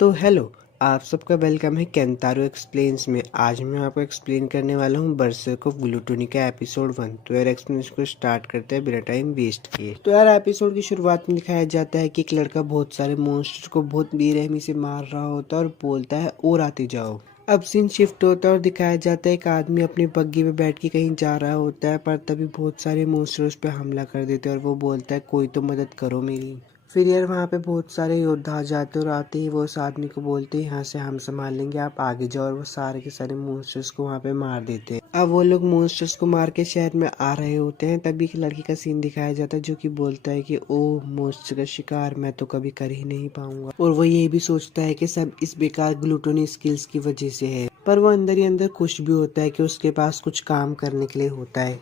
तो हेलो, आप सबका वेलकम है केंतारो एक्सप्लेन्स में। आज मैं आपको एक्सप्लेन करने वाला हूँ बरसर्क ऑफ ग्लूटोनिका एपिसोड 1। तो यार एक्सप्लेनेशन को स्टार्ट करते हैं बिना टाइम वेस्ट किए। तो यार एपिसोड की शुरुआत में दिखाया जाता है कि एक लड़का बहुत सारे मॉन्स्टर को बहुत बेरहमी से मार रहा होता है और बोलता है और आते जाओ। अब सीन शिफ्ट होता है और दिखाया जाता है एक आदमी अपनी बग्गी में बैठ के कहीं जा रहा होता है, पर तभी बहुत सारे मॉन्स्टर उस पर हमला कर देते हैं और वो बोलता है कोई तो मदद करो मेरी। फिर यार वहाँ पे बहुत सारे योद्धा आ जाते और आते ही वो उस आदमी को बोलते हैं यहाँ से हम संभाल लेंगे, आप आगे जाओ। और वो सारे के सारे मॉन्स्टर्स को वहाँ पे मार देते हैं। अब वो लोग मॉन्स्टर्स को मार के शहर में आ रहे होते हैं, तभी एक लड़की का सीन दिखाया जाता है जो कि बोलता है कि ओ मॉन्स्टर का शिकार मैं तो कभी कर ही नहीं पाऊंगा। और वो ये भी सोचता है कि सब इस बेकार ग्लूटोनी स्किल्स की वजह से है, पर वो अंदर ही अंदर खुश भी होता है कि उसके पास कुछ काम करने के लिए होता है।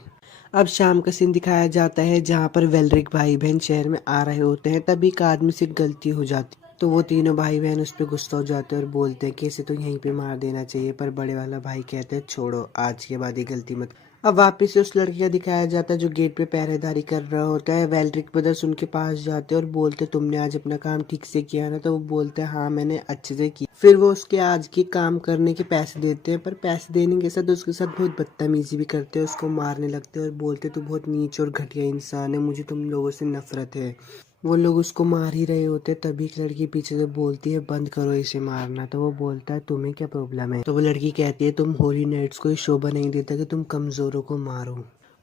अब शाम का सीन दिखाया जाता है जहाँ पर वेलरिक भाई बहन शहर में आ रहे होते हैं, तभी एक आदमी से गलती हो जाती तो वो तीनों भाई बहन उस पर गुस्सा हो जाते हैं और बोलते हैं कि इसे तो यहीं पे मार देना चाहिए, पर बड़े वाला भाई कहते हैं छोड़ो, आज के बाद ये गलती मत। अब वापस से उस लड़की का दिखाया जाता है जो गेट पे पहरेदारी कर रहा होता है। वेलरिक ब्रदर्स उनके पास जाते हैं और बोलते तुमने आज अपना काम ठीक से किया ना? तो वो बोलते हैं हाँ मैंने अच्छे से किया। फिर वो उसके आज के काम करने के पैसे देते हैं, पर पैसे देने के साथ उसके साथ बहुत बदतमीजी भी करते हैं, उसको मारने लगते हैं और बोलते तू बहुत नीच और घटिया इंसान है, मुझे तुम लोगों से नफरत है। वो लोग उसको मार ही रहे होते तभी एक लड़की पीछे से बोलती है बंद करो इसे मारना। तो वो बोलता है तुम्हें क्या प्रॉब्लम है? तो वो लड़की कहती है तुम होली नाइट्स को शोभा नहीं देता कि तुम कमजोरों को मारो।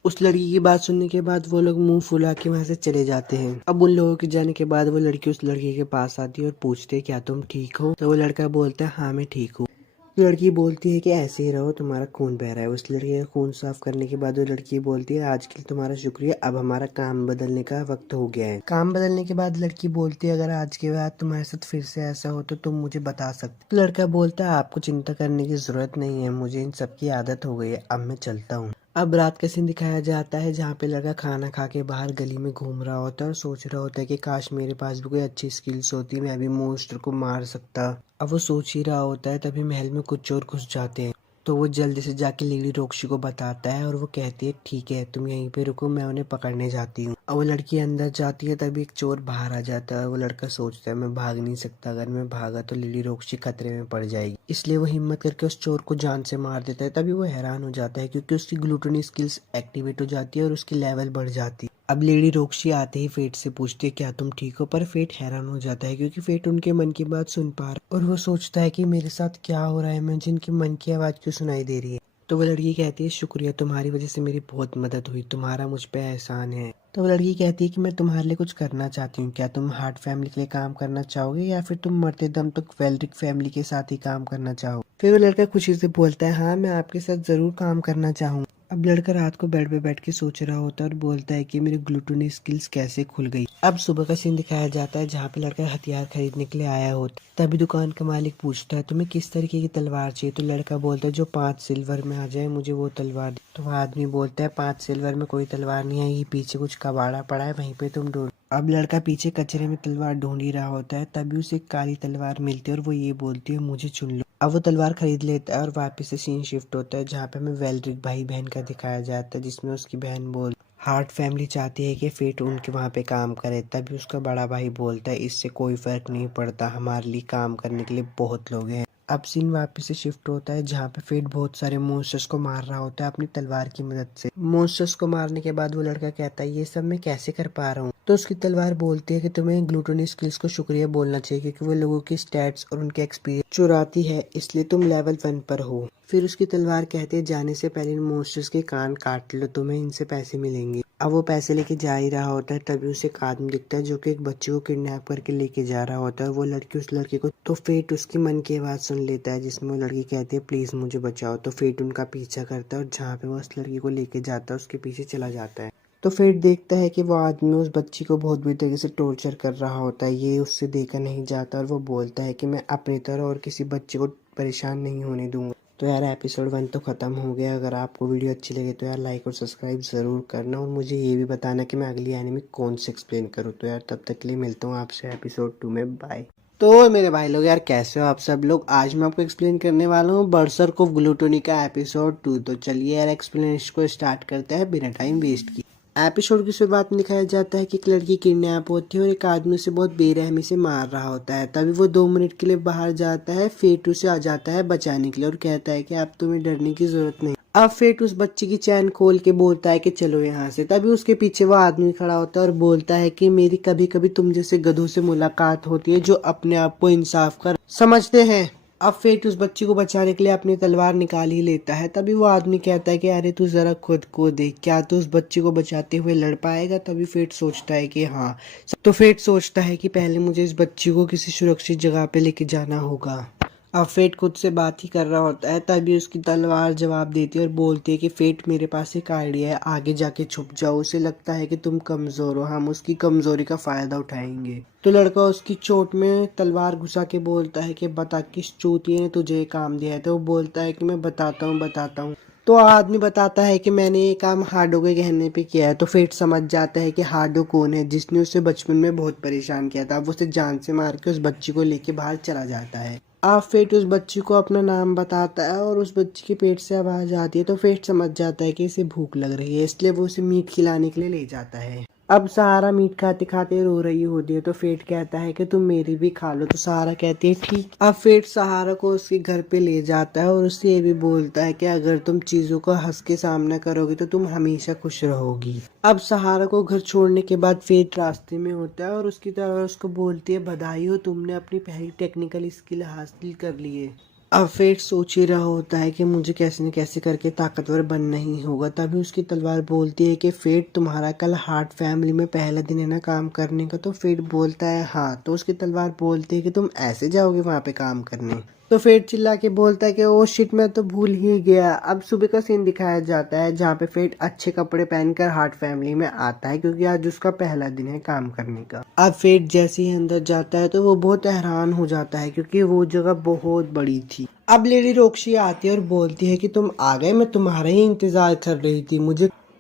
उस लड़की की बात सुनने के बाद वो लोग मुंह फुला के वहां से चले जाते हैं। अब उन लोगों के जाने के बाद वो लड़की उस लड़के के पास आती है और पूछती है क्या तुम ठीक हो? तो वो लड़का बोलता है हाँ मैं ठीक हूँ। लड़की बोलती है कि ऐसे ही रहो, तुम्हारा खून बह रहा है। उस लड़के का खून साफ करने के बाद वो लड़की बोलती है आज के लिए तुम्हारा शुक्रिया, अब हमारा काम बदलने का वक्त हो गया है। काम बदलने के बाद लड़की बोलती है अगर आज के बाद तुम्हारे साथ फिर से ऐसा हो तो तुम मुझे बता सकते। तो लड़का बोलता है आपको चिंता करने की जरूरत नहीं है, मुझे इन सब की आदत हो गई है, अब मैं चलता हूँ। अब रात का सीन दिखाया जाता है जहाँ पे लड़का खाना खा के बाहर गली में घूम रहा होता है और सोच रहा होता है कि काश मेरे पास भी कोई अच्छी स्किल्स होती, मैं अभी मॉन्स्टर को मार सकता। अब वो सोच ही रहा होता है तभी महल में कुछ चोर घुस जाते हैं। तो वो जल्दी से जाके लेडी रोक्शी को बताता है और वो कहती है ठीक है तुम यहीं पे रुको, मैं उन्हें पकड़ने जाती हूँ। अब वो लड़की अंदर जाती है तभी एक चोर बाहर आ जाता है। वो लड़का सोचता है मैं भाग नहीं सकता, अगर मैं भागा तो लेडी रोक्शी खतरे में पड़ जाएगी, इसलिए वो हिम्मत करके उस चोर को जान से मार देता है। तभी वो हैरान हो जाता है क्योंकि उसकी ग्लूटनी स्किल्स एक्टिवेट हो जाती है और उसकी लेवल बढ़ जाती है। अब लेडी रोक्शी आते ही फेट से पूछती है क्या तुम ठीक हो? पर फेट हैरान हो जाता है क्योंकि फेट उनके मन की बात सुन पा रहा है और वो सोचता है कि मेरे साथ क्या हो रहा है, मुझे इनके मन की आवाज क्यों सुनाई दे रही है। तो वो लड़की कहती है शुक्रिया, तुम्हारी वजह से मेरी बहुत मदद हुई, तुम्हारा मुझ पे एहसान है। तो वो लड़की कहती है कि मैं तुम्हारे लिए कुछ करना चाहती हूँ, क्या तुम हार्ट फैमिली के लिए काम करना चाहोगे या फिर तुम मरते दम तक वेलरिक फैमिली के साथ ही काम करना चाहो? फिर वो लड़का खुशी से बोलता है हाँ मैं आपके साथ जरूर काम करना चाहूँ। अब लड़का रात को बेड पे बैठ के सोच रहा होता है और बोलता है कि मेरी ग्लूटोनी स्किल्स कैसे खुल गई। अब सुबह का सीन दिखाया जाता है जहाँ पे लड़का हथियार खरीदने के लिए आया होता है। तभी दुकान का मालिक पूछता है तुम्हें किस तरीके की तलवार चाहिए? तो लड़का बोलता है जो 5 सिल्वर में आ जाए मुझे वो तलवार। तो वह आदमी बोलता है 5 सिल्वर में कोई तलवार नहीं है, ये पीछे कुछ कबाड़ा पड़ा है वहीं पे तुम ढूंढ। अब लड़का पीछे कचरे में तलवार ढूंढ ही रहा होता है तभी उसे एक काली तलवार मिलती है और वो ये बोलती है मुझे चुन लो। अब वो तलवार खरीद लेता है और वापस से सीन शिफ्ट होता है जहाँ पे हमें वेलरिक भाई बहन का दिखाया जाता है जिसमें उसकी बहन बोल हार्ट फैमिली चाहती है कि फेट उनके वहाँ पे काम करे। तभी उसका बड़ा भाई बोलता है इससे कोई फर्क नहीं पड़ता, हमारे लिए काम करने के लिए बहुत लोग हैं। अब सीन वापस से शिफ्ट होता है जहाँ पे फेट बहुत सारे मॉन्स्टर्स को मार रहा होता है अपनी तलवार की मदद से। मॉन्स्टर्स को मारने के बाद वो लड़का कहता है ये सब मैं कैसे कर पा रहा हूँ? तो उसकी तलवार बोलती है कि तुम्हें ग्लूटोनी स्किल्स को शुक्रिया बोलना चाहिए क्योंकि वो लोगों की स्टैट्स और उनके एक्सपीरियंस चुराती है, इसलिए तुम लेवल 1 पर हो। फिर उसकी तलवार कहती है जाने से पहले इन मॉन्स्टर्स के कान काट लो, तुम्हें इनसे पैसे मिलेंगे। अब वो पैसे लेके जा ही रहा होता है तभी उसे एक आदमी दिखता है जो कि एक बच्चे को किडनैप करके लेके जा रहा होता है। वो लड़की उस लड़के को तो फेट उसकी मन की आवाज सुन लेता है जिसमें वो लड़की कहती है प्लीज मुझे बचाओ। तो फेट उनका पीछा करता है और जहाँ पे वो उस लड़की को लेके जाता है उसके पीछे चला जाता है। तो फेट देखता है कि वो आदमी उस बच्ची को बहुत बुरी तरीके से टॉर्चर कर रहा होता है, ये उससे देखा नहीं जाता और वो बोलता है कि मैं अपनी तरह और किसी बच्चे को परेशान नहीं होने दूंगा। तो यार एपिसोड 1 तो ख़त्म हो गया। अगर आपको वीडियो अच्छी लगे तो यार लाइक और सब्सक्राइब ज़रूर करना और मुझे ये भी बताना कि मैं अगली एनीमे कौन से एक्सप्लेन करूँ। तो यार तब तक के लिए मिलता हूँ आपसे एपिसोड 2 में, बाय। तो मेरे भाई लोग यार कैसे हो आप सब लोग? आज मैं आपको एक्सप्लेन करने वाला हूँ बरसर्क ऑफ ग्लूटोनिका एपिसोड 2। तो चलिए यार एक्सप्लेनेशन को स्टार्ट करते हैं बिना टाइम वेस्ट किए। एपिसोड की शुरुआत में दिखाया जाता है कि एक लड़की किडनैप होती है और एक आदमी उसे बहुत बेरहमी से मार रहा होता है। तभी वो 2 मिनट के लिए बाहर जाता है, फेट उसे आ जाता है बचाने के लिए और कहता है कि अब तुम्हें डरने की जरूरत नहीं। अब फेट उस बच्ची की चैन खोल के बोलता है कि चलो यहाँ से। तभी उसके पीछे वो आदमी खड़ा होता है और बोलता है कि मेरी कभी कभी तुम जैसे गधों से मुलाकात होती है जो अपने आप को इंसाफ कर समझते हैं। अब फेट उस बच्ची को बचाने के लिए अपनी तलवार निकाल ही लेता है। तभी वो आदमी कहता है कि अरे तू जरा खुद को देख, क्या तू उस बच्ची को बचाते हुए लड़ पाएगा। तभी फेट सोचता है कि हाँ। तो फेट सोचता है कि पहले मुझे इस बच्ची को किसी सुरक्षित जगह पे लेके जाना होगा। अब फेट खुद से बात ही कर रहा होता है। तभी उसकी तलवार जवाब देती है और बोलती है कि फेट मेरे पास एक आइडिया है, आगे जाके छुप जाओ। उसे लगता है कि तुम कमजोर हो, हम उसकी कमजोरी का फायदा उठाएंगे। तो लड़का उसकी चोट में तलवार घुसा के बोलता है कि बता किस चूतिए ने तुझे ये काम दिया है। तो वो बोलता है कि मैं बताता हूँ। तो आदमी बताता है कि मैंने ये काम हार्डो के कहने पे किया है। तो फेट समझ जाता है कि हार्डो कौन है, जिसने उसे बचपन में बहुत परेशान किया था। अब उसे जान से मार के उस बच्ची को लेके बाहर चला जाता है। अब फेट उस बच्ची को अपना नाम बताता है और उस बच्ची के पेट से आवाज आती है। तो फेट समझ जाता है कि इसे भूख लग रही है, इसलिए वो उसे मीट खिलाने के लिए ले जाता है। अब सहारा मीट खाते खाते रो रही होती है। तो फेट कहता है कि तुम मेरी भी खा लो। तो सहारा कहती है ठीक। अब फेट सहारा को उसके घर पे ले जाता है और उससे ये भी बोलता है कि अगर तुम चीजों का हंस के सामना करोगे तो तुम हमेशा खुश रहोगी। अब सहारा को घर छोड़ने के बाद फेट रास्ते में होता है और उसकी तरह उसको बोलती है बधाई हो, तुमने अपनी पहली टेक्निकल स्किल हासिल कर ली है। अब फेट सोच ही रहा होता है कि मुझे कैसे न कैसे करके ताकतवर बनना ही होगा। तभी उसकी तलवार बोलती है कि फेट तुम्हारा कल हार्ट फैमिली में पहला दिन है ना काम करने का। तो फेट बोलता है हाँ। तो उसकी तलवार बोलती है कि तुम ऐसे जाओगे वहां पे काम करने। तो फेट चिल्ला के बोलता है कि ओ शिट, मैं तो भूल ही गया। अब सुबह का सीन दिखाया जाता है जहाँ पे फेट अच्छे कपड़े पहनकर हार्ट फैमिली में आता है क्योंकि आज उसका पहला दिन है काम करने का। अब फेट जैसे ही अंदर जाता है तो वो बहुत हैरान हो जाता है क्योंकि वो जगह बहुत बड़ी थी। अब लेडी रोक्शी आती है और बोलती है कि तुम आ गए, मैं तुम्हारा ही इंतजार कर रही थी,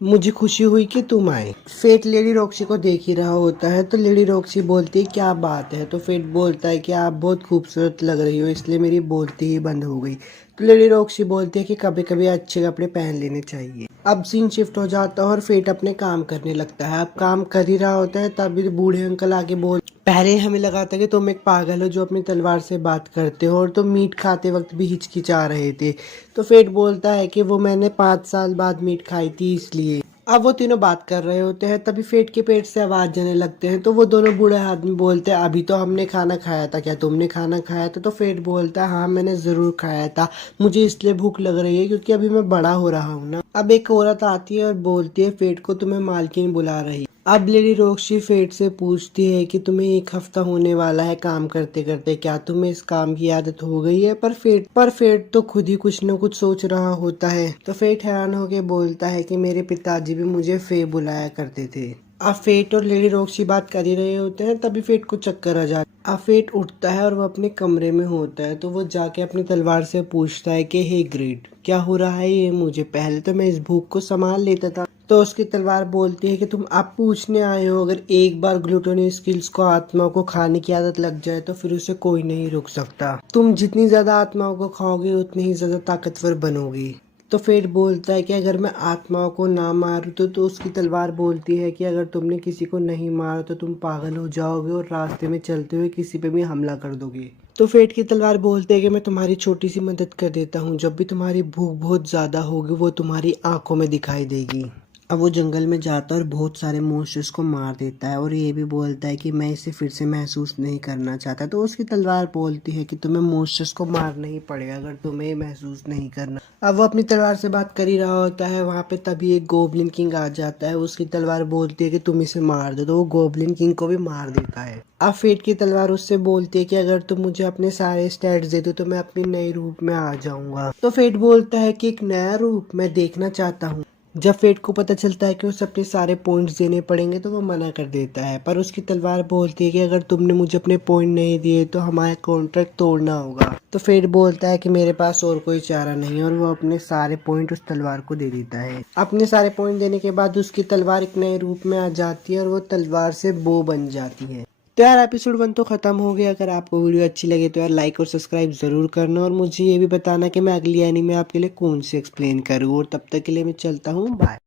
मुझे खुशी हुई कि तुम आए। फेट लेडी रॉक्सी को देख ही रहा होता है। तो लेडी रॉक्सी बोलती है क्या बात है। तो फेट बोलता है कि आप बहुत खूबसूरत लग रही हो, इसलिए मेरी बोलती ही बंद हो गई। तो लेडी रॉक्सी बोलती है कि कभी कभी अच्छे कपड़े पहन लेने चाहिए। अब सीन शिफ्ट हो जाता है और फेट अपने काम करने लगता है। अब काम कर ही रहा होता है तभी बूढ़े अंकल आगे बोल पहले हमें लगा था कि तुम एक पागल हो जो अपनी तलवार से बात करते हो और तुम मीट खाते वक्त भी हिचकिचा रहे थे। तो फेट बोलता है कि वो मैंने 5 साल बाद मीट खाई थी इसलिए। अब वो तीनों बात कर रहे होते हैं तभी फेट के पेट से आवाज जाने लगते हैं। तो वो दोनों बूढ़े आदमी बोलते हैं अभी तो हमने खाना खाया था, क्या तुमने खाना खाया था। तो फेट बोलता है हाँ मैंने जरूर खाया था, मुझे इसलिए भूख लग रही है क्योंकि अभी मैं बड़ा हो रहा हूँ ना। अब एक औरत आती है और बोलती है फेट को तुम्हें मालकिन बुला रही। अब लेडी रोक्सी फेट से पूछती है कि तुम्हें 1 हफ्ता होने वाला है काम करते करते, क्या तुम्हें इस काम की आदत हो गई है। पर फेट तो खुद ही कुछ न कुछ सोच रहा होता है। तो फेट हैरान होकर बोलता है कि मेरे पिताजी भी मुझे फे बुलाया करते थे। अब फेट और लेडी रोक्सी बात कर ही रहे होते हैं तभी फेट को चक्कर आ जाता है। अब फेट उठता है और वो अपने कमरे में होता है। तो वो जाके अपनी तलवार से पूछता है कि हे ग्रेट, क्या हो रहा है ये मुझे, पहले तो मैं इस भूख को संभाल लेता था। तो उसकी तलवार बोलती है कि तुम अब पूछने आए हो, अगर एक बार ग्लूटोनी स्किल्स को आत्मा को खाने की आदत लग जाए तो फिर उसे कोई नहीं रोक सकता। तुम जितनी ज्यादा आत्माओं को खाओगे उतनी ही ज्यादा ताकतवर बनोगी। तो फेट बोलता है कि अगर मैं आत्माओं को ना मारूं तो उसकी तलवार बोलती है कि अगर तुमने किसी को नहीं मारा तो तुम पागल हो जाओगे और रास्ते में चलते हुए किसी पे भी हमला कर दोगे। तो फेट की तलवार बोलते है कि मैं तुम्हारी छोटी सी मदद कर देता हूँ, जब भी तुम्हारी भूख बहुत ज्यादा होगी वो तुम्हारी आंखों में दिखाई देगी। अब वो जंगल में जाता है और बहुत सारे मॉन्स्टर्स को मार देता है और ये भी बोलता है कि मैं इसे फिर से महसूस नहीं करना चाहता। तो उसकी तलवार बोलती है कि तुम्हें मॉन्स्टर्स को मारना ही पड़ेगा अगर तुम्हें महसूस नहीं करना। अब वो अपनी तलवार से बात कर ही रहा होता है, वहां पे तभी एक गोबलिन किंग आ जाता है। उसकी तलवार बोलती है कि तुम इसे मार दो। तो वो गोबलिन किंग को भी मार देता है। अब फेट की तलवार उससे बोलती है कि अगर तुम मुझे अपने सारे स्टैट्स दे दो तो मैं अपने नए रूप में आ जाऊंगा। तो फेट बोलता है कि एक नया रूप मैं देखना चाहता हूँ। जब फेट को पता चलता है कि उसे अपने सारे पॉइंट्स देने पड़ेंगे तो वो मना कर देता है। पर उसकी तलवार बोलती है कि अगर तुमने मुझे अपने पॉइंट नहीं दिए तो हमारा कॉन्ट्रैक्ट तोड़ना होगा। तो फेट बोलता है कि मेरे पास और कोई चारा नहीं और वो अपने सारे पॉइंट उस तलवार को दे देता है। अपने सारे पॉइंट देने के बाद उसकी तलवार एक नए रूप में आ जाती है और वो तलवार से बो बन जाती है। तो यार एपिसोड 1 तो खत्म हो गया। अगर आपको वीडियो अच्छी लगे तो यार लाइक और सब्सक्राइब जरूर करना और मुझे ये भी बताना कि मैं अगली एनीमे आपके लिए कौन सी एक्सप्लेन करूँ। और तब तक के लिए मैं चलता हूँ, बाय।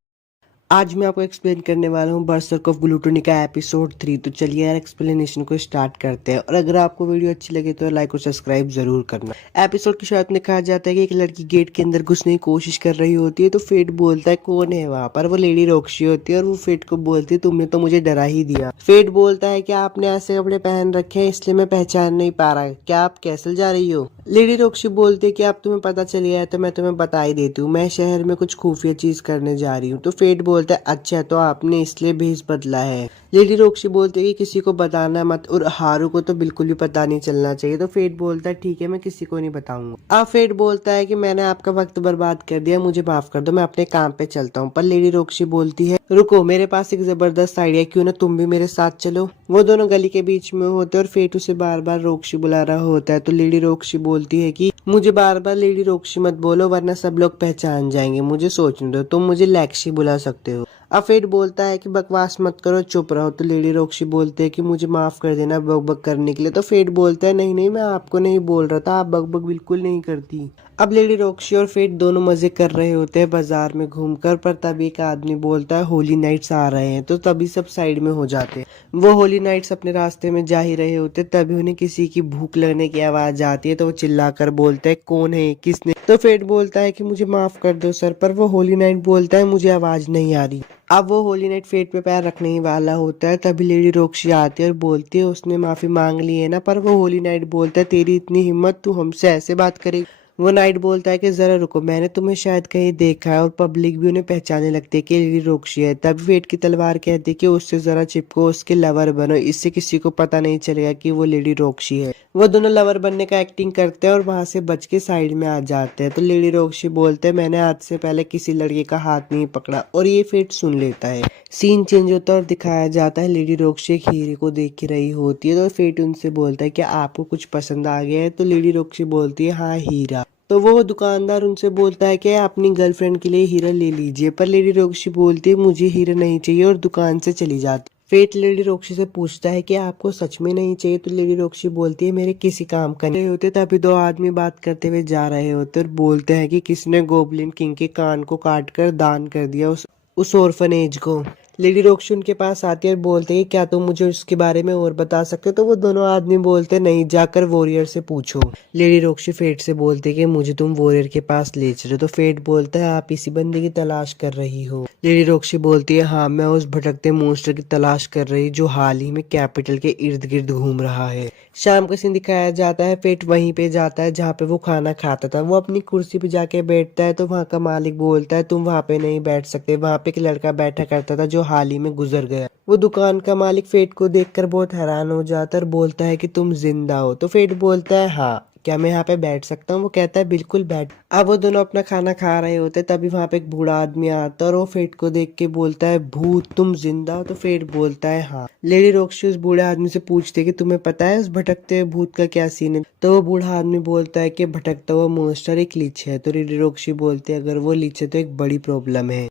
आज मैं आपको एक्सप्लेन करने वाला हूँ बर्सर्क ऑफ ग्लूटोनी का एपिसोड 3। तो चलिए यार एक्सप्लेनेशन को स्टार्ट करते हैं। और अगर आपको वीडियो अच्छी लगे तो लाइक और सब्सक्राइब जरूर करना। एपिसोड की शुरुआत में कहा जाता है कि एक लड़की गेट के अंदर घुसने की कोशिश कर रही होती है, तो फेट बोलता है कौन है वहाँ पर। वो लेडी रॉक्सी होती है और वो फेट को बोलती है तुमने तो मुझे डरा ही दिया। फेट बोलता है कि आपने ऐसे कपड़े पहन रखे हैं इसलिए मैं पहचान नहीं पा रहा, क्या आप कैसल जा रही हो। लेडी रॉक्सी बोलती है कि अब तुम्हें पता चल गया है तो मैं तुम्हें बता ही देती हूँ, मैं शहर में कुछ खुफिया चीज करने जा रही हूँ। तो फेट बोलता है अच्छा तो आपने इसलिए भेष बदला है। लेडी रॉक्सी बोलती है कि किसी को बताना मत, और हारू को तो बिल्कुल भी पता नहीं चलना चाहिए। तो फेट बोलता है ठीक है मैं किसी को नहीं बताऊंगा। अब फेट बोलता है कि मैंने आपका वक्त बर्बाद कर दिया, मुझे माफ कर दो, मैं अपने काम पे चलता हूँ। पर लेडी रॉक्सी बोलती है रुको, मेरे पास एक जबरदस्त आइडिया, क्यों ना तुम भी मेरे साथ चलो। वो दोनों गली के बीच में होते और फेट उसे बार बार रॉक्सी बुला रहा होता है। तो लेडी रॉक्सी बोलती है कि मुझे बार बार लेडी रॉक्सी मत बोलो वरना सब लोग पहचान जाएंगे, मुझे सोचने दो, तुम मुझे लैक्सी बुला सकते हो। अब फेट बोलता है कि बकवास मत करो, चुप रहो। तो लेडी रॉक्सी बोलते है कि मुझे माफ कर देना बकबक करने के लिए। तो फेट बोलता है नहीं नहीं मैं आपको नहीं बोल रहा था, आप बकबक बिल्कुल नहीं करती। अब लेडी रॉक्सी और फेट दोनों मजे कर रहे होते हैं बाजार में घूमकर, पर तभी एक आदमी बोलता है होली नाइट्स आ रहे हैं। तो तभी सब साइड में हो जाते हैं। वो होली नाइट्स अपने रास्ते में जा ही रहे होते, तभी उन्हें किसी की भूख लगने की आवाज आती है। तो वो चिल्लाकर बोलता है कौन है किसने। तो फेट बोलता है कि मुझे माफ कर दो सर, पर वो होली नाइट बोलता है मुझे आवाज नहीं आ रही। अब वो होली नाइट फेट पे पैर रखने ही वाला होता है, तभी लेडी रॉक्सी आती है और बोलती है उसने माफी मांग ली है ना। पर वो होली नाइट बोलता है तेरी इतनी हिम्मत, तू हमसे ऐसे बात करेगी। वो नाइट बोलता है कि जरा रुको, मैंने तुम्हें शायद कहीं देखा है, और पब्लिक भी उन्हें पहचानने लगती है कि लेडी रॉक्सी है। तब फेट की तलवार कहती है कि उससे जरा चिपको, उसके लवर बनो, इससे किसी को पता नहीं चलेगा कि वो लेडी रॉक्सी है। वो दोनों लवर बनने का एक्टिंग करते हैं और वहां से बच के साइड में आ जाते हैं। तो लेडी रॉक्सी बोलते हैं मैंने आज से पहले किसी लड़के का हाथ नहीं पकड़ा, और ये फेट सुन लेता है। सीन चेंज होता है और दिखाया जाता है लेडी रॉक्सी एक हीरे को देख रही होती है। तो फेट उनसे बोलता है कि आपको कुछ पसंद आ गया है। तो लेडी रॉक्सी बोलती है हाँ हीरा। तो वो दुकानदार उनसे बोलता है कि अपनी गर्लफ्रेंड के लिए हीरा ले लीजिए, पर लेडी रॉक्सी बोलती है मुझे हीरा नहीं चाहिए और दुकान से चली जाती। फेट लेडी रॉक्सी से पूछता है कि आपको सच में नहीं चाहिए। तो लेडी रॉक्सी बोलती है मेरे किसी काम का नहीं होते। तभी दो आदमी बात करते हुए जा रहे होते और बोलते हैं कि किसने गोबलिन किंग के कान को काट कर दान कर दिया उस ऑर्फनेज को। लेडी रॉक्सी उनके पास आती है और बोलते हैं क्या तुम मुझे उसके बारे में और बता सकते हो। तो वो दोनों आदमी बोलते नहीं, जाकर वॉरियर से पूछो। लेडी रॉक्सी फेट से बोलते कि मुझे तुम वॉरियर के पास ले चलो। तो फेट बोलता है आप इसी बंदे की तलाश कर रही हो। लेडी रॉक्सी बोलती है हाँ मैं उस भटकते मॉन्स्टर की तलाश कर रही जो हाल ही में कैपिटल के इर्द गिर्द घूम रहा है। शाम का सीन दिखाया जाता है। फेट वहीं पे जाता है जहाँ पे वो खाना खाता था। वो अपनी कुर्सी पे जाके बैठता है तो वहाँ का मालिक बोलता है तुम वहाँ पे नहीं बैठ सकते, वहाँ पे एक लड़का बैठा करता था जो हाल ही में गुजर गया। वो दुकान का मालिक फेट को देखकर बहुत हैरान हो जाता है और बोलता है कि तुम जिंदा हो। तो फेट बोलता है हाँ, क्या मैं यहाँ पे बैठ सकता हूँ। वो कहता है बिल्कुल बैठ। अब वो दोनों अपना खाना खा रहे होते तभी वहाँ पे एक बूढ़ा आदमी आता है और वो फेट को देख के बोलता है भूत तुम जिंदा हो। तो फेट बोलता है हाँ। लेडी रॉक्सी उस बूढ़े आदमी से पूछती है कि तुम्हें पता है उस भटकते हुए भूत का क्या सीन है। तो वो बूढ़ा आदमी बोलता है कि भटकता हुआ मॉन्स्टर एक लीच है। तो लेडी रॉक्सी बोलती है अगर वो लीच है तो एक बड़ी प्रॉब्लम है।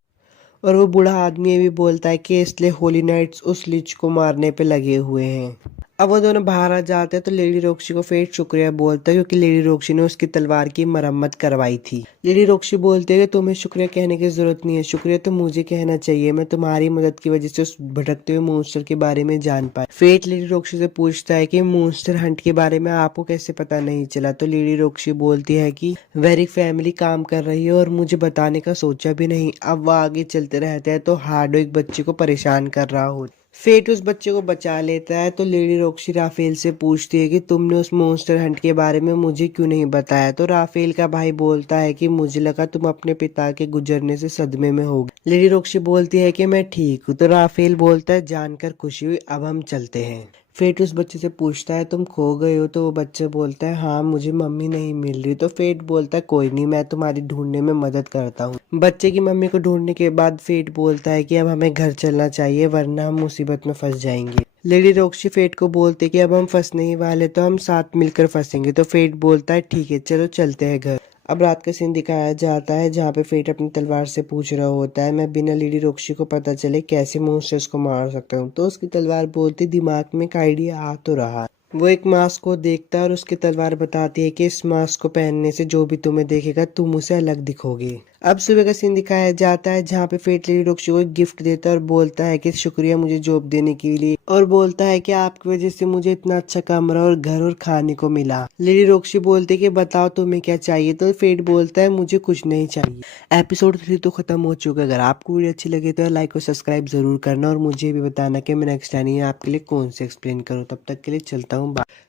और वो बूढ़ा आदमी ये भी बोलता है कि इसलिए होली नाइट्स उस लीच को मारने पे लगे हुए हैं। अब वो दोनों बाहर आ जाते हैं तो लेडी रॉक्सी को फेट शुक्रिया बोलता है क्योंकि लेडी रॉक्सी ने उसकी तलवार की मरम्मत करवाई थी। लेडी रॉक्सी बोलते है कि तुम्हें शुक्रिया कहने की जरूरत नहीं है, शुक्रिया तो मुझे कहना चाहिए, मैं तुम्हारी मदद की वजह से उस भटकते हुए मॉन्स्टर के बारे में जान पाया। फेट लेडी रॉक्सी से पूछता है कि मॉन्स्टर हंट के बारे में आपको कैसे पता नहीं चला। तो लेडी रॉक्सी बोलती है कि वेरी फैमिली काम कर रही है और मुझे बताने का सोचा भी नहीं। अब वो आगे चलते रहते हैं तो हार्डो एक बच्चे को परेशान कर रहा हो। फेट उस बच्चे को बचा लेता है। तो लेडी रॉक्सी राफेल से पूछती है कि तुमने उस मॉन्स्टर हंट के बारे में मुझे क्यों नहीं बताया। तो राफेल का भाई बोलता है कि मुझे लगा तुम अपने पिता के गुजरने से सदमे में होगी। लेडी रॉक्सी बोलती है कि मैं ठीक हूँ। तो राफेल बोलता है जानकर खुशी हुई, अब हम चलते हैं। फेट उस बच्चे से पूछता है तुम खो गए हो। तो वो बच्चा बोलता है हाँ मुझे मम्मी नहीं मिल रही। तो फेट बोलता है कोई नहीं, मैं तुम्हारी ढूंढने में मदद करता हूँ। बच्चे की मम्मी को ढूंढने के बाद फेट बोलता है कि अब हमें घर चलना चाहिए वरना हम मुसीबत में फंस जाएंगे। लेडी रॉक्सी फेट को बोलते कि अब हम फंसने ही वाले तो हम साथ मिलकर फंसेंगे। तो फेट बोलता है ठीक है चलो चलते हैं घर। अब रात का सीन दिखाया जाता है जहाँ पे फेट अपनी तलवार से पूछ रहा होता है मैं बिना लेडी रॉक्सी को पता चले कैसे मॉन्स्टर्स को मार सकता हूँ। तो उसकी तलवार बोलती दिमाग में एक आइडिया आ तो रहा। वो एक मास्क को देखता है और उसकी तलवार बताती है कि इस मास्क को पहनने से जो भी तुम्हें देखेगा तुम उसे अलग दिखोगे। अब सुबह का सीन दिखाया जाता है जहाँ पे फेट लेडी रोक्सी को एक गिफ्ट देता है और बोलता है कि शुक्रिया मुझे जॉब देने के लिए, और बोलता है कि आपकी वजह से मुझे इतना अच्छा कमरा और घर और खाने को मिला। लेडी रोक्सी बोलती है कि बताओ तुम्हें क्या चाहिए, तो फेट बोलता है मुझे कुछ नहीं चाहिए। एपिसोड 3 तो खत्म हो चुका है। अगर आपको वीडियो अच्छी लगे तो लाइक और सब्सक्राइब जरूर करना और मुझे भी बताना कि मैं नेक्स्ट टाइम आपके लिए कौन से एक्सप्लेन करूँ। तब तक के लिए चलता हूँ।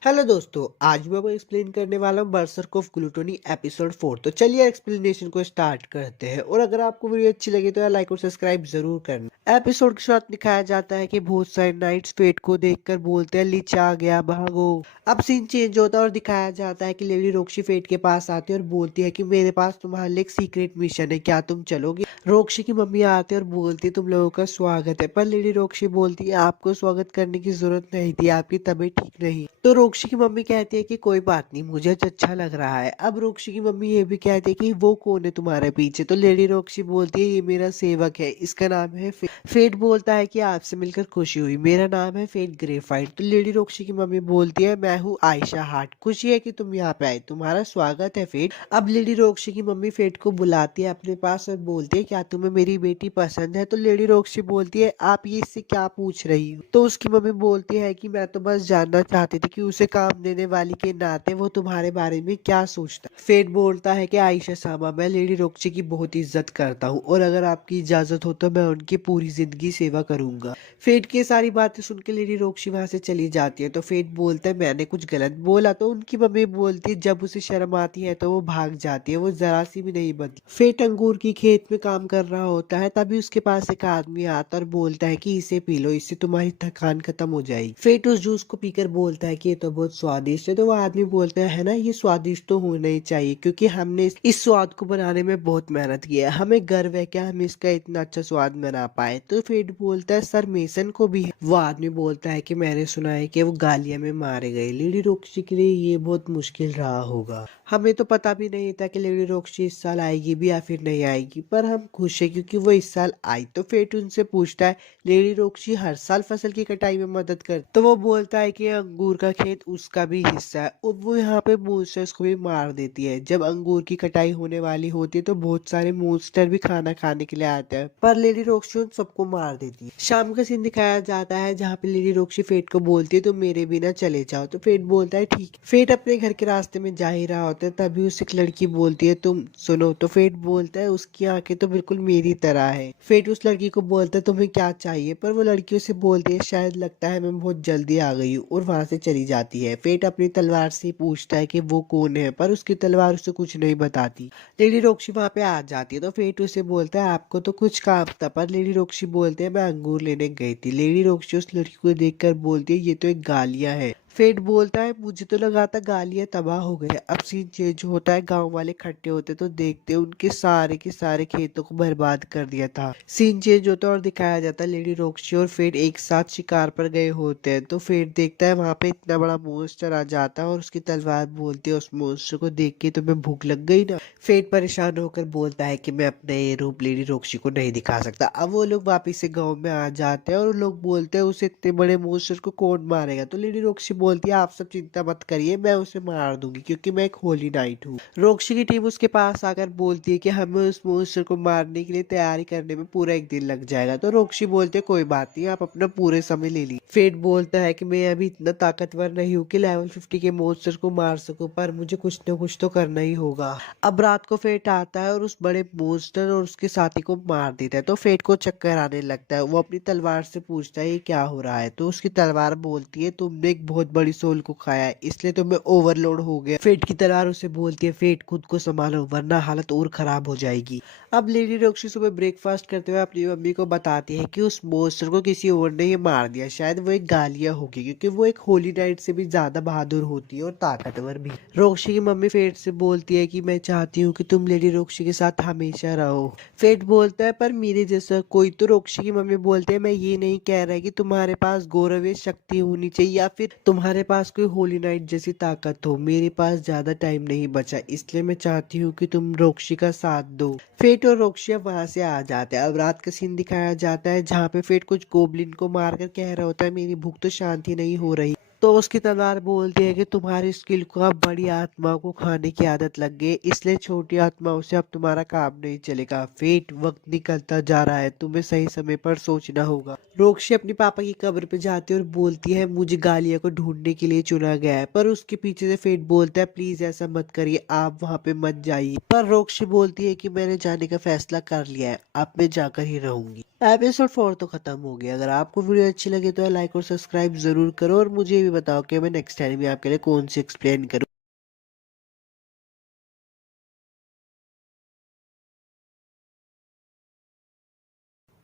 हेलो दोस्तों, आज मैं आपको एक्सप्लेन करने वाला हूँ बर्सर्क ऑफ ग्लूटोनी एपिसोड 4। तो चलिए एक्सप्लेनेशन को स्टार्ट करते हैं, और अगर आपको वीडियो अच्छी लगी तो लाइक और सब्सक्राइब जरूर करना। एपिसोड के साथ दिखाया जाता है कि बहुत सारे नाइट्स फेट को देखकर बोलते हैं लीच आ गया भागो। अब सीन चेंज होता है और दिखाया जाता है कि लेडी रोक्सी फेट के पास आती है और बोलती है कि मेरे पास तुम्हारे लिए एक सीक्रेट मिशन है, क्या तुम चलोगे। रोक्सी की मम्मी आती है और बोलती है तुम लोगों का स्वागत है, पर लेडी रोक्सी बोलती है आपको स्वागत करने की जरूरत नहीं थी, आपकी तबीयत ठीक नहीं। तो रोक्सी की मम्मी कहती है कि कोई बात नहीं, मुझे अच्छा लग रहा है। अब रोक्सी की मम्मी ये भी कहती है कि वो कौन है तुम्हारे पीछे। तो लेडी रोक्सी बोलती है ये मेरा सेवक है, इसका नाम है फेट बोलता है कि आपसे मिलकर खुशी हुई, मेरा नाम है फेट ग्रेफाइट। तो लेडी रोक्सी की मम्मी बोलती है मैं हूँ आयशा हार्ट, खुशी है कि तुम यहाँ पे आए, तुम्हारा स्वागत है फेट। अब लेडी रोक्सी की मम्मी फेट को बुलाती है अपने पास और बोलती है क्या तुम्हें मेरी बेटी पसंद है। तो लेडी रोक्सी बोलती है आप ये इससे क्या पूछ रही हो। तो उसकी मम्मी बोलती है कि मैं तो बस जानना चाहती थी कि उसे काम देने वाली के नाते वो तुम्हारे बारे में क्या सोचता है। फेट बोलता है कि आयशा सामा, मैं लेडी रोक्सी की बहुत इज्जत करता हूँ और अगर आपकी इजाजत हो तो मैं उनकी पूरी जिंदगी सेवा करूंगा। फेट की सारी बातें सुन के लेडी रोक्सी वहां से चली जाती है। तो फेट बोलता है मैंने कुछ गलत बोला। तो उनकी मम्मी बोलती है जब उसे शर्म आती है तो वो भाग जाती है, वो जरा सी भी नहीं बदली। फेट अंगूर की खेत में काम कर रहा होता है, तभी उसके पास एक आदमी आता और बोलता है कि इसे पी लो, इससे तुम्हारी थकान खत्म हो जाएगी। फेट उस जूस को पीकर बोलता है कि ये तो बहुत स्वादिष्ट है। तो वो आदमी बोलता है ना, ये स्वादिष्ट तो होना ही चाहिए क्योंकि हमने इस स्वाद को बनाने में बहुत मेहनत की है, हमें गर्व है कि हम इसका इतना अच्छा स्वाद बना पाए। तो फेट बोलता है सर मेसन को भी है। वो आदमी बोलता है कि मैंने सुना है कि वो गालिया में मारे गए, लेडी रोक्सी के लिए ये बहुत मुश्किल रहा होगा। हमें तो पता भी नहीं था कि लेडी रोक्सी इस साल आएगी भी या फिर नहीं आएगी, पर हम खुश है क्योंकि वो इस साल आई। तो फेट उनसे पूछता है लेडी रोक्सी हर साल फसल की कटाई में मदद कर। तो वो बोलता है कि अंगूर का खेत उसका भी हिस्सा है और वो यहाँ पे मॉन्स्टर्स को भी मार देती है। जब अंगूर की कटाई होने वाली होती है तो बहुत सारे मॉन्स्टर भी खाना खाने के लिए आते हैं, पर लेडी रोक्सी उन सबको मार देती है। शाम का सीन दिखाया जाता है जहाँ पे लेडी रोक्सी फेट को बोलती है तुम मेरे बिना चले जाओ। तो फेट बोलता है ठीक। फेट अपने घर के रास्ते में जा ही रहा होता है, तभी उसे एक लड़की बोलती है तुम सुनो। तो फेट बोलता है उसकी आंखें तो बिल्कुल मेरी तरह है। फेट उस लड़की को बोलता है तुम्हें क्या चाहिए, पर वो लड़की उसे बोलती है शायद लगता है मैं बहुत जल्दी आ गई हूँ, और वहां से चली जाती है। फेट अपनी तलवार से पूछता है कि वो कौन है, पर उसकी तलवार उसे कुछ नहीं बताती। लेडी रोक्सी वहां पे आ जाती है। तो फेट उसे बोलता है आपको तो कुछ काम था, पर लेडी रोक्सी बोलते हैं मैं अंगूर लेने गई थी। लेडी रोक्सी उस लड़की को देखकर बोलती है ये तो एक गालिया है। फेट बोलता है मुझे तो लगा था गालियां तबाह हो गए। अब सीन चेंज होता है, गांव वाले इकट्ठे होते तो देखते उनके सारे के सारे खेतों को बर्बाद कर दिया था। सीन चेंज होता है और दिखाया जाता है लेडी रोक्सी और फेट एक साथ शिकार पर गए होते हैं। तो फेट देखता है वहां पे इतना बड़ा मॉन्स्टर आ जाता है और उसकी तलवार बोलती है उस मॉन्स्टर को देख के तुम्हें भूख लग गई ना। फेट परेशान होकर बोलता है कि मैं अपना ये रूप लेडी रोक्सी को नहीं दिखा सकता। अब वो लोग वापिस से गाँव में आ जाते हैं और लोग बोलते हैं उसे इतने बड़े मॉन्स्टर को कौन मारेगा। तो लेडी रोक्सी बोलती है आप सब चिंता मत करिए, मैं उसे मार दूंगी क्योंकि मैं एक होली नाइट हूँ। रोक्सी की टीम उसके पास आकर बोलती है कि हमें उस मॉन्स्टर को मारने के लिए तैयारी करने में पूरा एक दिन लग जाएगा। तो रोक्सी बोलते है कोई बात नहीं, आप अपना पूरे समय ले ली। फेट बोलता है कि मैं अभी इतना ताकतवर नहीं हूँ कि लेवल 50 के मॉन्स्टर को मार सकूं, पर मुझे कुछ न कुछ तो करना ही होगा। अब रात को फेट आता है और उस बड़े मॉन्स्टर और उसके साथी को मार देता है। तो फेट को चक्कर आने लगता है। वो अपनी तलवार से पूछता है ये क्या हो रहा है। तो उसकी तलवार बोलती है तुमने एक बहुत बड़ी सोल को खाया है इसलिए तुम्हें ओवरलोड हो गया। फेट की तलवार उसे बोलती है फेट खुद को संभालो वरना हालत और खराब हो जाएगी। अब लेडी रोक्सी सुबह ब्रेकफास्ट करते हुए अपनी मम्मी को बताती है कि उस मॉन्स्टर को किसी और ने ही मार दिया, शायद वो एक गालिया होगी क्योंकि वो एक होली नाइट से भी ज्यादा बहादुर होती है और ताकतवर भी। रोक्सी की मम्मी फेट से बोलती है कि मैं चाहती हूँ कि तुम लेडी रोक्सी के साथ हमेशा रहो। फेट बोलता है पर मेरे जैसा कोई। तो रोक्सी की मम्मी बोलते हैं मैं ये नहीं कह रहा कि तुम्हारे पास गौरवीय शक्ति होनी चाहिए या फिर तुम्हारे पास कोई होली नाइट जैसी ताकत हो, मेरे पास ज्यादा टाइम नहीं बचा इसलिए मैं चाहती हूँ कि तुम रोक्सी का साथ दो। फेट और रोक्सी अब वहां से आ जाते हैं। अब रात का सीन दिखाया जाता है जहाँ पे फेट कुछ गोबलिन को मारकर कह रहा होता है मेरी भूख तो शांति नहीं हो रही। तो उसकी तलवार बोलती है कि तुम्हारी स्किल को अब बड़ी आत्माओं को खाने की आदत लग गई, इसलिए छोटी आत्माओं से अब तुम्हारा काम नहीं चलेगा। फेट, वक्त निकलता जा रहा है, तुम्हें सही समय पर सोचना होगा। रोक्शी अपने पापा की कब्र पे जाती है और बोलती है मुझे गालिया को ढूंढने के लिए चुना गया है, पर उसके पीछे से फेट बोलता है प्लीज ऐसा मत करिए, आप वहाँ पे मत जाइए। पर रोक्शी बोलती है कि मैंने जाने का फैसला कर लिया है, अब मैं जाकर ही रहूंगी। एपिसोड 4 तो खत्म हो गया। अगर आपको वीडियो अच्छी लगे तो लाइक और सब्सक्राइब जरूर करो और मुझे भी बताओ कि मैं नेक्स्ट टाइम भी आपके लिए कौन सी एक्सप्लेन करूँ।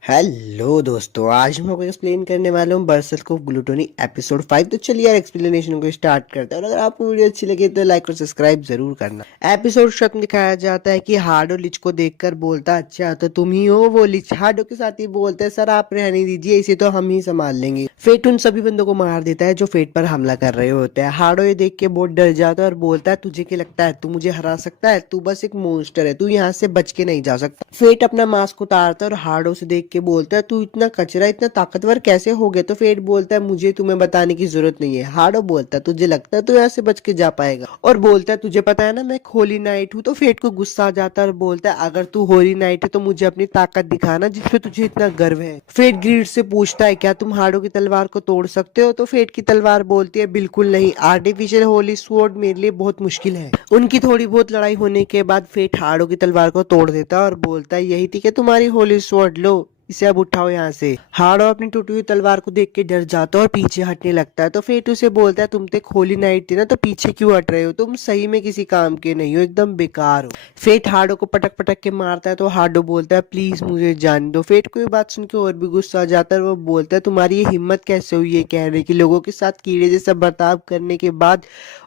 हेलो दोस्तों, आज मैं आपको एक्सप्लेन करने वाला हूँ बरसत ऑफ ग्लूटोनी एपिसोड 5। तो चलिए यार एक्सप्लेनेशन को स्टार्ट करते हैं और अगर आपको वीडियो अच्छी लगे तो लाइक और सब्सक्राइब जरूर करना। एपिसोड शुरू में दिखाया जाता है कि हार्डो लिच को देखकर बोलता है अच्छा तो तुम ही हो वो लिच। हार्डो के साथ ही बोलते हैं सर आप रहने दीजिए, इसे तो हम ही संभाल लेंगे। फेट उन सभी बंदों को मार देता है जो फेट पर हमला कर रहे होते हैं। हार्डो ये देख के बहुत डर जाता है और बोलता है तुझे क्या लगता है तू मुझे हरा सकता है? तू बस एक मॉन्स्टर है, तू यहाँ से बच के नहीं जा सकता। फेट अपना मास्क उतारता है और हार्डो से देख के बोलता है तू इतना कचरा इतना ताकतवर कैसे हो गया? तो फेट बोलता है मुझे तुम्हें बताने की जरूरत नहीं है। हार्डो बोलता है तुझे लगता है तू यहाँ से बच के जा पाएगा? और बोलता है तुझे पता है ना मैं होली नाइट हूँ। तो फेट को गुस्सा आ जाता है और बोलता है अगर तू होली नाइट है तो मुझे अपनी ताकत दिखाना जिसपे तुझे इतना गर्व है। फेट ग्रीड से पूछता है क्या तुम हार्डो की तलवार को तोड़ सकते हो? तो फेट की तलवार बोलती है बिल्कुल नहीं, आर्टिफिशियल होली स्वॉर्ड मेरे लिए बहुत मुश्किल है। उनकी थोड़ी बहुत लड़ाई होने के बाद फेट हार्डो की तलवार को तोड़ देता है और बोलता है यही थी कि तुम्हारी होली स्वॉर्ड, लो इसे अब उठाओ यहाँ से। हार्डो अपनी टूटी हुई तलवार को देख के डर जाता है और पीछे हटने लगता है। तो फेट उसे बोलता है तुम तो एक होली नाइट थी ना, तो पीछे क्यों हट रहे हो? तुम सही में किसी काम के नहीं हो, एकदम बेकार हो। फेट हार्डो को पटक पटक के मारता है तो हार्डो बोलता है प्लीज मुझे जाने दो। फेट को ये बात सुन के और भी गुस्सा आ जाता है। वो बोलता है तुम्हारी ये हिम्मत कैसे हुई है कहने की लोगों के साथ कीड़े जैसा बर्ताव करने के बाद,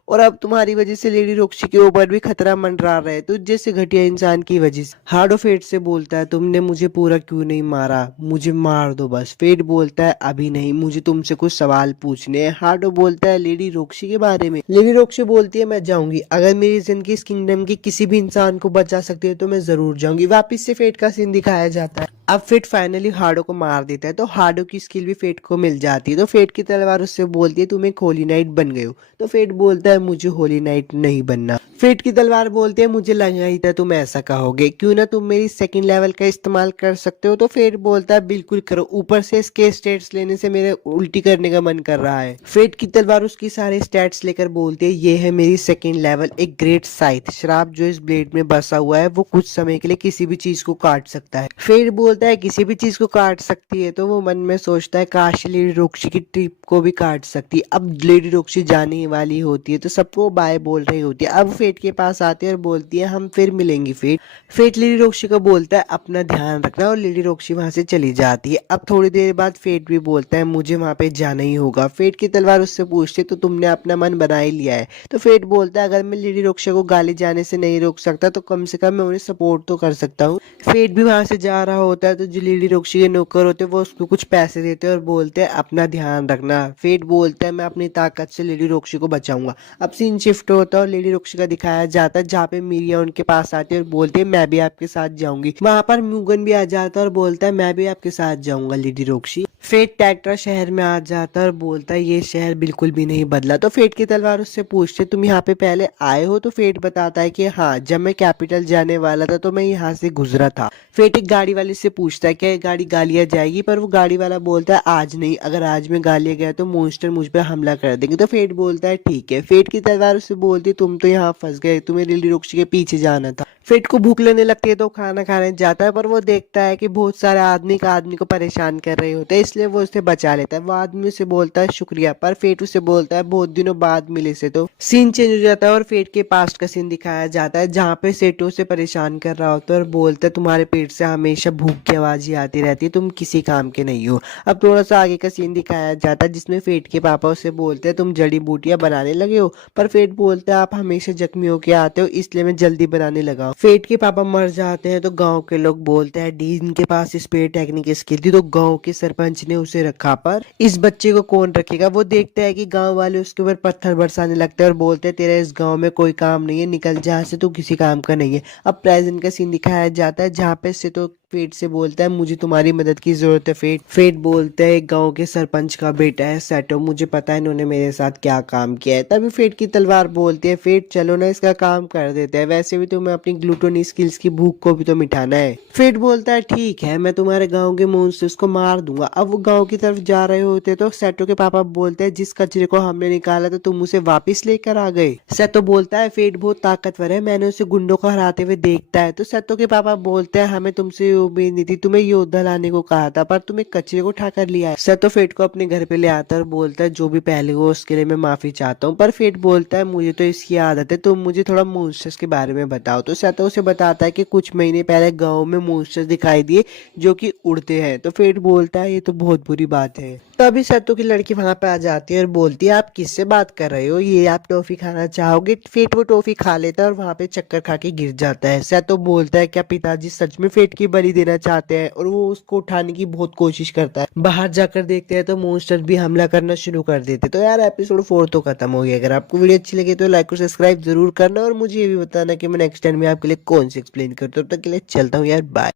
और अब तुम्हारी वजह से लेडी रोक्सी के ऊपर भी खतरा मंडरा रहा है, तुझ जैसे घटिया इंसान की वजह से। हार्डो फेट से बोलता है तुमने मुझे पूरा क्यों नहीं मारा, मुझे मार दो बस। फेट बोलता है अभी नहीं, मुझे तुमसे कुछ सवाल पूछने हैं। हार्डो बोलता है लेडी रोक्सी के बारे में। लेडी रोक्सी बोलती है मैं जाऊंगी, अगर मेरी जिंदगी इस किंगडम की किसी भी इंसान को बचा सकती है तो मैं जरूर जाऊंगी। वापिस से फेट का सीन दिखाया जाता है। अब फेट फाइनली हार्डो को मार देता है तो हार्डो की स्किल भी फेट को मिल जाती है। तो फेट की तलवार उससे बोलती है तुम एक होली नाइट बन गए हो। तो फेट बोलता है मुझे होली नाइट नहीं बनना। फेट की तलवार बोलते हैं मुझे लगा ही था तुम ऐसा कहोगे, क्यों ना तुम मेरी सेकंड लेवल का इस्तेमाल कर सकते हो। तो फेट बोलता है बिल्कुल करो, ऊपर से इसके स्टेट्स लेने से मेरे उल्टी करने का मन कर रहा है। फेट की तलवार उसकी सारे स्टेट्स लेकर बोलती है ये है मेरी सेकंड लेवल एक ग्रेट साइथ, श्राप जो इस ब्लेड में बसा हुआ है वो कुछ समय के लिए किसी भी चीज को काट सकता है। फेट बोलता है किसी भी चीज को काट सकती है, तो वो मन में सोचता है काश लेडी रोक्सी की ट्रिप को भी काट सकती। अब लेडी रोक्सी जाने ही वाली होती है तो सबको बाय बोल रही होती है। अब फेट के पास आती है और बोलती है हम फिर मिलेंगी फेट। फेट लेडी रोक्सी को बोलता है अपना ध्यान रखना और लेडी रोक्सी वहां से चली जाती है। अब थोड़ी देर बाद फेट भी बोलता है मुझे वहां पे जाना ही होगा। फेट की तलवार उससे पूछती है तो तुमने अपना मन बना ही लिया है? तो फेट बोलता है अगर मैं लेडी रोक्सी को गाली जाने से नहीं रोक सकता तो कम से कम मैं उन्हें सपोर्ट तो कर सकता हूँ। फेट भी वहां से जा रहा होता है तो जो लेडी रोक्सी के नौकर होते हैं वो उसको कुछ पैसे देते हैं और बोलते हैं अपना ध्यान रखना। फेट बोलता है मैं अपनी ताकत से लेडी रोक्सी को बचाऊंगा। अब सीन शिफ्ट होता है और लेडी रोक्सी का दिखाया जाता है जहाँ पे मीरिया उनके पास आती है और बोलती है मैं भी आपके साथ जाऊंगी। वहां पर म्यूगन भी आ जाता है और बोलता है मैं भी आपके साथ जाऊंगा लेडी रोक्सी। फेट टैक्ट्रा शहर में आ जाता है और बोलता है ये शहर बिल्कुल भी नहीं बदला। तो फेट की तलवार उससे पूछते तुम यहाँ पे पहले आए हो? तो फेट बताता है कि हाँ, जब मैं कैपिटल जाने वाला था तो मैं यहाँ से गुजरा था। फेट एक गाड़ी वाले से पूछता है कि गाड़ी गालिया जाएगी, पर वो गाड़ी वाला बोलता है आज नहीं, अगर आज में गालिया गया तो मॉन्स्टर मुझ पर हमला कर देंगे। तो फेट बोलता है ठीक है। फेट की तलवार उससे बोलती है तुम तो यहाँ फंस गए, तुम्हें लेडी रोक्सी के पीछे जाना था। फेट को भूख लगने लगती है तो खाना खाने जाता है, पर वो देखता है कि बहुत सारे आदमी का आदमी को परेशान कर रहे होते हैं, इसलिए वो उसे बचा लेता है। वो आदमी उसे बोलता है शुक्रिया, पर फेट उसे बोलता है बहुत दिनों बाद मिले से। तो सीन चेंज हो जाता है और फेट के पास्ट का सीन दिखाया जाता है जहाँ पे सेटो से परेशान कर रहा होता है और बोलता है तुम्हारे पेट से हमेशा भूख की आवाज ही आती रहती है, तुम किसी काम के नहीं हो। अब थोड़ा सा आगे का सीन दिखाया जाता है जिसमें फेट के पापा उसे बोलते हैं तुम जड़ी बूटियां बनाने लगे हो, पर फेट बोलता है आप हमेशा जख्मी होके आते हो इसलिए मैं जल्दी बनाने लगा हूं। फेट के पापा मर जाते हैं तो गांव के लोग बोलते हैं डीन के पास स्पेयर टेक्निक स्किल थी तो गांव के सरपंच ने उसे रखा, पर इस बच्चे को कौन रखेगा? वो देखता है कि गांव वाले उसके ऊपर पत्थर बरसाने लगते हैं और बोलते हैं तेरा इस गांव में कोई काम नहीं है, निकल जहाँ से, तू किसी काम का नहीं है। अब प्रेजेंट का सीन दिखाया जाता है जहाँ पे से तो फेट से बोलता है मुझे तुम्हारी मदद की जरूरत है फेट। फेट बोलता है गांव के सरपंच का बेटा है सेटो, मुझे पता है इन्होंने मेरे साथ क्या काम किया है। तभी फेट की तलवार बोलती है फेट चलो ना इसका काम कर देते हैं, वैसे भी तुम्हें अपनी ग्लूटोनी स्किल्स की भूख को भी तो मिटाना है। फेट बोलता है ठीक है मैं तुम्हारे गाँव के मॉन्स्टर्स को मार दूंगा। अब वो गाँव की तरफ जा रहे होते तो सेटो के पापा बोलते हैं जिस कचरे को हमने निकाला था तुम उसे वापिस लेकर आ गए। सेटो बोलता है फेट बहुत ताकतवर है, मैंने उसे गुंडों को हराते हुए देखता है। तो सेटो के पापा बोलते हैं हमें तुमसे ये उम्मीद नहीं थी, तुम्हें योद्धा लाने को कहा था पर तुम एक कचरे को उठा कर लिया है। सेटो फेट को अपने घर पे ले आता है और बोलता है जो भी पहले हुआ उसके लिए मैं माफी चाहता हूँ। पर फेट बोलता है मुझे तो इसकी आदत है, तुम मुझे थोड़ा मॉन्स्टर्स के बारे में बताओ। तो सेटो उसे बताता है कि कुछ महीने पहले गाँव में मॉन्स्टर्स दिखाई दिए जो कि उड़ते हैं। तो फेट बोलता है ये तो बहुत बुरी बात है। तभी सेटो की लड़की वहां पे आ जाती है और बोलती है आप किससे बात कर रहे हो, ये आप टॉफी खाना चाहोगे। फेट वो टॉफी खा लेता है और वहां पे चक्कर खा के गिर जाता है। सेटो बोलता है क्या पिताजी सच में फेट की बलि देना चाहते हैं, और वो उसको उठाने की बहुत कोशिश करता है। बाहर जाकर देखते हैं तो मॉन्स्टर भी हमला करना शुरू कर देते। तो यार एपिसोड 4 तो खत्म हो गया। अगर आपको वीडियो अच्छी लगी तो लाइक और सब्सक्राइब जरूर करना और मुझे ये भी बताना कि मैं नेक्स्ट टाइम में आपके लिए कौन सी एक्सप्लेन करता हूँ। तब तक के लिए चलता हूँ यार, बाय।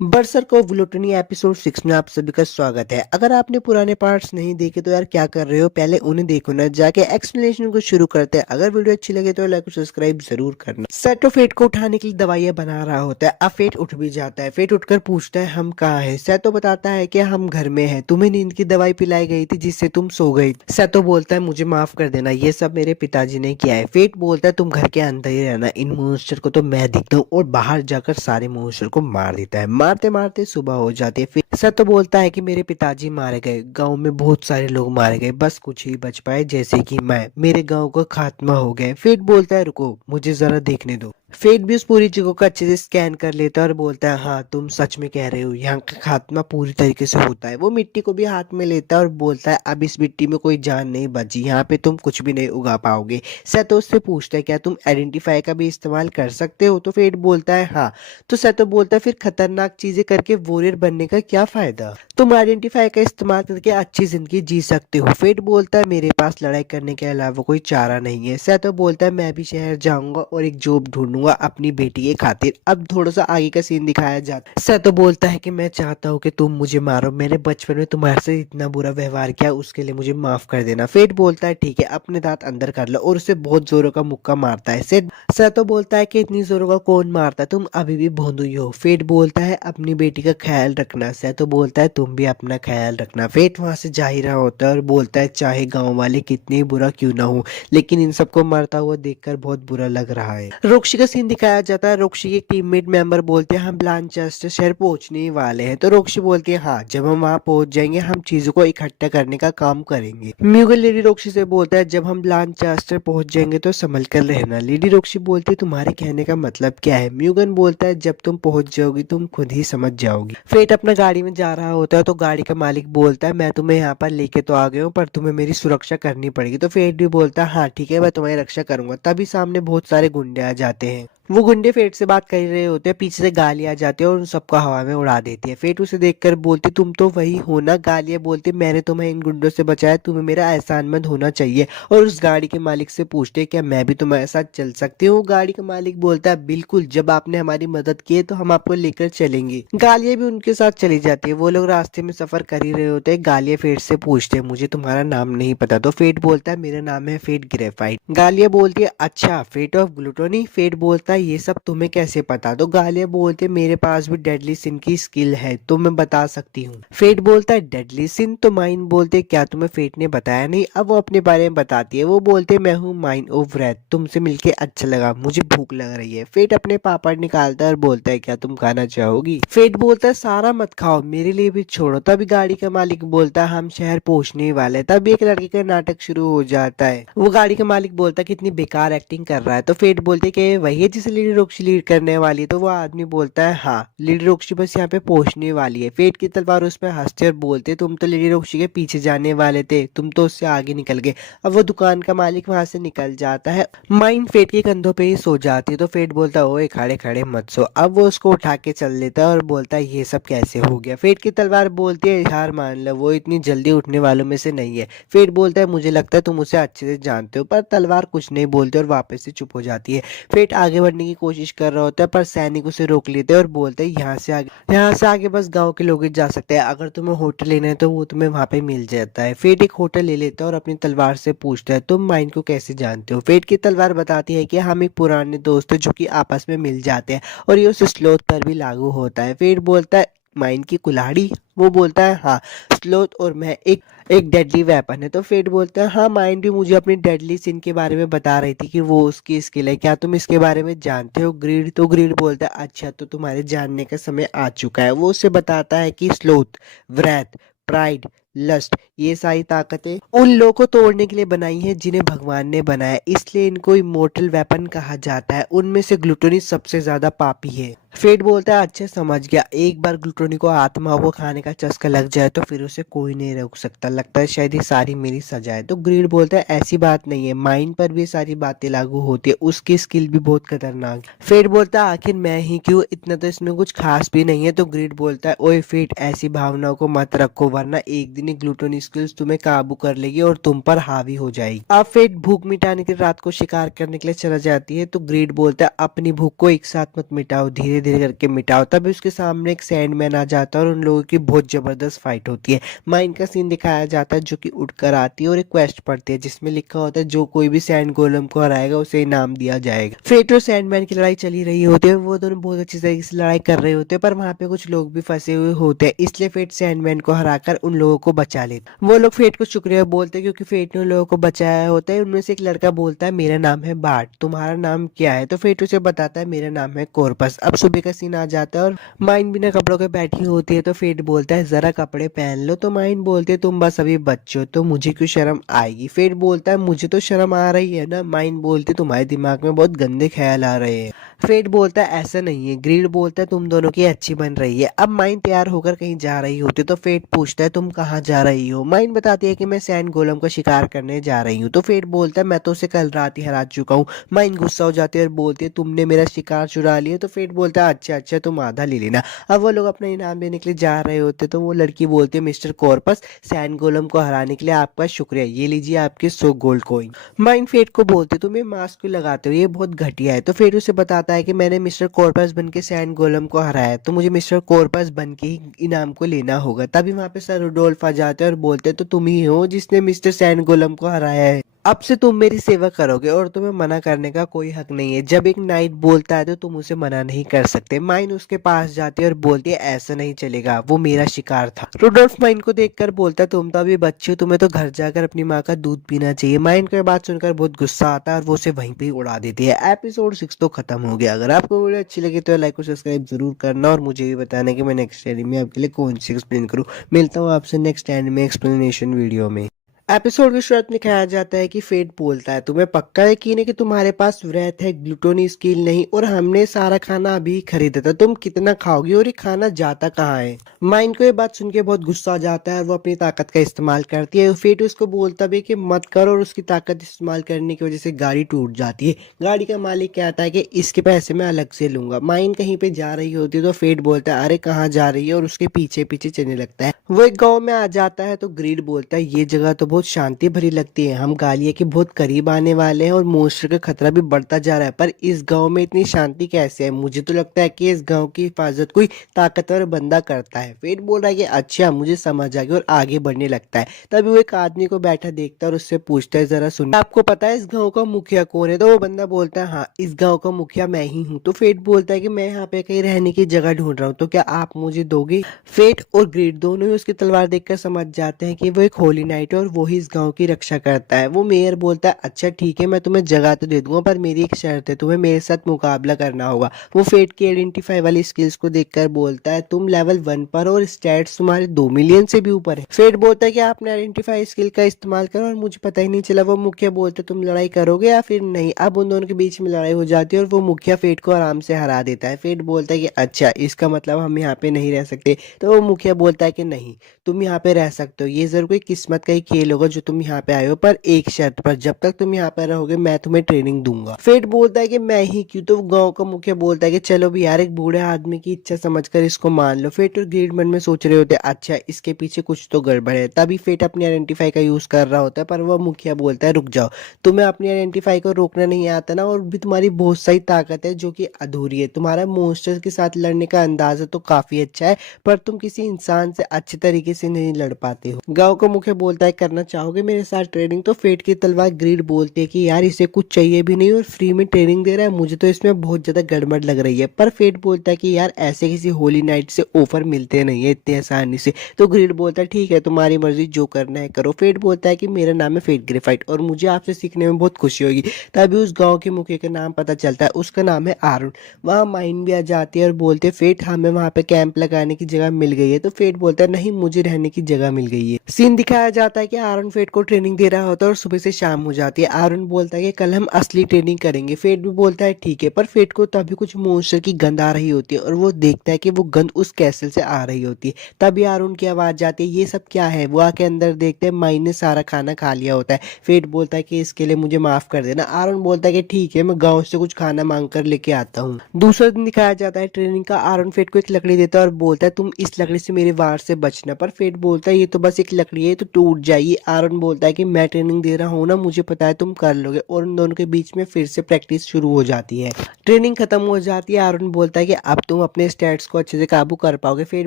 बरसर्क ऑफ ग्लूटनी एपिसोड 6 में आप सभी का स्वागत है। अगर आपने पुराने पार्ट्स नहीं देखे तो यार क्या कर रहे हो, पहले उन्हें देखो ना। जाके एक्सप्लेनेशन को शुरू करते हैं। अगर वीडियो अच्छी लगे तो लाइक और सब्सक्राइब जरूर करना। सेटो फेट को उठाने के लिए दवाइयां बना रहा होता है। अब फेट उठ भी जाता है। फेट उठकर पूछता है हम कहाँ हैं। सेटो बताता है कि हम घर में हैं, तुम्हें नींद की दवाई पिलाई गई थी जिससे तुम सो गई। सेटो बोलता है मुझे माफ कर देना, ये सब मेरे पिताजी ने किया है। फेट बोलता है तुम घर के अंदर ही रहना, इन मॉन्स्टर को तो मैं दिखता हूँ, और बाहर जाकर सारे मॉन्स्टर को मार देता है। मारते मारते सुबह हो जाती है। फिर सत्य बोलता है कि मेरे पिताजी मारे गए, गांव में बहुत सारे लोग मारे गए, बस कुछ ही बच पाए जैसे कि मैं, मेरे गांव का खात्मा हो गया। फेट बोलता है रुको मुझे जरा देखने दो। फेट भी उस पूरी जगह को अच्छे से स्कैन कर लेता है और बोलता है हाँ तुम सच में कह रहे हो, यहाँ का खात्मा पूरी तरीके से होता है। वो मिट्टी को भी हाथ में लेता है और बोलता है अब इस मिट्टी में कोई जान नहीं बची, यहाँ पे तुम कुछ भी नहीं उगा पाओगे। सतो उससे पूछता है क्या तुम आइडेंटिफाई का भी इस्तेमाल कर सकते हो। तो फेट बोलता है हाँ। तो सतो बोलता है फिर खतरनाक चीजें करके वॉरियर बनने का क्या फायदा, तुम आइडेंटिफाई का इस्तेमाल करके अच्छी जिंदगी जी सकते हो। फेट बोलता है मेरे पास लड़ाई करने के अलावा कोई चारा नहीं है। सतो बोलता है मैं भी शहर जाऊंगा और एक जॉब ढूंढूंगा अपनी बेटी के खातिर। अब थोड़ा सा आगे का सीन दिखाया जाता है। सतो बोलता है कि मैं चाहता हूँ कि तुम मुझे मारो, मैंने बचपन में तुम्हारे से इतना बुरा व्यवहार किया, उसके लिए मुझे माफ कर देना। फेट बोलता है ठीक है, अपने दांत अंदर कर लो, और उसे बहुत जोरों का मुक्का मारता है। सतो बोलता है कि इतनी जोरों का कौन मारता, तुम अभी भी भोंदू ही हो। फेट बोलता है अपनी बेटी का ख्याल रखना। सतो बोलता है तुम भी अपना ख्याल रखना। फेट वहां से जा ही रहा होता है और बोलता है चाहे गाँव वाले कितने बुरा क्यों ना हो, लेकिन इन सबको मरता हुआ देखकर बहुत बुरा लग रहा है। रोक्शी का सीन दिखाया जाता है। रोक्शी के टीममेट मेंबर बोलते हैं हम ब्लानचेस्टर शहर पहुंचने वाले हैं। तो रोक्शी बोलती है हाँ जब हम वहां पहुंच जाएंगे हम चीजों को इकट्ठा करने का काम करेंगे। म्यूगन लेडी रोक्शी से बोलता है जब हम ब्लानचेस्टर पहुंच जाएंगे तो संभल कर रहना। लेडी रोक्शी बोलती है तुम्हारे कहने का मतलब क्या है। म्यूगन बोलता है जब तुम पहुंच जाओगी तुम खुद ही समझ जाओगी। फेट अपना गाड़ी में जा रहा होता है तो गाड़ी का मालिक बोलता है मैं तुम्हें यहाँ पर लेके तो आ गया हूँ पर तुम्हें मेरी सुरक्षा करनी पड़ेगी। तो फेट भी बोलता है हाँ ठीक है मैं तुम्हारी रक्षा करूंगा। तभी सामने बहुत सारे गुंडे आ जाते हैं। वो गुंडे फेट से बात कर रहे होते हैं, पीछे से गालियां आ जाती है और उन सबको हवा में उड़ा देती है। फेट उसे देखकर बोलती तुम तो वही हो ना। गालियां बोलती मैंने तुम्हें इन गुंडों से बचाया, तुम्हें मेरा एहसानमंद होना चाहिए। और उस गाड़ी के मालिक से पूछते क्या मैं भी तुम्हारे साथ चल सकती हूँ। गाड़ी का मालिक बोलता है बिल्कुल, जब आपने हमारी मदद की है तो हम आपको लेकर चलेंगे। गालियां भी उनके साथ चली जाती है। वो लोग रास्ते में सफर कर ही रहे होते हैं। गालियां फेट से पूछते हैं मुझे तुम्हारा नाम नहीं पता। तो फेट बोलता है मेरा नाम है फेट ग्रेफाइट। गालियां बोलती है अच्छा फेट ऑफ ग्लूटोनी। फेट बोलता है ये सब तुम्हें कैसे पता। तो गालियां बोलते मेरे पास भी डेडली सिन की स्किल है तो मैं बता सकती हूँ। फेट बोलता है डेडली सिन। तो माइन बोलते क्या तुम्हें फेट ने बताया नहीं। अब वो अपने बारे में बताती है। वो बोलते मैं हूँ माइन ऑफ रेथ, तुमसे मिलके अच्छा लगा, मुझे भूख लग रही है। फेट अपने पापड़ निकालता है और बोलता है क्या तुम खाना चाहोगी। फेट बोलता है सारा मत खाओ मेरे लिए भी छोड़ो। तभी गाड़ी का मालिक बोलता है हम शहर पहुंचने वाले। तभी एक लड़के का नाटक शुरू हो जाता है। वो गाड़ी का मालिक बोलता है कितनी बेकार एक्टिंग कर रहा है। तो फेट बोलते कि वही है जिसे लेडी रोक्शी लीड करने वाली है। तो वो आदमी बोलता है हाँ लेडी रोक्शी बस यहाँ पे पहुंचने वाली है। फेट की तलवार उस पर हंसते और बोलते तुम तो लेडी रोक्शी के पीछे जाने वाले थे, तुम तो उससे आगे निकल गए। अब वो दुकान का मालिक वहां से निकल जाता है। माइन फेट के कंधों पे ही सो जाती है। तो फेट बोलता है ओए खड़े खड़े मत सो। अब वो उसको उठा के चल लेता है और बोलता है ये सब कैसे हो गया। फेट की तलवार बोलती है हार मान लो, वो इतनी जल्दी उठने वालों में से नहीं है। फेट बोलता है मुझे लगता है तुम उसे अच्छे से जानते हो। पर तलवार कुछ नहीं बोलती और वापस से चुप हो जाती है। फेट आगे बढ़ने भागने की कोशिश कर रहा होता है, पर सैनिक उसे रोक लेते हैं और बोलते हैं यहाँ से आगे बस गांव के लोग ही जा सकते हैं। अगर तुम्हें होटल लेना है तो वो तुम्हें वहां पे मिल जाता है। फेट एक होटल ले लेता है और अपनी तलवार से पूछता है तुम माइन को कैसे जानते हो। फेट की तलवार बताती है कि हम एक पुराने दोस्त हैं जो कि आपस में मिल जाते हैं, और ये उस स्लोथ पर भी लागू होता है। फेट बोलता है माइन की कुल्हाड़ी। वो बोलता है हाँ, स्लोथ और मैं एक एक डेडली वेपन है। तो फेट बोलता है हाँ, माइंड भी मुझे अपनी डेडली सिन के बारे में बता रही थी कि वो उसकी स्किल है, क्या तुम इसके बारे में जानते हो। ग्रीड बोलता है अच्छा, तो तुम्हारे जानने का समय आ चुका है। वो उसे बताता है कि स्लोथ, व्रैथ, प्राइड, लस्ट, ये सारी ताकतें उन लोगों को तोड़ने के लिए बनाई हैं जिन्हें भगवान ने बनाया, इसलिए इनको इमोर्टल वेपन कहा जाता है। उनमें से ग्लूटोनी सबसे ज्यादा पापी है। फेट बोलता है अच्छा समझ गया, एक बार ग्लूटोनी को आत्मा को खाने का चस्का लग जाए तो फिर उसे कोई नहीं रोक सकता, लगता है शायद ये सारी मेरी सजा है। तो ग्रीड बोलता है ऐसी बात नहीं है, माइंड पर भी सारी बातें लागू होती है, उसकी स्किल भी बहुत खतरनाक है। फेट बोलता है आखिर मैं ही क्यों, इतना तो इसमें कुछ खास भी नहीं है। तो ग्रीड बोलता है ओए फेट, ऐसी भावनाओं को मत रखो वरना एक दिन ग्लूटोनी स्किल्स तुम्हें काबू कर लेगी और तुम पर हावी हो जाएगी। अब फेट भूख मिटाने के रात को शिकार करने के लिए चला जाती है। तो ग्रीड बोलता है अपनी भूख को एक साथ मत मिटाओ, धीरे धीरे करके मिटाओ। तभी उसके सामने एक सैंडमैन आ जाता है और उन लोगों की बहुत जबरदस्त फाइट होती है। माइन का सीन दिखाया जाता है जो कि उठकर आती है और एक क्वेस्ट पढ़ती है जिसमें लिखा होता है जो कोई भी सैंड गोलम को हराएगा उसे इनाम दिया जाएगा। फेट और सैंडमैन की लड़ाई चली रही होती है, वो दोनों बहुत अच्छी तरीके से लड़ाई कर रहे होते हैं, पर वहां पे कुछ लोग भी फंसे हुए होते हैं, इसलिए फेट सैंडमैन को हराकर उन लोगों को बचा लेता है। वो लोग फेट को शुक्रिया बोलते हैं क्योंकि फेट ने उन लोगों को बचाया होता है। उनमें से एक लड़का बोलता है मेरा नाम है बार्ट, तुम्हारा नाम क्या है। तो फेट उसे बताता है मेरा नाम है कॉर्पस। अब सुबह का सीन आ जाता है और माइन बिना कपड़ों के बैठी होती है। तो फेट बोलता है जरा कपड़े पहन लो। तो माइन बोलते है तुम बस अभी बच्चे हो तो मुझे क्यों शर्म आएगी। फेट बोलता है मुझे तो शर्म आ रही है ना। माइन बोलते तुम्हारे दिमाग में बहुत गंदे ख्याल आ रहे हैं। फेट बोलता है ऐसा नहीं है। ग्रीड बोलता है तुम दोनों की अच्छी बन रही है। अब माइन तैयार होकर कहीं जा रही होती है तो फेट पूछता है तुम कहाँ जा रही हो। माइन बताती है कि मैं सैंड गोलम का शिकार करने जा रही हूँ। तो फेट बोलता है मैं तो उसे कल रात ही हरा चुका हूँ। माइन गुस्सा हो जाती है और बोलती है तुमने मेरा शिकार चुरा लिया। तो फेट बोलता है अच्छा अच्छा, तुम आधा ले लेना। अब वो लोग अपना इनाम देने के लिए जा रहे होते तो वो लड़की बोलती है मिस्टर कॉर्पस, सैंड गोलम को हराने के लिए आपका शुक्रिया, ये लीजिए आपके 100 गोल्ड कॉइन। माइन फेट को बोलते तुम ये मास्क क्यों लगाते हो, ये बहुत घटिया है। तो फेट उसे बताता है कि मैंने मिस्टर कॉर्पस बन के सैंड गोलम को हराया, तो मुझे मिस्टर कॉर्पस बन के ही इनाम को लेना होगा। तभी वहां पे सर रुडोल्फ आ जाते हैं और बोलते तो तुम ही हो जिसने मिस्टर सैंड गोलम को हराया है, अब से तुम मेरी सेवा करोगे और तुम्हें मना करने का कोई हक नहीं है। जब एक नाइट बोलता है तो तुम उसे मना नहीं कर सकते। माइन उसके पास जाती है और बोलती है ऐसा नहीं चलेगा, वो मेरा शिकार था। रुडोल्फ माइन को देखकर बोलता है तुम तो अभी बच्चे हो, तुम्हें तो घर जाकर अपनी माँ का दूध पीना चाहिए। माइन को ये बात सुनकर बहुत गुस्सा आता है और वो उसे वहीं पे ही उड़ा देती है। एपिसोड 6 तो खत्म हो गया। अगर आपको वीडियो अच्छी लगी तो लाइक और सब्सक्राइब जरूर करना और मुझे भी बताना कि मैं नेक्स्ट एनिमे आपके लिए कौन सी एक्सप्लेन करूँ। मिलता हूँ आपसे नेक्स्ट एनिमे एक्सप्लेनेशन वीडियो में। एपिसोड की शुरुआत में कहा जाता है कि फेट बोलता है तुम्हें पक्का यकीन है कि तुम्हारे पास व्रत है, ग्लूटोनी स्किल नहीं, और हमने सारा खाना अभी खरीदा था, तुम कितना खाओगी और ये खाना जाता कहाँ है। माइन को ये बात सुन के बहुत गुस्सा आ जाता है और वो अपनी ताकत का इस्तेमाल करती है। फेट उसको बोलता भी कि मत करो और उसकी ताकत इस्तेमाल करने की वजह से गाड़ी टूट जाती है। गाड़ी का मालिक कहता है कि इसके पैसे मैं अलग से लूंगा। माइन कहीं पे जा रही होती है तो फेट बोलता है अरे कहाँ जा रही है, और उसके पीछे पीछे चलने लगता है। वो एक गाँव में आ जाता है तो ग्रीड बोलता है ये जगह तो बहुत शांति भरी लगती है, हम गालिया के बहुत करीब आने वाले हैं और मॉन्स्टर का खतरा भी बढ़ता जा रहा है, पर इस गांव में इतनी शांति कैसे है। मुझे तो लगता है कि इस गांव की हिफाजत कोई ताकतवर बंदा करता है। फेट बोल रहा है कि अच्छा मुझे समझ आ गया और आगे बढ़ने लगता है। तभी वो एक आदमी को बैठा देखता है और उससे पूछता है जरा सुन आपको पता है इस गाँव का मुखिया कौन है। तो वो बंदा बोलता है हाँ, इस गाँव का मुखिया मैं ही हूँ। तो फेट बोलता है कि मैं यहाँ पे कहीं रहने की जगह ढूंढ रहा हूँ, तो क्या आप मुझे दोगे। फेट और ग्रीड दोनों ही उसकी तलवार देखकर समझ जाते हैं कि वो एक होली नाइट है और वो ही इस गांव की रक्षा करता है। वो मेयर बोलता है अच्छा ठीक है, मैं तुम्हें जगह तो दे दूंगा पर मेरी एक शर्त है, तुम्हें मेरे साथ मुकाबला करना होगा। वो फेट की आइडेंटिफाई वाली स्किल्स को देखकर बोलता है तुम लेवल 1 पर और स्टैट्स तुम्हारे 2 मिलियन से भी ऊपर है। फेट बोलता है कि आपने आइडेंटिफाई स्किल का इस्तेमाल करो और मुझे पता ही नहीं चला। वो मुखिया बोलते तुम लड़ाई करोगे या फिर नहीं। अब उन दोनों के बीच में लड़ाई हो जाती है और वो मुखिया फेट को आराम से हरा देता है। फेट बोलता है कि अच्छा इसका मतलब हम यहाँ पे नहीं रह सकते। तो वो मुखिया बोलता है कि नहीं, तुम यहाँ पे रह सकते हो, ये जरूर कोई किस्मत का ही खेल होगा। होगा जो तुम यहाँ पे आए हो, पर एक शर्त पर, जब तक तुम यहाँ पे रहोगे मैं तुम्हें ट्रेनिंग दूंगा। फेट बोलता है कि मैं ही क्यों, तो गांव का मुखिया बोलता है कि चलो भी यार, एक बूढ़े आदमी की इच्छा समझकर इसको मान लो। फेट और ग्रीड मन में सोच रहे होते हैं अच्छा इसके पीछे कुछ तो गड़बड़ है। तभी फेट अपनी आइडेंटिफाई का यूज कर रहा होता है, पर वह मुखिया बोलता है रुक जाओ, तुम्हें अपनी आइडेंटिफाई को रोकना नहीं आता ना, और भी तुम्हारी बहुत सारी ताकत है जो कि अधूरी है। तुम्हारा मॉन्स्टर के साथ लड़ने का अंदाजा तो काफी अच्छा है, पर तुम किसी इंसान से अच्छे तरीके से नहीं लड़ पाते हो। गांव का मुखिया बोलता है करना चाहोगे मेरे साथ ट्रेनिंग, तो फेट की तलवार ग्रीड बोलती है कि यार इसे कुछ चाहिए भी नहीं और फ्री में ट्रेनिंग दे रहा है, मुझे तो इसमें बहुत ज्यादा गड़बड़ लग रही है। पर फेट बोलता है कि यार ऐसे किसी होली नाइट से ऑफर मिलते नहीं है इतनी आसानी से। तो ग्रीड बोलता है ठीक है तुम्हारी मर्जी, जो करना है करो। फेट बोलता है कि मेरा नाम है फेट ग्रेफाइट और मुझे आपसे सीखने में बहुत खुशी होगी। तभी उस गांव के मुखिया का नाम पता चलता है, उसका नाम है आरुण। वहाँ माइन भी आ जाती है और बोलते हैं फेट हमें वहाँ पे कैंप लगाने की जगह मिल गई है। तो फेट बोलता है नहीं, मुझे रहने की जगह मिल गई है। सीन दिखाया जाता है कि आरुण फेट को ट्रेनिंग दे रहा होता है और सुबह से शाम हो जाती है। आरुण बोलता है कि कल हम असली ट्रेनिंग करेंगे। फेट भी बोलता है ठीक है, पर फेट को तभी कुछ मॉन्स्टर की गंध आ रही होती है और वो देखता है कि वो गंध उस कैसल से आ रही होती है। तभी आरुण की आवाज जाती है ये सब क्या है। वो आके अंदर देखते हैं माइन ने सारा खाना खा लिया होता है। फेट बोलता है कि इसके लिए मुझे माफ कर देना। आरुण बोलता है कि ठीक है, मैं गांव से कुछ खाना मांग कर लेके आता हूँ। दूसरा दिन दिखाया जाता है ट्रेनिंग का। आरुण फेट को एक लकड़ी देता है और बोलता है तुम इस लकड़ी से मेरे वार से बचना। पर फेट बोलता है ये तो बस एक लकड़ी है, तो टूट जाएगी। आरुण बोलता है कि मैं ट्रेनिंग दे रहा हूँ ना, मुझे पता है तुम कर लोगे। और उन दोनों के बीच में फिर से प्रैक्टिस शुरू हो जाती है। ट्रेनिंग खत्म हो जाती है। आरुण बोलता है कि अब तुम अपने स्टैट्स को अच्छे से काबू कर पाओगे। फेट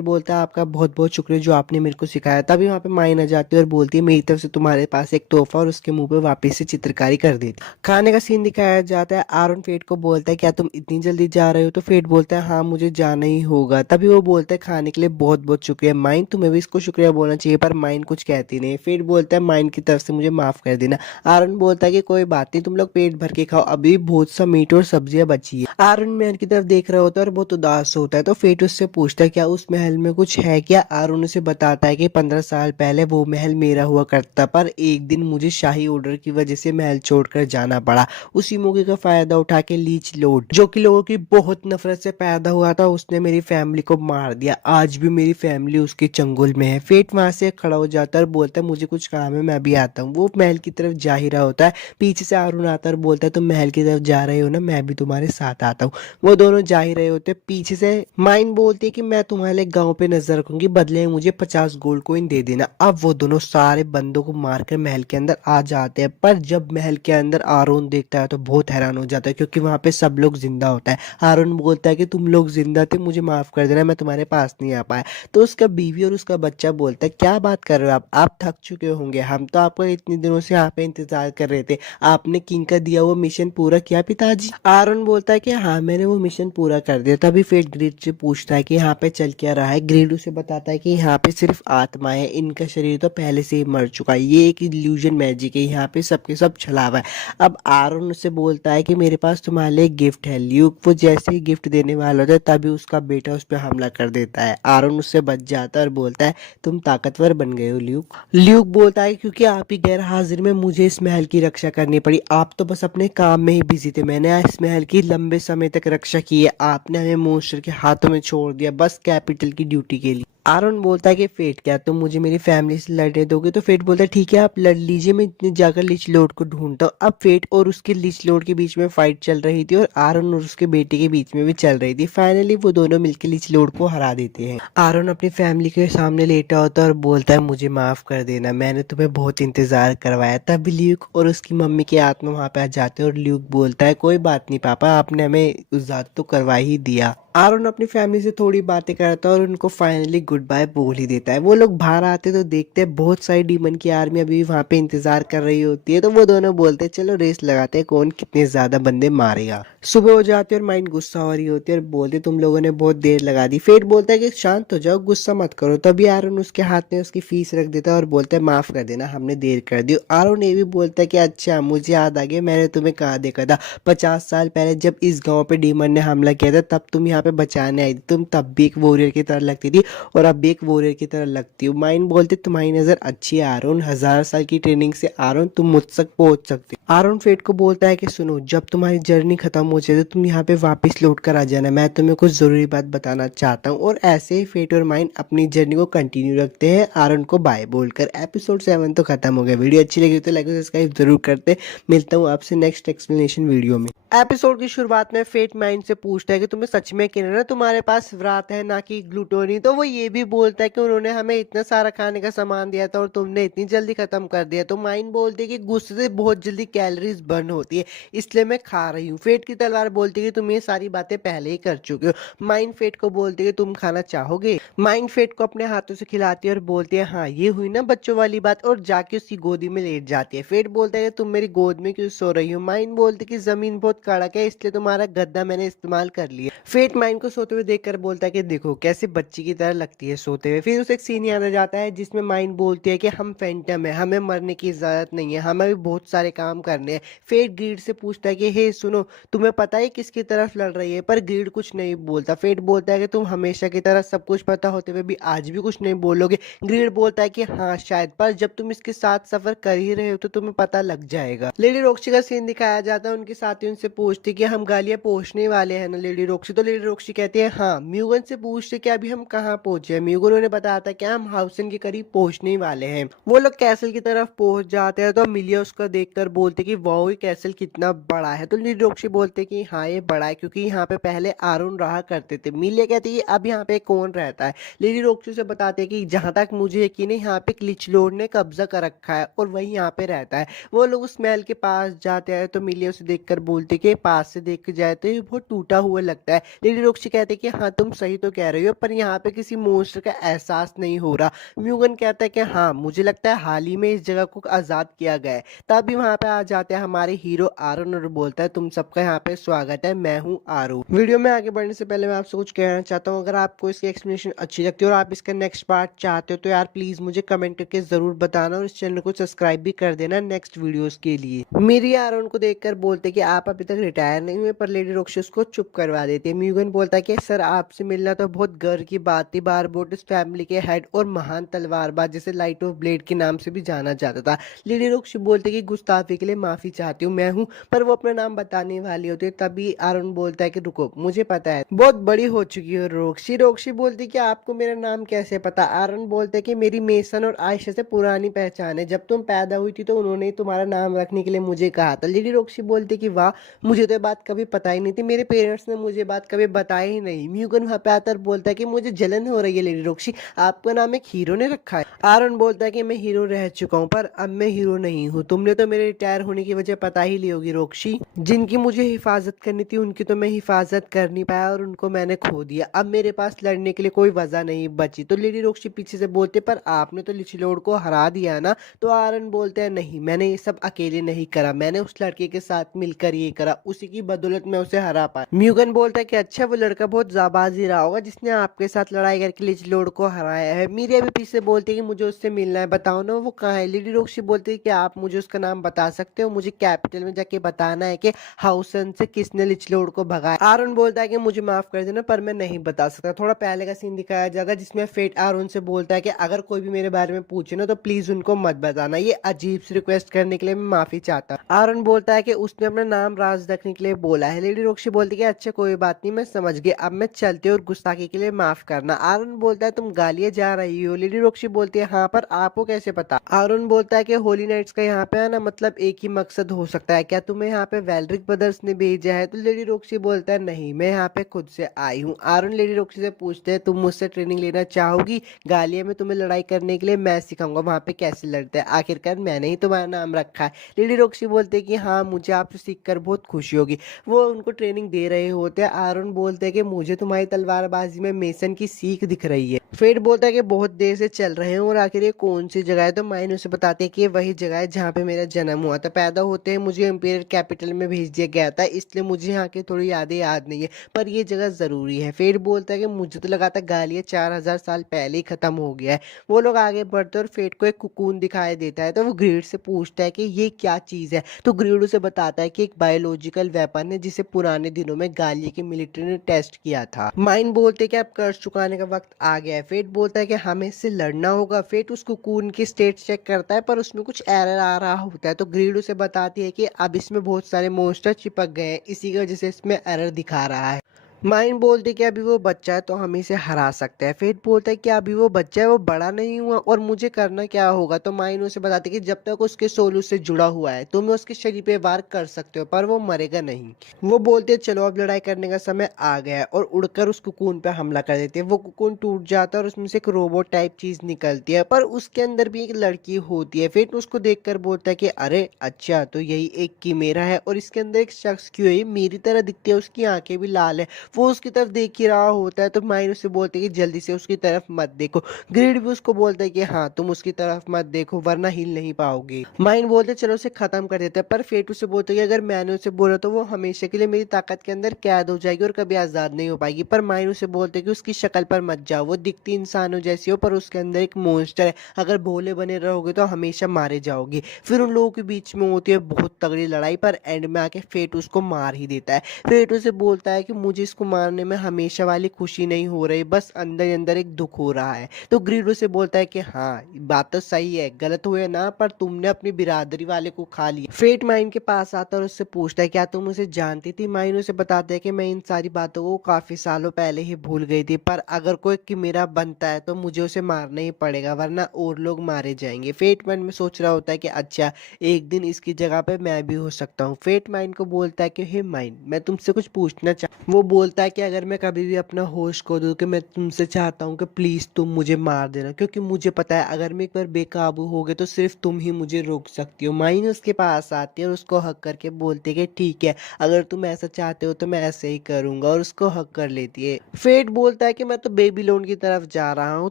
बोलता है आपका बहुत बहुत शुक्रिया जो आपने मेरे को सिखाया। तभी वहाँ पे माइन आ जाती है और बोलती है मेरी तरफ से तुम्हारे पास एक तोहफा, और उसके मुंह पे वापस से चित्रकारी कर देती। खाने का सीन दिखाया जाता है। आरुण फेट को बोलता है क्या तुम इतनी जल्दी जा रहे हो। तो फेट बोलता है हाँ मुझे जाना ही होगा। तभी वो बोलता है खाने के लिए बहुत बहुत शुक्रिया माइन, तुम्हें भी इसको शुक्रिया बोलना चाहिए। पर माइन कुछ कहती नहीं। फेट बोलता है माइन की तरफ से मुझे माफ कर देना। आरुण बोलता है कि कोई बात नहीं, तुम लोग पेट भर के खाओ, अभी बहुत सा मीट और सब्जियां बची है। आरुण महल की तरफ देख रहा होता है और बहुत उदास होता है। तो फेट उससे पूछता है क्या उस महल में कुछ है क्या। आरुण उसे बताता है कि 15 साल पहले वो महल मेरा हुआ करता, पर एक दिन मुझे शाही ऑर्डर की वजह से महल छोड़कर जाना पड़ा। उसी मौके का फायदा उठा के लीच लॉर्ड, जो कि लोगों की बहुत नफरत से पैदा हुआ था, उसने मेरी फैमिली को मार दिया। आज भी मेरी फैमिली उसके चंगुल में है। फेट वहां से खड़ा हो जाता है और बोलता है मुझे कुछ काम है, मैं भी आता हूँ। वो महल की तरफ जा ही रहा होता है, पीछे से आरुण आता है और बोलता है तुम महल की तरफ जा रहे हो ना, मैं भी तुम्हारे साथ आता हूँ। वो दोनों जा ही रहे होते। पीछे से माइन बोलती है कि मैं तुम्हारे गांव पे नजर रखूंगी, बदले में मुझे 50 गोल्ड कॉइन दे देना। अब वो दोनों सारे बंदों को मारकर महल के अंदर आ जाते हैं। पर जब महल के अंदर आरुण देखता है तो बहुत हैरान हो जाता है, क्योंकि वहां पे सब लोग जिंदा होता है। आरुण बोलता है कि तुम लोग जिंदा थे, मुझे माफ कर देना, मैं तुम्हारे पास नहीं आ पाया। तो उसका बीवी और उसका बच्चा बोलता है क्या बात कर रहे हो आप थक चुके होंगे, हम तो आपको इतने दिनों से यहाँ पे इंतजार कर रहे थे। आपने किंग का दिया हुआ मिशन पूरा किया पिताजी। आरुण बोलता है कि हाँ मैंने वो मिशन पूरा कर दिया। तभी फेट ग्रीड से पूछता है कि यहाँ पे चल क्या रहा है। ग्रीड उसे बताता है कि यहाँ पे सिर्फ आत्मा है, इनका शरीर तो पहले से ही मर चुका है, ये एक इल्यूजन मैजिक है, यहाँ पे सबके सब छलावा है। अब आरुण उसे बोलता है कि मेरे पास तुम्हारे लिए गिफ्ट है। ल्यूक वो जैसे ही गिफ्ट देने वाला होता है तभी उसका बेटा उस पर हमला कर देता है। आरुण उससे बच जाता है और बोलता है तुम ताकतवर बन गए हो ल्यूक। ल्यूक बोलता है क्योंकि आप ही गैर हाजिर में मुझे इस महल की रक्षा करनी पड़ी, आप तो बस अपने काम में ही बिजी थे, मैंने इस महल की लंबे समय तक रक्षा की है, आपने हमें मॉन्स्टर के हाथों में छोड़ दिया बस कैपिटल की ड्यूटी के लिए। आरुण बोलता है कि फेट क्या तुम मुझे मेरी फैमिली से लड़ने दोगे। तो फेट बोलता है ठीक है आप लड़ लीजिए, मैं इतने जाकर लीच लॉर्ड को ढूंढता हूँ। अब फेट और उसके लीच लॉर्ड के बीच में फाइट चल रही थी और आरुण और उसके बेटे के बीच में भी चल रही थी। फाइनली वो दोनों मिलकर लीच लॉर्ड को हरा देते हैं। आरुण अपनी फैमिली के सामने लेटा होता है और बोलता है मुझे माफ कर देना, मैंने तुम्हें बहुत इंतजार करवाया। तब ल्यूक और उसकी मम्मी की आत्मा वहां पे आ जाते हैं और ल्यूक बोलता है कोई बात नहीं पापा, आपने हमें इजाजत तो करवा ही दिया। आरुण अपनी फैमिली से थोड़ी बातें करता है और उनको फाइनली गुड बाय बोल ही देता है। वो लोग बाहर आते तो देखते हैं बहुत सारी डीमन की आर्मी अभी वहां पे इंतजार कर रही होती है। तो वो दोनों बोलते हैं चलो रेस लगाते हैं कौन कितने ज्यादा बंदे मारेगा। सुबह हो जाती है और माइंड गुस्सा हो रही होती है और बोलते तुम लोगों ने बहुत देर लगा दी। फेट बोलता है कि शांत हो जाओ, गुस्सा मत करो। तभी आरुण उसके हाथ में उसकी फीस रख देता है और बोलता है माफ कर देना, हमने देर कर दी। आरुण ये भी बोलता है कि अच्छा मुझे याद आ गया, मैंने तुम्हें कहा देखा था 50 साल पहले जब इस गाँव पे डीमन ने हमला किया था, तब तुम यहाँ पे बचाने आई थी, तुम तब भी एक वॉरियर की तरह लगती थी और अब भी एक वॉरियर की तरह लगती हो। माइन बोलते तुम्हारी नजर अच्छी है आरोन, 1000 साल की ट्रेनिंग से आरोन तुम मुझ तक पहुंच सकते हो। आरोन फेट को बोलता है कि सुनो, जब तुम्हारी जर्नी खत्म हो जाए तो तुम यहाँ पे वापस लौट कर आ जाना, मैं तुम्हें कुछ जरूरी बात बताना चाहता हूँ। और ऐसे ही फेट और माइन अपनी जर्नी को कंटिन्यू रखते हैं आरोन को बाय बोलकर। एपिसोड 7 तो खत्म हो गया। वीडियो अच्छी लगी तो लाइक और सब्सक्राइब जरूर करते। मिलता हूँ आपसे नेक्स्ट एक्सप्लेनेशन वीडियो में। एपिसोड की शुरुआत में फेट माइंड से पूछता है कि तुम्हें सच में कहना ना तुम्हारे पास व्रात है ना कि ग्लूटोनी। तो वो ये भी बोलता है कि उन्होंने हमें इतना सारा खाने का सामान दिया था और तुमने इतनी जल्दी खत्म कर दिया। तो माइंड बोलती है कि गुस्से से बहुत जल्दी कैलोरीज बर्न होती है, इसलिए मैं खा रही हूँ। फेट की तलवार बोलती है कि तुम ये सारी बातें पहले ही कर चुके हो। माइंड फेट को बोलती है कि तुम खाना चाहोगे। माइंड फेट को अपने हाथों से खिलाती है और बोलती है हाँ ये हुई ना बच्चों वाली बात, और जाके उसकी गोदी में लेट जाती है। फेट बोलता है कि तुम मेरी गोद में क्यों सो रही हो। माइंड बोलती है कि जमीन बहुत कड़क है इसलिए तुम्हारा गद्दा मैंने इस्तेमाल कर लिया। फेट माइंड को सोते हुए देखकर बोलता है कि देखो कैसे बच्ची की तरह लगती है सोते हुए। फिर उसे एक सीन याद आ जाता है जिसमें माइंड बोलती है कि हम फैंटम है, हमें मरने की इजाजत नहीं है, हमें भी बहुत सारे काम करने हैं। फेट ग्रीड से पूछता है कि हे सुनो, तुम्हें पता है किसकी तरफ लड़ रही है। पर ग्रीड कुछ नहीं बोलता। फेट बोलता है कि तुम हमेशा की तरह सब कुछ पता होते हुए भी आज भी कुछ नहीं बोलोगे। ग्रीड बोलता है कि हाँ शायद, पर जब तुम इसके साथ सफर कर ही रहे हो तो तुम्हें पता लग जाएगा। लेडी रॉक्सी का सीन दिखाया जाता है। उनके साथी उनसे पूछते कि हम गालियां पहुंचने वाले हैं ना लेडी रॉक्सी। तो लेडी रॉक्सी कहती है हाँ। म्यूगन से पूछते कि अभी हम कहाँ पहुंचे हैं। म्यूगन उन्हें बताया था कि हम हाउसन के करीब पहुंचने वाले हैं। वो लोग कैसल की तरफ पहुंच जाते हैं तो मिलिया उसको देखकर बोलते कि वाओ ये कैसल कितना बड़ा है। तो लेडी रॉक्सी बोलते कि हाँ ये बड़ा है क्योंकि यहाँ पे पहले आरोन रहा करते थे। मिलिया कहती है अब यहाँ पे कौन रहता है। लेडी रॉक्सी से बताते हैं कि जहां तक मुझे यकीन है यहाँ पे क्लिच लॉर्ड ने कब्जा कर रखा है और वही यहाँ पे रहता है। वो लोग उस महल के पास जाते हैं तो मिलिया उसे देखकर बोलती कि पास से देख जाए तो ये बहुत टूटा हुआ लगता है। लेडी रॉक्सी कहते कि हाँ तुम सही तो कह रही हो, पर यहाँ पे किसी मॉन्स्टर का एहसास नहीं हो रहा। म्यूगन कहता है कि हाँ मुझे लगता है हाल ही में इस जगह को आजाद किया गया है। तभी वहां पे आ जाते हैं हमारे हीरो आरोन और बोलता है तुम सबका यहाँ पे स्वागत है, मैं हूँ आरोन। वीडियो में आगे बढ़ने से पहले मैं आपसे कुछ कहना चाहता हूँ। अगर आपको इसकी एक्सप्लेनेशन अच्छी लगती है और आप इसका नेक्स्ट पार्ट चाहते हो तो यार प्लीज मुझे कमेंट करके जरूर बताना और इस चैनल को सब्सक्राइब भी कर देना नेक्स्ट वीडियोस के लिए। मेरी आरोन को देखकर बोलते कि आप अभी तक रिटायर नहीं हुए, पर लेडी रॉक्सी उसको चुप करवा देती है। म्यूगन बोलता है कि सर आपसे मिलना तो बहुत गर्व की बात थी। बारबोटिस फैमिली के हेड और महान तलवारबाज जिसे लाइट ऑफ ब्लेड के नाम से भी जाना जाता था। लेडी रॉक्सी बोलते कि गुस्ताफी के लिए माफी चाहती हूँ मैं हूँ, पर वो अपना नाम बताने वाली होती है। तभी आरोन बोलता है कि रुको मुझे पता है, बहुत बड़ी हो चुकी हो रॉक्सी। रॉक्सी बोलती कि आपको मेरा नाम कैसे पता। आरोन बोलते कि मेरी मेसन और आयशा से पुरानी पहचान है, जब तुम पैदा हुई थी तो उन्होंने तुम्हारा नाम रखने के लिए मुझे कहा था। लेडी रॉक्सी बोलती कि वाह मुझे तो बात कभी पता ही नहीं थी, मेरे पेरेंट्स ने मुझे बात कभी बताई ही नहीं। म्यूगन वहां पे आकर बोलता है कि मुझे जलन हो रही है लेडी रॉक्सी, आपका नाम एक हीरो ने रखा है। आरोन बोलता है कि मैं हीरो रह चुका हूँ पर अब मैं हीरो नहीं हूँ, तुमने तो मेरे रिटायर होने की वजह पता ही ली होगी रॉक्सी। जिनकी मुझे हिफाजत करनी थी उनकी तो मैं हिफाजत कर नहीं पाया और उनको मैंने खो दिया। अब मेरे पास लड़ने के लिए कोई वजह नहीं बची। तो लेडी रॉक्सी पीछे से बोलते पर आपने तो लिचलॉर्ड को हरा दिया ना। तो आरोन बोलते हैं नहीं मैंने ये सब अकेले नहीं करा, मैंने उस लड़के के साथ मिलकर ये करा, उसी की बदौलत मैं उसे हरा पाया। म्यूगन बोलता है कि अच्छा वो लड़का बहुत जाबाजी रहा होगा जिसने आपके साथ लड़ाई करके लिचलॉर्ड को हराया है। मीरिया भी पीछे बोलती है कि मुझे उससे मिलना है, बताओ ना वो कहाँ है। लेडी रॉक्सी बोलती है कि आप मुझे उसका नाम बता सकते हो, मुझे कैपिटल में जाके बताना है कि हाउसन से किसने लिचलॉर्ड को भगाया। आरोन बोलता है कि मुझे माफ कर देना पर मैं नहीं बता सकता। थोड़ा पहले का सीन दिखाया जाएगा जिसमें फेट आरोन से बोलता है कि अगर कोई भी मेरे बारे में पूछे ना तो प्लीज उनको मत बताना। ये अजीब सी रिक्वेस्ट करने के लिए मैं माफी चाहता हूँ। आरोन बोलता है कि उसने अपना नाम राज रखने के लिए बोला है। लेडी रॉक्सी बोलती है कि अच्छा कोई बात नहीं मैं समझ गई, अब मैं चलती हूँ और गुस्ताखी के लिए माफ करना। आरोन बोलता है तुम गालियां जा रही हो। लेडी रॉक्सी बोलती है हाँ पर आपको कैसे पता। आरोन बोलता है कि होली नाइट्स का यहाँ पे आना मतलब एक ही मकसद हो सकता है, क्या तुम्हें यहाँ पे वेलरिक ब्रदर्स ने भेजा है। तो लेडी रॉक्सी बोलता है नहीं मैं यहाँ पे खुद से आई हूँ। आरोन लेडी रॉक्सी से पूछते हैं तुम मुझसे ट्रेनिंग लेना चाहोगी। गालिया में तुम्हें लड़ाई करने के लिए मैं सिखाऊंगा वहाँ पे कैसे लड़ते हैं, आखिरकार मैंने ही तुम्हारा नाम रखा है। लेडी रॉक्सी बोलते हैं कि हाँ मुझे आपसे सीखकर बहुत खुशी होगी। वो उनको ट्रेनिंग दे रहे होते हैं। आरोन बोलते हैं कि मुझे तुम्हारी तलवारबाजी में मेसन की सीख दिख रही है। फेट बोलता है कि बहुत देर से चल रहे हैं और आखिर ये कौन सी जगह है। तो माइन उसे बताते हैं कि ये वही जगह है जहाँ पे मेरा जन्म हुआ था। पैदा होते हैं मुझे इंपीरियल कैपिटल में भेज दिया गया था, इसलिए मुझे यहाँ की थोड़ी यादें याद नहीं है, पर ये जगह जरूरी है। फेट बोलता है कि मुझे तो लगा था गालिया 4000 साल पहले ही खत्म हो गया है। वो लोग आगे बढ़ते और फेट को एक कुकून दिखाई देता है। तो वो ग्रीड से पूछता है कि ये क्या चीज है। तो ग्रीड उसे बताता है कि एक बायोलॉजिकल वेपन है जिसे पुराने दिनों में गालिया की मिलिट्री ने मैंने टेस्ट किया था। माइन बोलते कि अब कर्ज चुकाने का वक्त आ गया है। फेट बोलता है कि हमें इससे लड़ना होगा। फेट उस कोकून की स्टेट चेक करता है पर उसमें कुछ एरर आ रहा होता है, तो ग्रीड उसे बताती है कि अब इसमें बहुत सारे मॉन्स्टर चिपक गए हैं, इसी की वजह से इसमें एरर दिखा रहा है। माइन बोलते कि अभी वो बच्चा है तो हम इसे हरा सकते हैं। फेट बोलता है कि अभी वो बच्चा है, वो बड़ा नहीं हुआ और मुझे करना क्या होगा। तो माइन उसे बताती है कि जब तक उसके सोल उससे जुड़ा हुआ है तुम उसके शरीर पे वार कर सकते हो पर वो मरेगा नहीं। वो बोलते हैं चलो अब लड़ाई करने का समय आ गया है, और उड़कर उस कुकून पे हमला कर देते हैं। वो कुकून टूट जाता है और उसमें से एक रोबोट टाइप चीज निकलती है, पर उसके अंदर भी एक लड़की होती है। फेट उसको देखकर बोलता है कि अरे अच्छा, तो यही एक कीमेरा है और इसके अंदर एक शख्स क्यों है, ये मेरी तरह दिखती है, उसकी आंखें भी लाल है। वो उसकी तरफ देख ही रहा होता है, तो माइन उससे बोलते हैं कि जल्दी से उसकी तरफ मत देखो। ग्रिड भी उसको बोलता है कि हाँ तुम उसकी तरफ मत देखो वरना हिल नहीं पाओगे। माइन बोलते हैं, चलो उसे खत्म कर देते हैं, पर फेट उसे बोलते हैं कि अगर मैंने उसे बोला तो वो हमेशा के लिए मेरी ताकत के अंदर कैद हो जाएगी और कभी आजाद नहीं हो पाएगी। पर माइन उसे बोलते हैं कि उसकी शक्ल पर मत जाओ, वो दिखती इंसानों जैसी हो पर उसके अंदर एक मॉन्स्टर है, अगर भोले बने रहोगे तो हमेशा मारे जाओगे। फिर उन लोगों के बीच में होती है बहुत तगड़ी लड़ाई, पर एंड में आके फेट उसको मार ही देता है। फेट उसे बोलता है कि मुझे इसको मारने में हमेशा वाली खुशी नहीं हो रही, बस अंदर ही अंदर एक दुख हो रहा है। तो ग्रीडो से बोलता है कि हाँ बात तो सही है, गलत हुए ना, पर तुमने अपनी बिरादरी वाले को खा लिया। फेट माइन के पास आता है और उससे पूछता है क्या तुम उसे जानती थी। माइन उसे बताता है कि मैं इन सारी बातों को काफी सालों पहले ही भूल गई थी, पर अगर कोई कीमेरा बनता है तो मुझे उसे मारना ही पड़ेगा वरना और लोग मारे जाएंगे। फेट मन में सोच रहा होता है कि अच्छा, एक दिन इसकी जगह पे मैं भी हो सकता हूँ। फेट माइन को बोलता है कि हे माइन, मैं तुमसे कुछ पूछना वो बोलता है कि अगर मैं कभी भी अपना होश खो दूं कि मैं तुमसे चाहता हूं कि प्लीज तुम मुझे मार देना, क्योंकि मुझे पता है अगर मैं एक बार बेकाबू हो गए तो सिर्फ तुम ही मुझे रोक सकती हो। माइन उसके पास आती है और उसको हक करके बोलती है कि ठीक है, अगर तुम ऐसा चाहते हो तो मैं ऐसे ही करूंगा, और उसको हक कर लेती है। फेट बोलता है कि मैं तो बेबीलोन की तरफ जा रहा हूँ,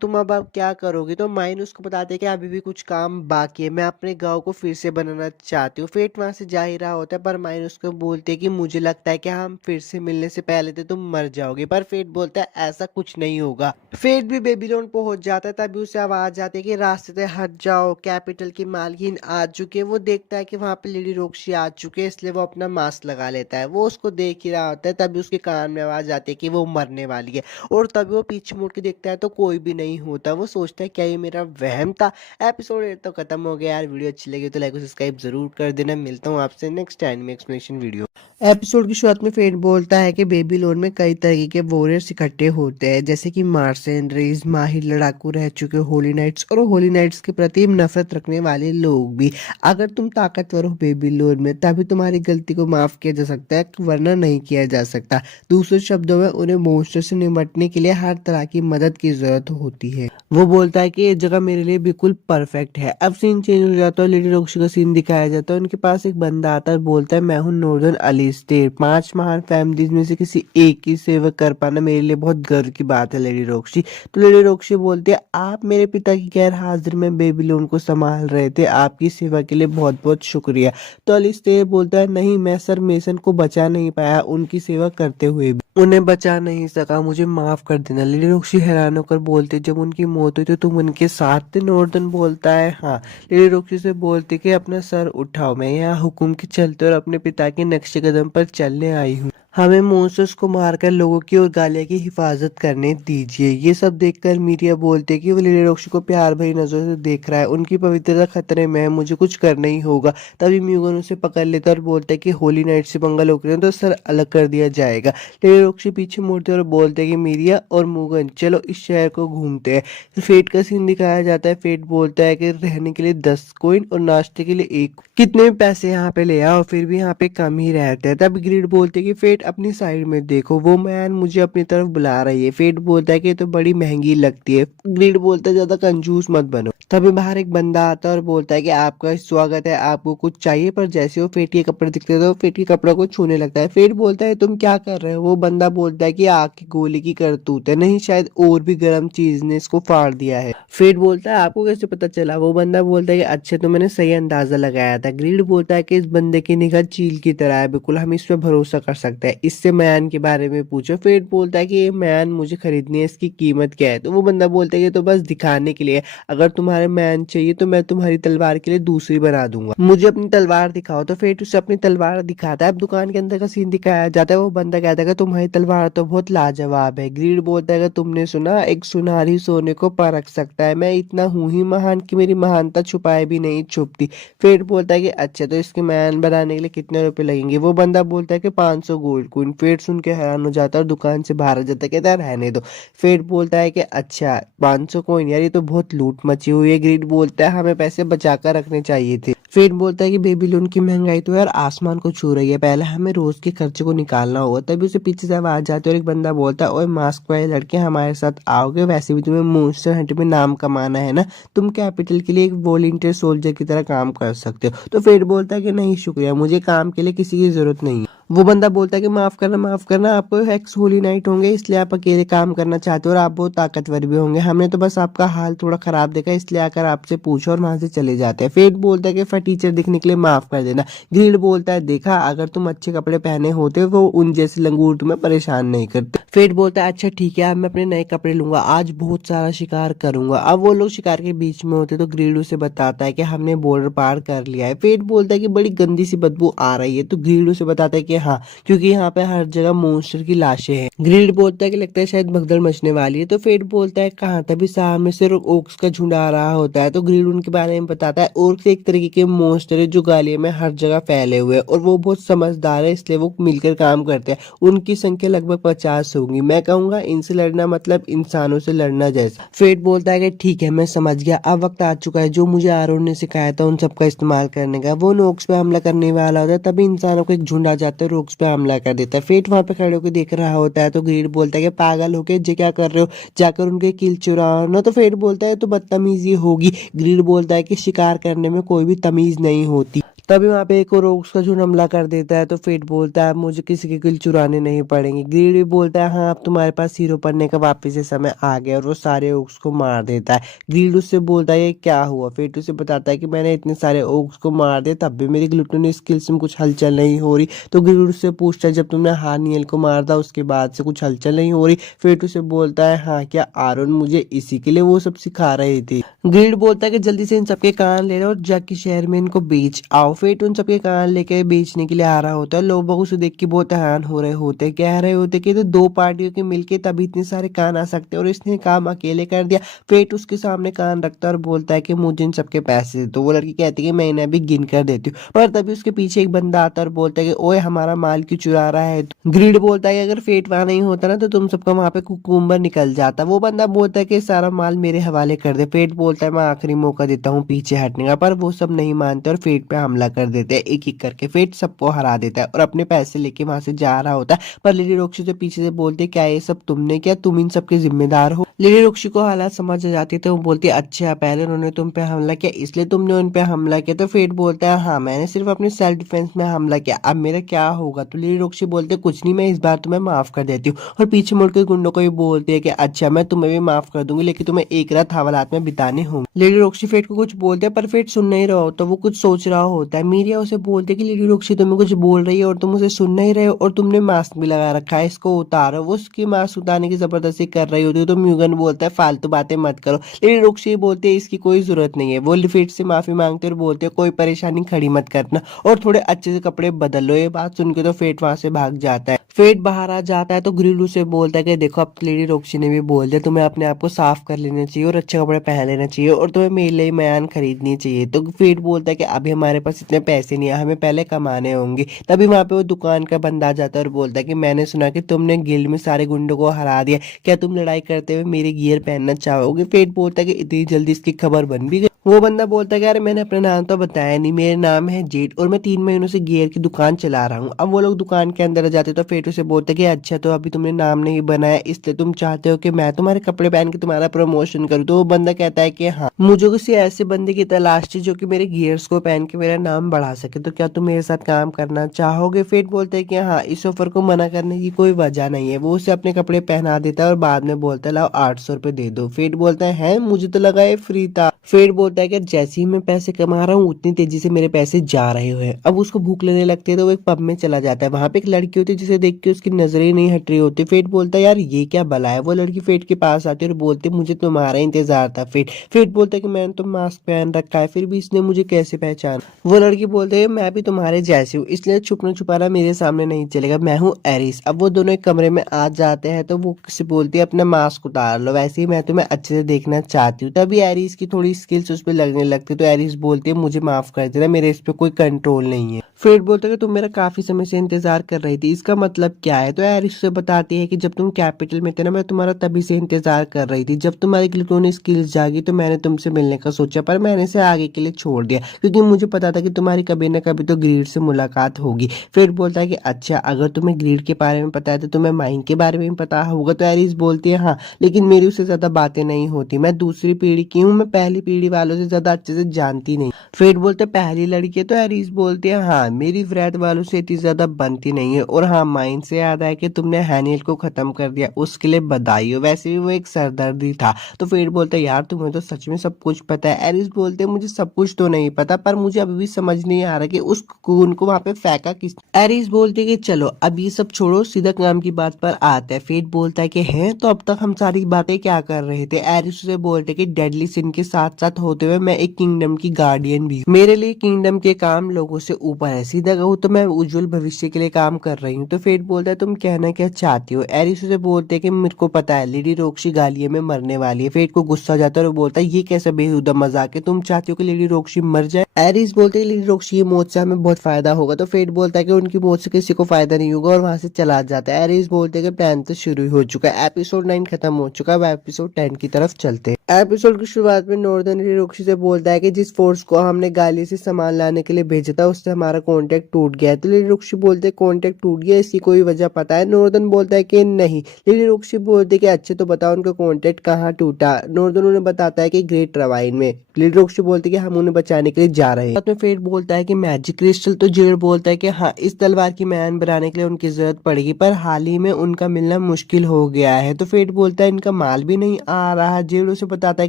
तुम अब क्या करोगे। तो माइन उसको बताते है कि अभी भी कुछ काम बाकी है, मैं अपने गाँव को फिर से बनाना चाहती हूँ। फेट वहां से जा ही रहा होता है, पर माइन उसको बोलती है कि मुझे लगता है कि हम फिर से मिलने से पहले तो तुम मर जाओगे। पर फेट बोलता है ऐसा कुछ नहीं होगा। फेट भी बेबीलोन पहुंच जाता है, तभी उसे आवाज आती है कि रास्ते से हट जाओ, कैपिटल की मालकिन आ चुकी है। वो देखता है कि वहां पे लेडी रोक्सी आ चुके हैं, इसलिए वो अपना मास्क लगा लेता है। वो उसको देख ही रहा होता है, तभी उसके कान में आवाज आती है कि वो मरने वाली है, और तभी वो पीछे मुड़ के देखता है तो कोई भी नहीं होता। वो सोचता है क्या ये मेरा वहम था। एपिसोड 8 तो खत्म हो गया यार। वीडियो अच्छी लगी तो लाइक और सब्सक्राइब जरूर कर देना। मिलता हूँ आपसे नेक्स्ट टाइम में एक्सप्लेनेशन वीडियो। एपिसोड की शुरुआत में फेट बोलता है कि बेबीलोन में कई तरह के वॉरियर्स इकट्ठे होते हैं, जैसे कि मार्सेंडरीज, माहिर लड़ाकू रह चुके होली नाइट्स, और होली नाइट्स के प्रति नफरत रखने वाले लोग भी। अगर तुम ताकतवर हो बेबीलोन में तभी तुम्हारी गलती को माफ किया जा सकता है, वरना नहीं किया जा सकता। दूसरे शब्दों में उन्हें मॉन्स्टर से निपटने के लिए हर तरह की मदद की जरूरत होती है। वो बोलता है कि ये जगह मेरे लिए बिल्कुल परफेक्ट है। अब सीन चेंज हो जाता है, लेडी रोक्सी का सीन दिखाया जाता है। उनके पास एक बंदा आता है, बोलता है मैं हूँ नॉर्दर्न अलिस्टेयर, 5 महान फैमिलीज में से किसी एक की सेवा कर पाना मेरे लिए बहुत गर्व की बात है लेडी रोक्सी। तो लेडी रोक्सी बोलती है आप मेरे पिता की गैर हाजिर में बेबीलोन को संभाल रहे थे, आपकी सेवा के लिए बहुत बहुत शुक्रिया। तो अलिस्टेयर बोलता है नहीं, मैं सर मेसन को बचा नहीं पाया, उनकी सेवा करते हुए भी उन्हें बचा नहीं सका, मुझे माफ कर देना। लेडी रोक्सी हैरान होकर बोलती जब उनकी मौत हुई तो तुम उनके साथ थे। नॉर्दर्न बोलता है हाँ। लेडी रोक्सी से बोलती कि अपना सर उठाओ, मैं यहाँ हुक्म के चलते और अपने पिता के नक्शे कदम पर चलने आई हूँ, हमें मॉन्स्टर्स को मारकर लोगों की और गालिया की हिफाजत करने दीजिए। ये सब देखकर मीरिया बोलते है कि वो लेडी रोक्सी को प्यार भरी नजरों से देख रहा है, उनकी पवित्रता खतरे में है, मुझे कुछ करना ही होगा। तभी म्यूगन उसे पकड़ लेता और बोलता है कि होली नाइट से पंगा लोग तो सर अलग कर दिया जाएगा। लेडी रोक्सी पीछे मुड़ते और बोलते है कि मीरिया और मुगन चलो इस शहर को घूमते हैं। तो फेट का सीन दिखाया जाता है। फेट बोलता है कि रहने के लिए 10 कॉइन और नाश्ते के लिए 1, कितने भी पैसे यहाँ पे ले आओ फिर भी यहाँ पे कम ही रहते हैं। तब ग्रिड बोलते है कि फेट अपनी साइड में देखो, वो मैन मुझे अपनी तरफ बुला रही है। फेट बोलता है कि तो बड़ी महंगी लगती है। ग्रिड बोलता है ज्यादा कंजूस मत बनो। तभी बाहर एक बंदा आता है और बोलता है कि आपका स्वागत है, आपको कुछ चाहिए। पर जैसे वो फेट के कपड़े दिखते हैं तो फेट के कपड़ों को छूने लगता है। फेट बोलता है तुम क्या कर रहे हो। वो बंदा बोलता है कि आग की गोली की करतूत है, नहीं शायद और भी गर्म चीज ने इसको फाड़ दिया है। फेट बोलता है आपको कैसे पता चला। वो बंदा बोलता है कि अच्छा, तो मैंने सही अंदाजा लगाया था। ग्रिड बोलता है कि इस बंदे की निगाह चील की तरह है, बिल्कुल हम इस पे भरोसा कर सकते हैं। सकता है, इससे मैन के बारे में पूछो। फेट बोलता है कि ये मैन मुझे खरीदनी है, इसकी कीमत क्या है? तो वो बंदा बोलता है कि तो बस दिखाने के लिए, अगर तुम्हारे मैन चाहिए तो मैं तुम्हारी तलवार के लिए दूसरी बना दूंगा, मुझे अपनी तलवार दिखाओ। तो फेट उसे अपनी तलवार दिखाता है। अब दुकान के अंदर का सीन दिखाया जाता है। वो बंदा कहता है कि तुम्हारी तलवार तो बहुत लाजवाब है। ग्रीड बोलता है कि तुमने सुना, एक सुनारी सोने को परख सकता है, मैं इतना हूं ही महान कि मेरी महानता छुपाए भी नहीं छुपती। फेट बोलता है कि अच्छा, तो इसके मैन बनाने के लिए कितने रुपए लगेंगे? वो बंदा बोलता है कि 500 गोल्ड कॉइन। फेट सुन के हैरान हो जाता है और दुकान से बाहर आ जाता है, कहता है रहने दो। फेट बोलता है कि अच्छा 500 कॉइन, यार ये तो बहुत लूट मची हुई है। ग्रीड बोलता है हमें पैसे बचा कर रखने चाहिए थे। फेट बोलता है कि बेबीलोन की महंगाई तो यार आसमान को छू रही है, पहले हमें रोज के खर्चे को निकालना होगा। तभी उसे पीछे से आवाज आती है और एक बंदा बोलता है, ओए मास्क वाले लड़के, हमारे साथ आओगे? वैसे भी तुम्हें मॉन्स्टर हंट में नाम कमाना है ना, तुम कैपिटल के लिए एक वॉलंटियर सोल्जर की तरह काम कर सकते हो। तो फेट बोलता है कि नहीं शुक्रिया, मुझे काम के लिए किसी की जरूरत नहीं है। वो बंदा बोलता है कि माफ करना, आप एक्स होली नाइट होंगे इसलिए आप अकेले काम करना चाहते हो, और आप बहुत ताकतवर भी होंगे, हमने तो बस आपका हाल थोड़ा खराब देखा इसलिए आकर आपसे पूछो, और वहां से चले जाते हैं। फेट बोलता है कि फटीचर दिखने के लिए माफ कर देना। ग्रीड बोलता है देखा, अगर तुम अच्छे कपड़े पहने होते वो उन जैसे लंगूर तुम्हें परेशान नहीं करते। फेट बोलता है अच्छा ठीक है, अब मैं अपने नए कपड़े लूंगा, आज बहुत सारा शिकार करूंगा। अब वो लोग शिकार के बीच में होते तो ग्रीड उसे बताता है कि हमने बॉर्डर पार कर लिया है। फेट बोलता है कि बड़ी गंदी सी बदबू आ रही है। तो ग्रीड उसे बताता है कि हाँ, क्योंकि यहाँ पे हर जगह मॉन्स्टर की लाशें हैं। ग्रीड बोलता है कि लगता है शायद भगदड़ मचने वाली है। तो फेट बोलता है कहाँ, तभी सामने से ओक्स का झुंड आ रहा होता है। तो ग्रीड उनके बारे में बताता है, ओक्स एक तरीके के मॉन्स्टर है जो गालिया में हर जगह फैले हुए हैं, और वो बहुत समझदार है इसलिए वो मिलकर काम करते हैं। उनकी संख्या लगभग 50 होगी। मैं कहूंगा इनसे लड़ना मतलब इंसानों से लड़ना जैसा। फेट बोलता है कि ठीक है, मैं समझ गया, अब वक्त आ चुका है जो मुझे आरोन ने सिखाया था उन सबका इस्तेमाल करने का। वो ओक्स पे हमला करने वाला होता है, तभी इंसानों को एक झुंड आ जाता है, ओक्स पे हमला कर देता है। फेट वहां पे खड़े होकर देख रहा होता है। तो ग्रीड बोलता है कि पागल होके जे क्या कर रहे हो, जाकर उनके किल चुराओ ना। तो फेट बोलता है तो बदतमीजी होगी। ग्रीड बोलता है कि शिकार करने में कोई भी तमीज नहीं होती। तभी वहां पे एक और ओक्स का झुंड हमला कर देता है। तो फेट बोलता है मुझे किसी के किल चुराने नहीं पड़ेंगे। ग्रीड भी बोलता है हाँ, अब तुम्हारे पास हीरो बनने का वापस से समय आ गया, और वो सारे ओक्स को मार देता है। ग्रीड उससे बोलता है ये क्या हुआ? फेट उसे बताता है कि मैंने इतने सारे ओक्स को मार दिया तब भी मेरी ग्लूटोनी स्किल्स में कुछ हलचल नहीं हो रही। तो ग्रीड उससे पूछता है जब तुमने हानियल को मार था उसके बाद से कुछ हलचल नहीं हो रही? फेट उसे बोलता है हाँ, क्या आरोन मुझे इसी के लिए वो सब सिखा रही थी? ग्रीड बोलता है कि जल्दी से इन सबके कान ले लो और जाके शहर में इनको बेच आओ। फेट उन सबके कान लेके बेचने के लिए आ रहा होता है। लोग उसे देख के बहुत हैरान हो रहे होते, कह रहे होते कि तो दो पार्टियों के मिलके तभी इतने सारे कान आ सकते हैं और इसने काम अकेले कर दिया। फेट उसके सामने कान रखता है और बोलता है कि मुझे इन सबके पैसे दे। तो वो लड़की कहती है कि मैं इन्हें अभी गिन कर देती हूँ, पर तभी उसके पीछे एक बंदा आता है और बोलता है कि ओए हमारा माल क्यों चुरा रहा है? ग्रीड बोलता है कि अगर फेट वहां नहीं होता ना तो तुम सबका वहां पे कुकुम्बर निकल जाता। वो बंदा बोलता है कि सारा माल मेरे हवाले कर दे। फेट बोलता है मैं आखिरी मौका देता हूँ पीछे हटने का, पर वो सब नहीं मानते और फेट पे हमला कर देते हैं एक एक करके। फेट सबको हरा देता है और अपने पैसे लेके वहां से जा रहा होता है, पर लेडी रोक्सी से पीछे से बोलते क्या ये सब तुमने किया, तुम इन सबके जिम्मेदार हो। लेडी रोक्सी को हालात समझ आ जाती है तो वो बोलती है अच्छा, पहले उन्होंने तुम पे हमला किया इसलिए तुमने उन पे हमला किया? तो फेट बोलता है हाँ, मैंने सिर्फ अपने सेल्फ डिफेंस में हमला किया, अब मेरा क्या होगा? तो लेडी रोक्सी बोलते कुछ नहीं, मैं इस बार तुम्हें माफ कर देती हूँ। और पीछे मुड़कर गुंडों को भी बोलती है कि अच्छा, मैं तुम्हें भी माफ कर दूंगी लेकिन तुम्हें एक रात हवालात में बिताने होंगे। लेडी रोक्सी फेट को कुछ बोलते हैं पर फेट सुन नहीं रहा होता, वो कुछ सोच रहा होता है। मीरिया उसे बोलती है कि लेडी रोक्सी तुम्हें कुछ बोल रही है और तुम उसे सुन नहीं रहे हो, और तुमने मास्क भी लगा रखा है, इसको उतारो। वो उसकी मास्क उतारने की जबरदस्ती कर रही होती है तो म्यूगन बोलता है फालतू बातें मत करो। लेडी रोक्सी बोलती है इसकी कोई जरूरत नहीं है। वो फेट से माफी मांगते और बोलते हैं कोई परेशानी खड़ी मत करना और थोड़े अच्छे से कपड़े बदल लो। ये बात सुन के तो फेट वहां से भाग जाता है। फेट बाहर आ जाता है तो ग्रिल उसे बोलता है कि देखो, अब लेडी रोक्सी ने भी बोल दिया, तुम्हें अपने आप को साफ कर लेना चाहिए और अच्छे कपड़े पहन लेना चाहिए और तुम्हें मेरे लिए म्यान खरीदनी चाहिए। तो फेट बोलता है कि अभी हमारे पास इतने पैसे नहीं है, हमें पहले कमाने होंगे। तभी वहां पे वो दुकान का बंदा आ जाता है और बोलता है कि मैंने सुना कि तुमने गिल्ड में सारे गुंडों को हरा दिया, क्या तुम लड़ाई करते हुए मेरे गियर पहनना चाहोगे? फेट बोलता है कि इतनी जल्दी इसकी खबर बन भी गई? वो बंदा बोलता है कि अरे मैंने अपना नाम तो बताया नहीं, मेरा नाम है जेड और मैं 3 महीनों से गियर की दुकान चला रहा हूँ। अब वो लोग दुकान के अंदर आ जाते तो फेट उसे बोलते कि अच्छा, तो अभी तुमने नाम नहीं बनाया इसलिए तुम चाहते हो कि मैं तुम्हारे कपड़े पहन के तुम्हारा प्रमोशन करूँ? तो वो बंदा कहता है कि हाँ, मुझे किसी ऐसे बंदे की तलाश थी जो कि मेरे गियर्स को पहन के मेरा नाम नाम बढ़ा सके, तो क्या तुम मेरे साथ काम करना चाहोगे? फेट बोलता है कि हाँ, इस ऑफर को मना करने की कोई वजह नहीं है। वो उसे अपने कपड़े पहना देता है और बाद में बोलता है लाओ 800 रुपये दे दो। फेट बोलता है मुझे तो लगा ये फ्री था। फेट बोलता है कि जैसे ही मैं पैसे कमा रहा हूँ उतनी तेजी से मेरे पैसे जा रहे हुए हैं। अब उसको भूख लगने लगती है तो वो एक पब में चला जाता है। वहां पे एक लड़की होती है जिसे देख के उसकी नजरें नहीं हट रही होती। फेट बोलता है यार ये क्या भला है। वो लड़की फेट के पास आती है और बोलती है मुझे तुम्हारा इंतजार था। फेट फेट बोलता है कि मैंने तो मास्क पहन रखा है, फिर भी इसने मुझे कैसे पहचाना। वो लड़की बोलती है मैं भी तुम्हारे जैसी हूँ, इसलिए छुपना छुपाना मेरे सामने नहीं चलेगा, मैं हूँ एरिस। अब वो दोनों एक कमरे में आ जाते हैं तो वो किसी बोलती है अपना मास्क उतार लो, वैसे ही मैं तुम्हें अच्छे से देखना चाहती हूँ। तभी एरिस की थोड़ी स्किल्स उस पर लगने लगती है तो एरिस बोलती है मुझे माफ कर देना, मेरे इस पे कोई कंट्रोल नहीं है। फेट बोलता है कि तुम मेरा काफी समय से इंतजार कर रही थी, इसका मतलब क्या है? तो एरिस से बताती है कि जब तुम कैपिटल में थे ना, मैं तुम्हारा तभी से इंतजार कर रही थी। जब तुम्हारी ग्लूटोनी स्किल्स जागी तो मैंने तुमसे मिलने का सोचा, पर मैंने इसे आगे के लिए छोड़ दिया क्योंकि मुझे पता था कि तुम्हारी कभी ना कभी तो ग्रीड से मुलाकात होगी। फेट बोलता है कि अच्छा, अगर तुम्हें ग्रीड के बारे में पता है तो तुम्हें माइन के बारे में भी पता होगा। तो एरिस बोलती है हाँ, लेकिन मेरी उससे ज्यादा बातें नहीं होती, मैं दूसरी पीढ़ी की हूँ, मैं पहली पीढ़ी वालों से ज्यादा अच्छे से जानती नहीं। फेट बोलते पहली लड़की है। तो एरिस बोलती है हाँ, मेरी व्रैत वालों से इतनी ज्यादा बनती नहीं है। और हाँ, माइन से याद आया कि तुमने हैनियल को खत्म कर दिया, उसके लिए बधाई हो, वैसे भी वो एक सरदर्दी था। तो फेट बोलते है यार तुम्हें तो सच में सब कुछ पता है। एरिस बोलते हैं मुझे सब कुछ तो नहीं पता, पर मुझे अभी भी समझ नहीं आ रहा कि उस खून को वहां पे फेंका किस। एरिस बोलते है कि चलो अब ये सब छोड़ो, सीधा काम की बात पर आते हैं। फेट बोलता है कि हैं तो अब तक हम सारी बातें क्या कर रहे थे? एरिस से बोलते कि डेडली सिन के साथ साथ होते हुए मैं एक किंगडम की गार्डियन भी हूँ। मेरे लिए किंगडम के काम लोगों से ऊपर है, सीधा कहूँ तो मैं उज्जवल भविष्य के लिए काम कर रही हूँ। तो फेट बोलता है तुम कहना क्या चाहती हो? एरिस से बोलते है कि मेरे को पता है लेडी रोक्सी गालिये में मरने वाली है। फेट को गुस्सा हो जाता है और बोलता है ये कैसा बेहुदा मजाक है, तुम चाहती हो कि लेडी रोक्सी मर जाए? एरिस बोलते है लेडी रोक्सी की मौत से हमें बहुत फायदा होगा। तो फेट बोलता है कि उनकी मौत से किसी को फायदा नहीं होगा और वहां से चला जाता है। एरिस बोलते हैं कि प्लान तो शुरू ही हो चुका है, एपिसोड 9 खत्म हो चुका है, अब एपिसोड 10 की तरफ चलते हैं। एपिसोड की शुरुआत में नॉर्दर्न रोक्सी से बोलता है कि जिस फोर्स को हमने गाली से सामान लाने के लिए भेजा था उससे हमारा कांटेक्ट टूट गया है। तो लेडी रोक्सी बोलते हैं कांटेक्ट टूट गया, इसकी कोई वजह पता है? नॉर्दर्न बोलता है कि नहीं। लेडी रोक्सी बोलते हैं कि अच्छे तो बताओ उनका कांटेक्ट कहाँ टूटा। नॉर्दर्न उन्हें बताता है कि ग्रेट रवाइन में। लेडी रोक्सी बोलती है कि हम उन्हें बचाने के लिए जा रहे हैं। साथ में फेट बोलता है कि मैजिक क्रिस्टल। तो जेड बोलता है कि हाँ, इस तलवार की मैन बनाने के लिए उनकी जरूरत पड़ेगी, पर हाल ही में उनका मिलना मुश्किल हो गया है। तो फेट बोलता है इनका माल भी नहीं आ रहा। जेड उसे बताता है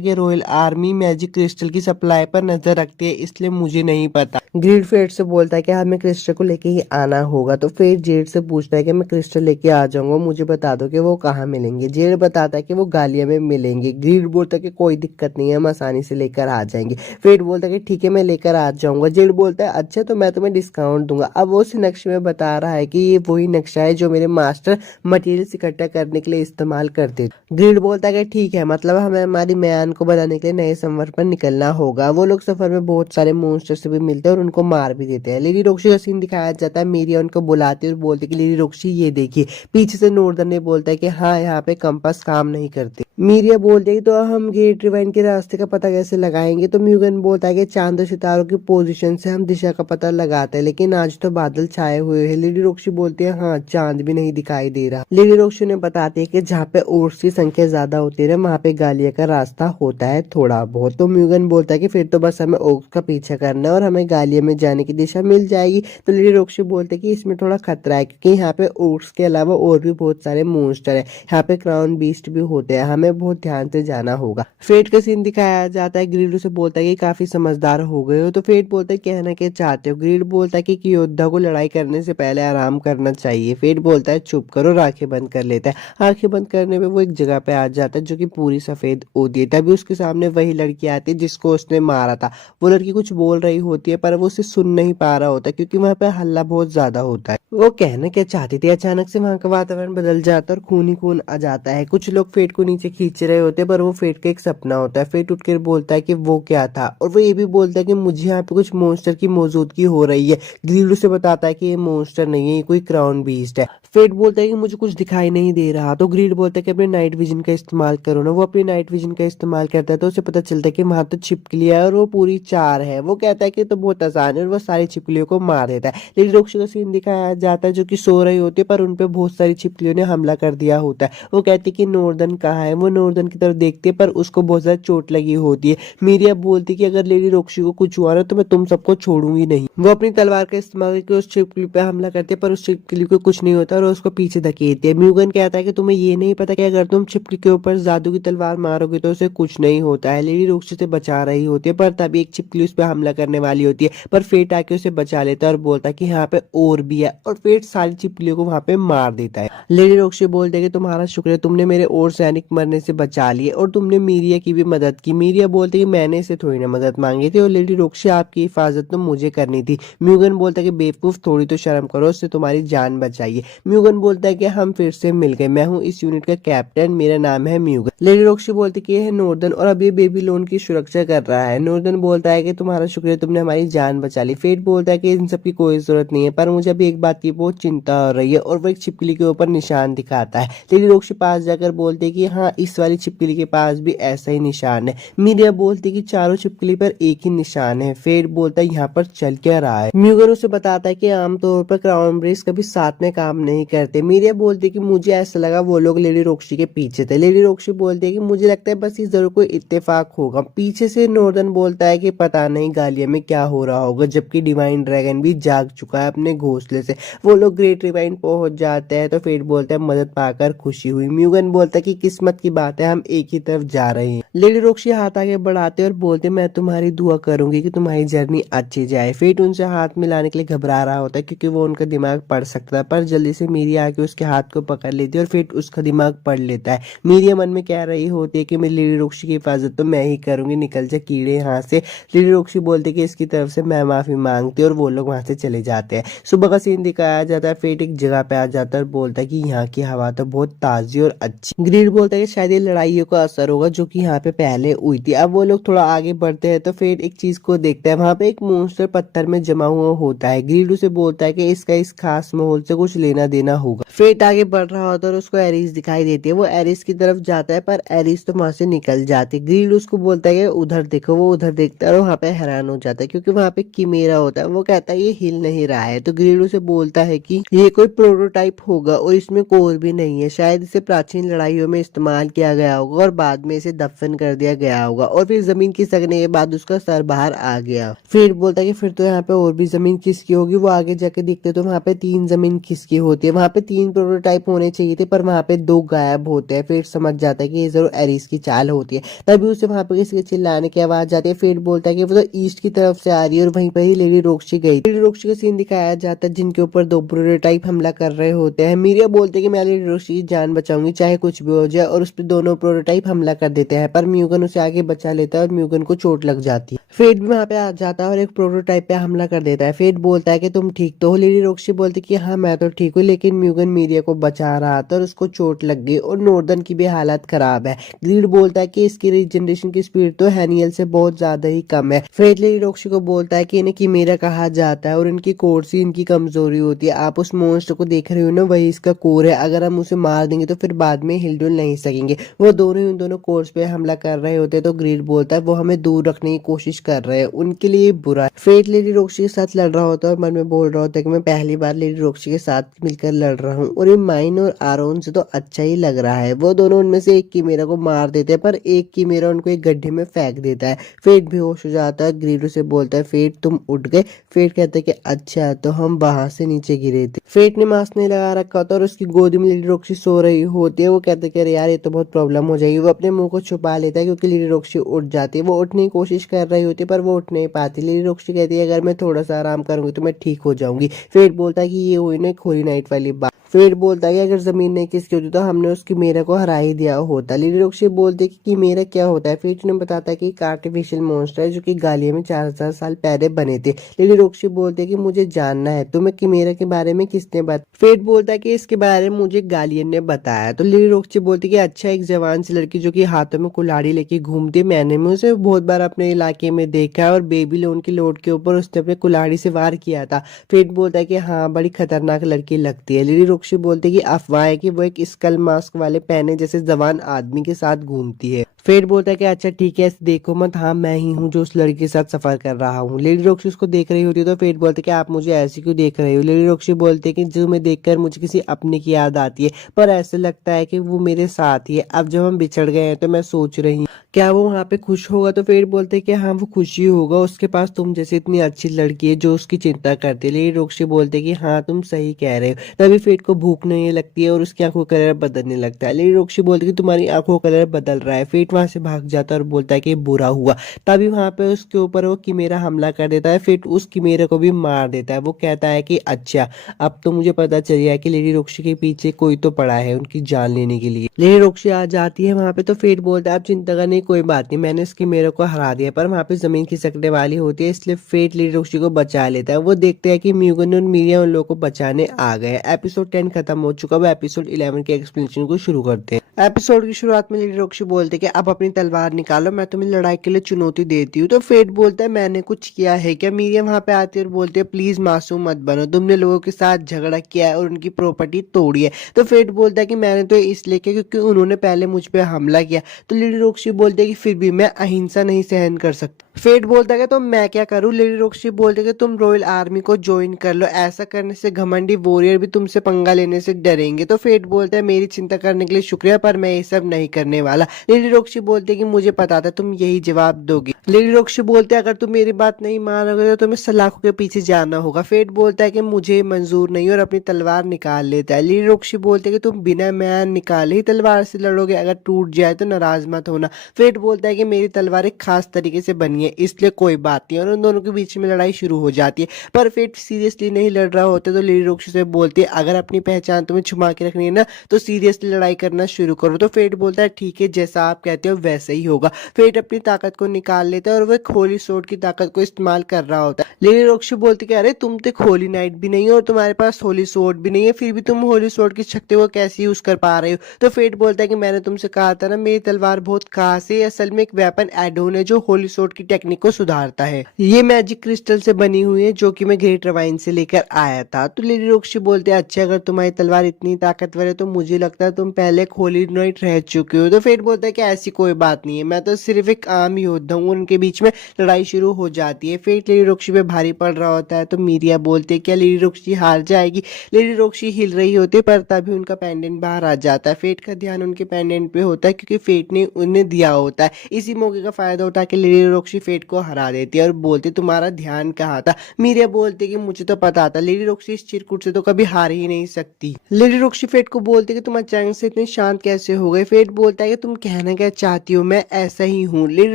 कि रॉयल आर्मी मैजिक क्रिस्टल की सप्लाई पर नजर रखती है, इसलिए मुझे नहीं पता। ग्रीड फेट से बोलता है कि हमें क्रिस्टल को लेके ही आना होगा। तो फेट जेड से पूछता है कि मैं क्रिस्टल लेके आ जाऊंगा, मुझे बता दो कि वो कहाँ मिलेंगे। जेड बताता है कि वो गालिया में मिलेंगे। ग्रीड बोलता है कि कोई दिक्कत नहीं है, हम आसानी से लेकर आ जाएंगे। फेट बोलता है कि ठीक है मैं लेकर आ जाऊंगा। जेड बोलता है अच्छा, तो मैं तुम्हें डिस्काउंट दूंगा। अब वो उस नक्शे में बता रहा है कि ये वही नक्शा है जो मेरे मास्टर मटेरियल्स इकट्ठा करने के लिए इस्तेमाल करते। ग्रीड बोलता है कि ठीक है, मतलब हमें हमारी म्यान को बनाने के लिए नए सफर पर निकलना होगा। वो लोग सफर में बहुत सारे मॉन्स्टर से भी मिलते हैं और उनको मार भी देते हैं। लेडी रोक्सी का सीन दिखाया जाता है। मीरिया उनको बुलाती है और बोलती है कि लेडी रोक्सी ये देखिए। पीछे से नॉर्दर्न ने बोलता है कि हाँ, यहाँ पे कंपास काम नहीं करते। मीरिया बोलती है तो हम ग्रेट रिवाइन के रास्ते का पता कैसे लगाएंगे? तो म्यूगन बोलता है कि चांद और सितारों की पोजीशन से हम दिशा का पता लगाते हैं, लेकिन आज तो बादल छाए हुए हैं। लेडी रोक्सी बोलती है हाँ, चांद भी नहीं दिखाई दे रहा। लेडी रोक्सी ने बताती है कि जहाँ पे ओट्स की संख्या ज्यादा होती है वहाँ पे गालिया का रास्ता होता है थोड़ा बहुत। तो म्यूगन बोलता है कि फिर तो बस हमें ओक्स का पीछा करना है और हमें गालिया में जाने की दिशा मिल जाएगी। तो लेडी रोक्सी बोलते है कि इसमें थोड़ा खतरा है क्योंकि यहाँ पे ओट्स के अलावा और भी बहुत सारे मॉन्स्टर है, यहाँ पे क्राउन बीस्ट भी होते हैं, हमें बहुत ध्यान से जाना होगा। फेट का सीन दिखाया जाता है। ग्रीड से बोलता है कि काफी समझदार हो गए हो। तो फेट बोलता है कहना क्या चाहते हो? ग्रीड बोलता है कि योद्धा को लड़ाई करने से पहले आराम करना चाहिए। फेट बोलता है चुप करो, आंखें बंद कर लेता है। आंखें बंद करने पे वो एक जगह पे आ जाता है जो कि पूरी सफेद होती है। तभी उसके सामने वही लड़की आती है जिसको उसने मारा था। वो लड़की कुछ बोल रही होती है पर वो उसे सुन नहीं पा रहा होता क्योंकि वहां पे हल्ला बहुत ज्यादा होता है। वो कहना क्या चाहती थी, अचानक से वहां का वातावरण बदल जाता है और खून ही खून आ जाता है। कुछ लोग फेट को नीचे खींच रहे होते हैं पर वो फेट का एक सपना होता है। फेट उठकर बोलता है कि वो क्या था और वो ये भी बोलता है कि मुझे यहाँ पे कुछ मॉन्स्टर की मौजूदगी हो रही है। ग्रीड से बताता है कि ये मॉन्स्टर नहीं है, ये कोई क्राउन बीस्ट है। फेट बोलता है कि मुझे कुछ दिखाई नहीं दे रहा। तो ग्रीड बोलता है कि अपने नाइट विजन का इस्तेमाल करो ना। वो अपने नाइट विजन का इस्तेमाल करता है तो उसे पता चलता है कि वहां तो छिपकलियां है और वो पूरी 4 है। वो कहता है कि तो बहुत आसान है और वो सारी छिपकलियों को मार देता है। लेडी रोक्सी का सीन दिखाया जाता है जो कि सो रही होती है, पर उनपे बहुत सारी छिपकलियों ने हमला कर दिया होता है। वो कहती है कि नॉर्दर्न कहाँ है। वो नॉर्दर्न की तरफ देखती है पर उसको बहुत ज्यादा चोट लगी होती है। मीरिया बोलती है कि अगर लेडी रॉक्सी को कुछ हुआ ना तो मैं तुम सबको छोड़ूंगी नहीं। वो अपनी तलवार का इस्तेमाल करके उस छिपकली पे हमला करती है, पर उस छिपकली को कुछ नहीं होता और उसको पीछे धकेलती है। म्यूगन कहता है कि तुम्हें ये नहीं पता कि अगर तुम छिपकली के ऊपर जादू की तलवार मारोगे तो उसे कुछ नहीं होता है। लेडी रॉक्सी से बचा रही होती है, पर तभी एक छिपकली उस पर हमला करने वाली होती है, पर फेट आके उसे बचा लेता है और बोलता है कि यहाँ पे और भी है, और फेट सारी छिपकलियों को वहां पे मार देता है। लेडी रॉक्सी बोलते हैं कि तुम्हारा शुक्र है, तुमने मेरे और सैनिक मरने से बचा लिए और तुमने मीरिया की भी मदद की। मीरिया बोलते है कि मैंने इसे थोड़ी ना मदद मांगी थी और लेडी रॉक्सी आपकी हिफाजत तो मुझे करनी थी। म्यूगन बोलता है कि बेवकूफ, थोड़ी तो शर्म करो, उससे तुम्हारी जान बचाइए। म्यूगन बोलता है कि हम फिर से मिल गए, मैं हूँ इस यूनिट का कैप्टन, मेरा नाम है म्यूगन। लेडी रॉक्सी बोलती है कि यह है नॉर्दर्न और अब ये बेबीलोन की सुरक्षा कर रहा है। नॉर्दर्न बोलता है कि तुम्हारा शुक्रिया, तुमने हमारी जान बचा ली। फेट बोलता है कि इन सब की कोई जरूरत नहीं है, पर मुझे अभी एक बात की बहुत चिंता हो रही है, और वो एक छिपकली के ऊपर निशान दिखाता है। लेडी रॉक्सी पास जाकर बोलती है कि हाँ, इस वाली छिपकली के पास भी ऐसा ही निशान है। मीरिया बोलती है कि चारों छिपकली पर एक ही निशान है। फेट बोलता है यहाँ पर चल क्या रहा है। म्यूगन उसे बताता है कि आमतौर पर क्राउन ब्रिज कभी साथ में काम नहीं करते। मीरिया बोलती है कि मुझे ऐसा लगा वो लोग लेडी रॉक्सी के पीछे थे। लेडी रॉक्सी बोलती है कि मुझे लगता है बस ये जरूर कोई इत्तेफाक होगा। पीछे से नॉर्दर्न बोलता है कि पता नहीं गालिया में क्या हो रहा होगा, जबकि डिवाइन ड्रैगन भी जाग चुका है अपने घोंसले से। वो लोग ग्रेट रिवाइन पहुंच जाते हैं तो फेट बोलता है मदद पाकर खुशी हुई। म्यूगन बोलता है कि किस्मत की बात है, हम एक ही तरफ जा रहे हैं। लेडी रॉक्सी हाथ आगे बढ़ाते और बोलते मैं तुम्हारी दुआ करूंगी कि तुम्हारी जर्नी अच्छी जाए। फेट उनसे हाथ मिलाने के लिए घबरा रहा होता है क्योंकि वो उनका दिमाग पढ़ सकता है, पर जल्दी से मीरिया आके उसके हाथ को पकड़ लेती है और फेट उसका दिमाग पढ़ लेता है। मीरिया मन में कह रही होती है कि मेरी लेडी रॉक्सी की हिफाजत तो मैं ही करूंगी, निकल जा कीड़े यहाँ से। लेडी रॉक्सी बोलती है कि इसकी तरफ से मैं माफी मांगती और वो लोग वहां से चले जाते हैं। सुबह का सीन दिखाया जाता है। फेट एक जगह पे आ जाता है और बोलता है कि यहाँ की हवा तो बहुत ताजी और अच्छी। ग्रीड बोलता है कि शायद ये लड़ाइयों का असर होगा जो कि यहाँ पे पहले हुई थी। अब वो लोग थोड़ा आगे बढ़ते हैं तो फेट एक चीज को देखता है, वहां पे एक मॉन्स्टर पत्थर में जमा हुआ होता है। ग्रीड उसे बोलता है कि इसका इस खास माहौल से कुछ लेना देना होगा। फेट आगे बढ़ रहा होता है और उसको एरिस दिखाई देती है। वो एरिस की तरफ जाता है पर एरिस तो वहां से निकल जाती है। ग्रीड उसको बोलता है कि उधर देखो। वो उधर देखता है और वहां पे हैरान हो जाता है क्योंकि वहां पे कीमेरा होता है। वो कहता है ये हिल नहीं रहा है, तो ग्रीड उसे बोलता है कि ये कोई प्रोटोटाइप होगा और इसमें कोर भी नहीं है, शायद इसे प्राचीन लड़ाइयों में इस्तेमाल किया गया होगा और बाद में इसे दफन कर दिया गया होगा और फिर जमीन खिसकने के बाद उसका सर बाहर आ गया। फिर बोलता है कि फिर तो यहाँ पे और भी जमीन खिसकी होगी। वो आगे जाके देखते तो वहां पे 3 जमीन खिसकी होती है। वहां पे 3 प्रोटोटाइप होने चाहिए थे पर वहां पे 2 गायब होते हैं। फिर समझ जाता है कि ये जरूर एरिस की चाल होती है। तभी उसे वहां पे किसी के चिल्लाने की आवाज आती है। फिर बोलता है कि वो तो ईस्ट की तरफ से आ रही है और वहीं पर ही लेडी रॉक्सी गई। लेडी रॉक्सी का सीन दिखाया जाता है जिनके ऊपर 2 प्रोटोटाइप हमला कर रहे होते हैं। मीरिया बोलते हैं कि मैं लेडी रॉक्सी की जान बचाऊंगी चाहे कुछ भी हो जाए, और उस पर दोनों प्रोटोटाइप हमला कर देते हैं, पर म्यूगन उसे आगे बचा लेता है और म्यूगन को चोट लग जाती है। फेट भी वहां पे आ जाता है और एक प्रोटोटाइप पे हमला कर देता है। फेट बोलता है कि तुम ठीक तो हो। लेडी रॉक्सी बोलती है कि हाँ मैं तो ठीक हूँ, लेकिन म्यूगन मीरिया को बचा रहा था और उसको चोट लग गई और नॉर्दर्न की भी हालत खराब है। ग्रीड बोलता है कि इसकी रीजनरेशन की स्पीड तो हैनियल से बहुत ज्यादा ही कम है। फेट लेडी रॉक्सी को बोलता है कि इन्हें कीमेरा कहा जाता है और इनकी कोर से इनकी कमजोरी होती है। आप उस मॉन्स्टर को देख रहे हो ना, वही इसका कोर है। अगर हम उसे मार देंगे तो फिर बाद में हिलडुल नहीं सकेंगे। वो दोनों उन दोनों कोर्स पे हमला कर रहे होते हैं तो ग्रीड बोलता है वो हमें दूर रखने की कोशिश कर रहे हैं, उनके लिए बुरा है। फेट लेडी रॉक्सी के साथ लड़ रहा होता है और मन में बोल रहा होता है कि मैं पहली बार लेडी रॉक्सी के साथ मिलकर लड़ रहा हूँ और ये माइन और आरोन से तो अच्छा ही लग रहा है। वो दोनों उनमें से एक कीमेरा को मार देते हैं पर एक कीमेरा उनको एक गड्ढे में फेंक देता है। फेट बेहोश हो जाता है। ग्रीड उसे बोलता है फेट तुम उठ गए। फेट कहता है कि अच्छा तो हम वहां से नीचे गिरे थे। फेट ने मास्क नहीं लगा रखा होता और उसकी गोदी में लेडी रॉक्सी सो रही होती है। वो कहते हैं कि अरे यार ये तो बहुत प्रॉब्लम हो जाएगी। वो अपने मुंह को छुपा लेता है क्योंकि लेडी रॉक्सी उठ जाती है। वो उठने की कोशिश कर रही होती है पर वो उठ नहीं पाती। लेडी रॉक्सी कहती है अगर मैं थोड़ा सा आराम करूंगी तो मैं ठीक हो जाऊंगी। फेट बोलता है कि ये हुई ना खोरी नाइट वाली बात। फेट बोलता है कि अगर जमीन नहीं किसकी होती तो हमने उसकी मेरा को हरा ही दिया होता। लेडी रॉक्सी बोलती है कि मेरा क्या होता है। फेट ने बताता है कि एक आर्टिफिशियल मॉन्स्टर है जो कि गालिया में 4000 साल पहले बने थे। लेडी रॉक्सी बोलती है कि मुझे जानना है तुम्हें कीमेरा के बारे में किसने बताया। फेट बोलता है कि इसके बारे में मुझे गालियन ने बताया। तो लेडी रॉक्सी बोलती है कि अच्छा एक जवान सी लड़की जो कि हाथों में कुल्हाड़ी लेके घूमती, मैंने उसे बहुत बार अपने इलाके में देखा है और बेबीलोन की लोड के ऊपर उसने अपने कुल्हाड़ी से वार किया था। फेट बोलता है कि हाँ बड़ी खतरनाक लड़की लगती है। लेडी रॉक्सी बोलती है कि अफवाह है कि वो एक स्कल मास्क वाले पहने जैसे जवान आदमी के साथ घूमती है। फेट बोलता है कि अच्छा ठीक है, ऐसे देखो मत, हाँ मैं ही हूँ जो उस लड़की के साथ सफर कर रहा हूँ। लेडी रॉक्सी उसको देख रही होती है तो फेट बोलते हैं कि आप मुझे ऐसे क्यों देख रहे हो। लेडी रॉक्सी बोलते हैं कि तुम्हें देखकर मुझे किसी अपने की याद आती है, पर ऐसे लगता है कि वो मेरे साथ ही है। अब जब हम बिछड़ गए हैं तो मैं सोच रही हूँ क्या वो वहाँ पे खुश होगा। तो फेट बोलते हैं कि हाँ वो खुशी होगा, उसके पास तुम जैसे इतनी अच्छी लड़की है जो उसकी चिंता करती है। लेडी रॉक्सी बोलते हैं कि हाँ तुम सही कह रहे हो। तभी फेट को भूख नहीं लगती है और उसकी आंखों का कलर बदलने लगता है। लेडी रॉक्सी बोलती है कि तुम्हारी आंखों का कलर बदल रहा है। फेट वहां से भाग जाता है और बोलता है कि बुरा हुआ। तभी वहां पे उसके ऊपर वो किमेरा हमला कर देता है। फेट उस किमेरा को भी मार देता है। वो कहता है कि अच्छा अब तो मुझे पता चल गया कि लेडी रॉक्सी के पीछे कोई तो पड़ा है उनकी जान लेने के लिए। लेडी रॉक्सी आ जाती है वहां पे तो फेट बोलता है आप चिंता करने की कोई बात नहीं, मैंने इस किमेरा को हरा दिया। पर वहां पे जमीन खिसकने वाली होती है, इसलिए फेट लेडी रॉक्सी को बचा लेता है। वो देखते हैं कि म्यूगन और मीरिया उन लोगों को बचाने आ गए। एपिसोड 10 खत्म हो चुका है। एपिसोड 11 के एक्सप्लेनेशन को शुरू करते हैं। एपिसोड की शुरुआत में लेडी रॉक्सी बोलते हैं कि अब अपनी तलवार निकालो, मैं तुम्हें लड़ाई के लिए चुनौती देती हूँ। तो फेट बोलता है मैंने कुछ किया है क्या। मीरिया वहां पे आती है और बोलती है प्लीज मासूम मत बनो, तुमने लोगों के साथ झगड़ा किया है और उनकी प्रॉपर्टी तोड़ी है। तो फेट बोलता है कि मैंने तो इसलिए किया क्योंकि उन्होंने पहले मुझ पे हमला किया। तो लेडी रॉक्सी बोलती है कि फिर भी मैं अहिंसा नहीं सहन कर सकता। फेट बोलता है कि तो मैं क्या करूं। लेडी रॉक्सी बोलती है कि तुम रॉयल आर्मी को ज्वाइन कर लो, ऐसा करने से घमंडी वॉरियर भी तुमसे पंगा लेने से डरेंगे। तो फेट बोलता है मेरी चिंता करने के लिए शुक्रिया, पर मैं ये सब नहीं करने वाला। लेडी रॉक्सी बोलती है कि मुझे पता था तुम यही जवाब दोगे। लेडी रॉक्सी बोलते हैं अगर तुम मेरी बात नहीं मानोगे तो तुम्हें सलाखों के पीछे जाना होगा। फेट बोलता है कि मुझे मंजूर नहीं और अपनी तलवार निकाल लेता है। लेडी रॉक्सी बोलते है कि तुम बिना मैन निकाले ही तलवार से लड़ोगे, अगर टूट जाए तो नाराज मत होना। फेट बोलता है कि मेरी तलवार एक खास तरीके से बनी है इसलिए कोई बात नहीं, और उन दोनों के बीच में लड़ाई शुरू हो जाती है। पर फेट सीरियसली नहीं लड़ रहा होता तो लेडी रॉक्सी से बोलती है अगर अपनी पहचान तुम्हें छुपा के रखनी है ना तो सीरियसली लड़ाई करना शुरू करो। तो फेट बोलता है ठीक है, जैसा आप कहते हो वैसे ही होगा। फेट अपनी ताकत को निकाल लेता है और वह होली सोर्ड की ताकत को इस्तेमाल कर रहा होता है। लेडी रॉक्सी बोलती है अरे तुम तो होली नाइट भी नहीं हो और तुम्हारे पास होली सोर्ड भी नहीं है, फिर भी तुम होली सोर्ड की शक्ति को कैसे यूज कर पा रहे हो। तो फेट बोलता है कि मैंने तुमसे कहा था ना मेरी तलवार बहुत खास है, असल में एक वेपन एड ऑन है जो होली सोर्ड की टेक्निक को सुधारता है। ये मैजिक क्रिस्टल से बनी हुई है जो कि मैं ग्रेट रवाइन से लेकर आया था। तो लेडी रॉक्सी बोलते हैं अच्छा अगर तुम्हारी तलवार इतनी ताकतवर है तो मुझे लगता है तुम पहले एक होली नाइट रह चुके हो। तो फेट बोलता है कि ऐसी कोई बात नहीं है, मैं तो सिर्फ एक आम योद्धा हूँ। उनके बीच में लड़ाई शुरू हो जाती है। फेट लेडी रॉक्सी पे भारी पड़ रहा होता है तो मीरिया बोलती है क्या लेडी रॉक्सी हार जाएगी। लेडी रॉक्सी हिल रही होती है पर तभी उनका पेंडेंट बाहर आ जाता है। फेट का ध्यान उनके पेंडेंट पे होता है क्योंकि फेट ने उन्हें दिया होता है। इसी मौके का फायदा उठा के लेडी रॉक्सी फेट को हरा देती है और बोलती तुम्हारा ध्यान कहाँ था। मीरिया बोलती है कि मुझे तो पता था, लेडी रॉक्सी इस चिरकुट से तो कभी हार ही नहीं सकती। लेडी रॉक्सी फेट को बोलती है कि तुम अचानक से इतने शांत कैसे हो गए। फेट बोलता है कि तुम कहना क्या चाहती हो, मैं ऐसा ही हूँ। लेडी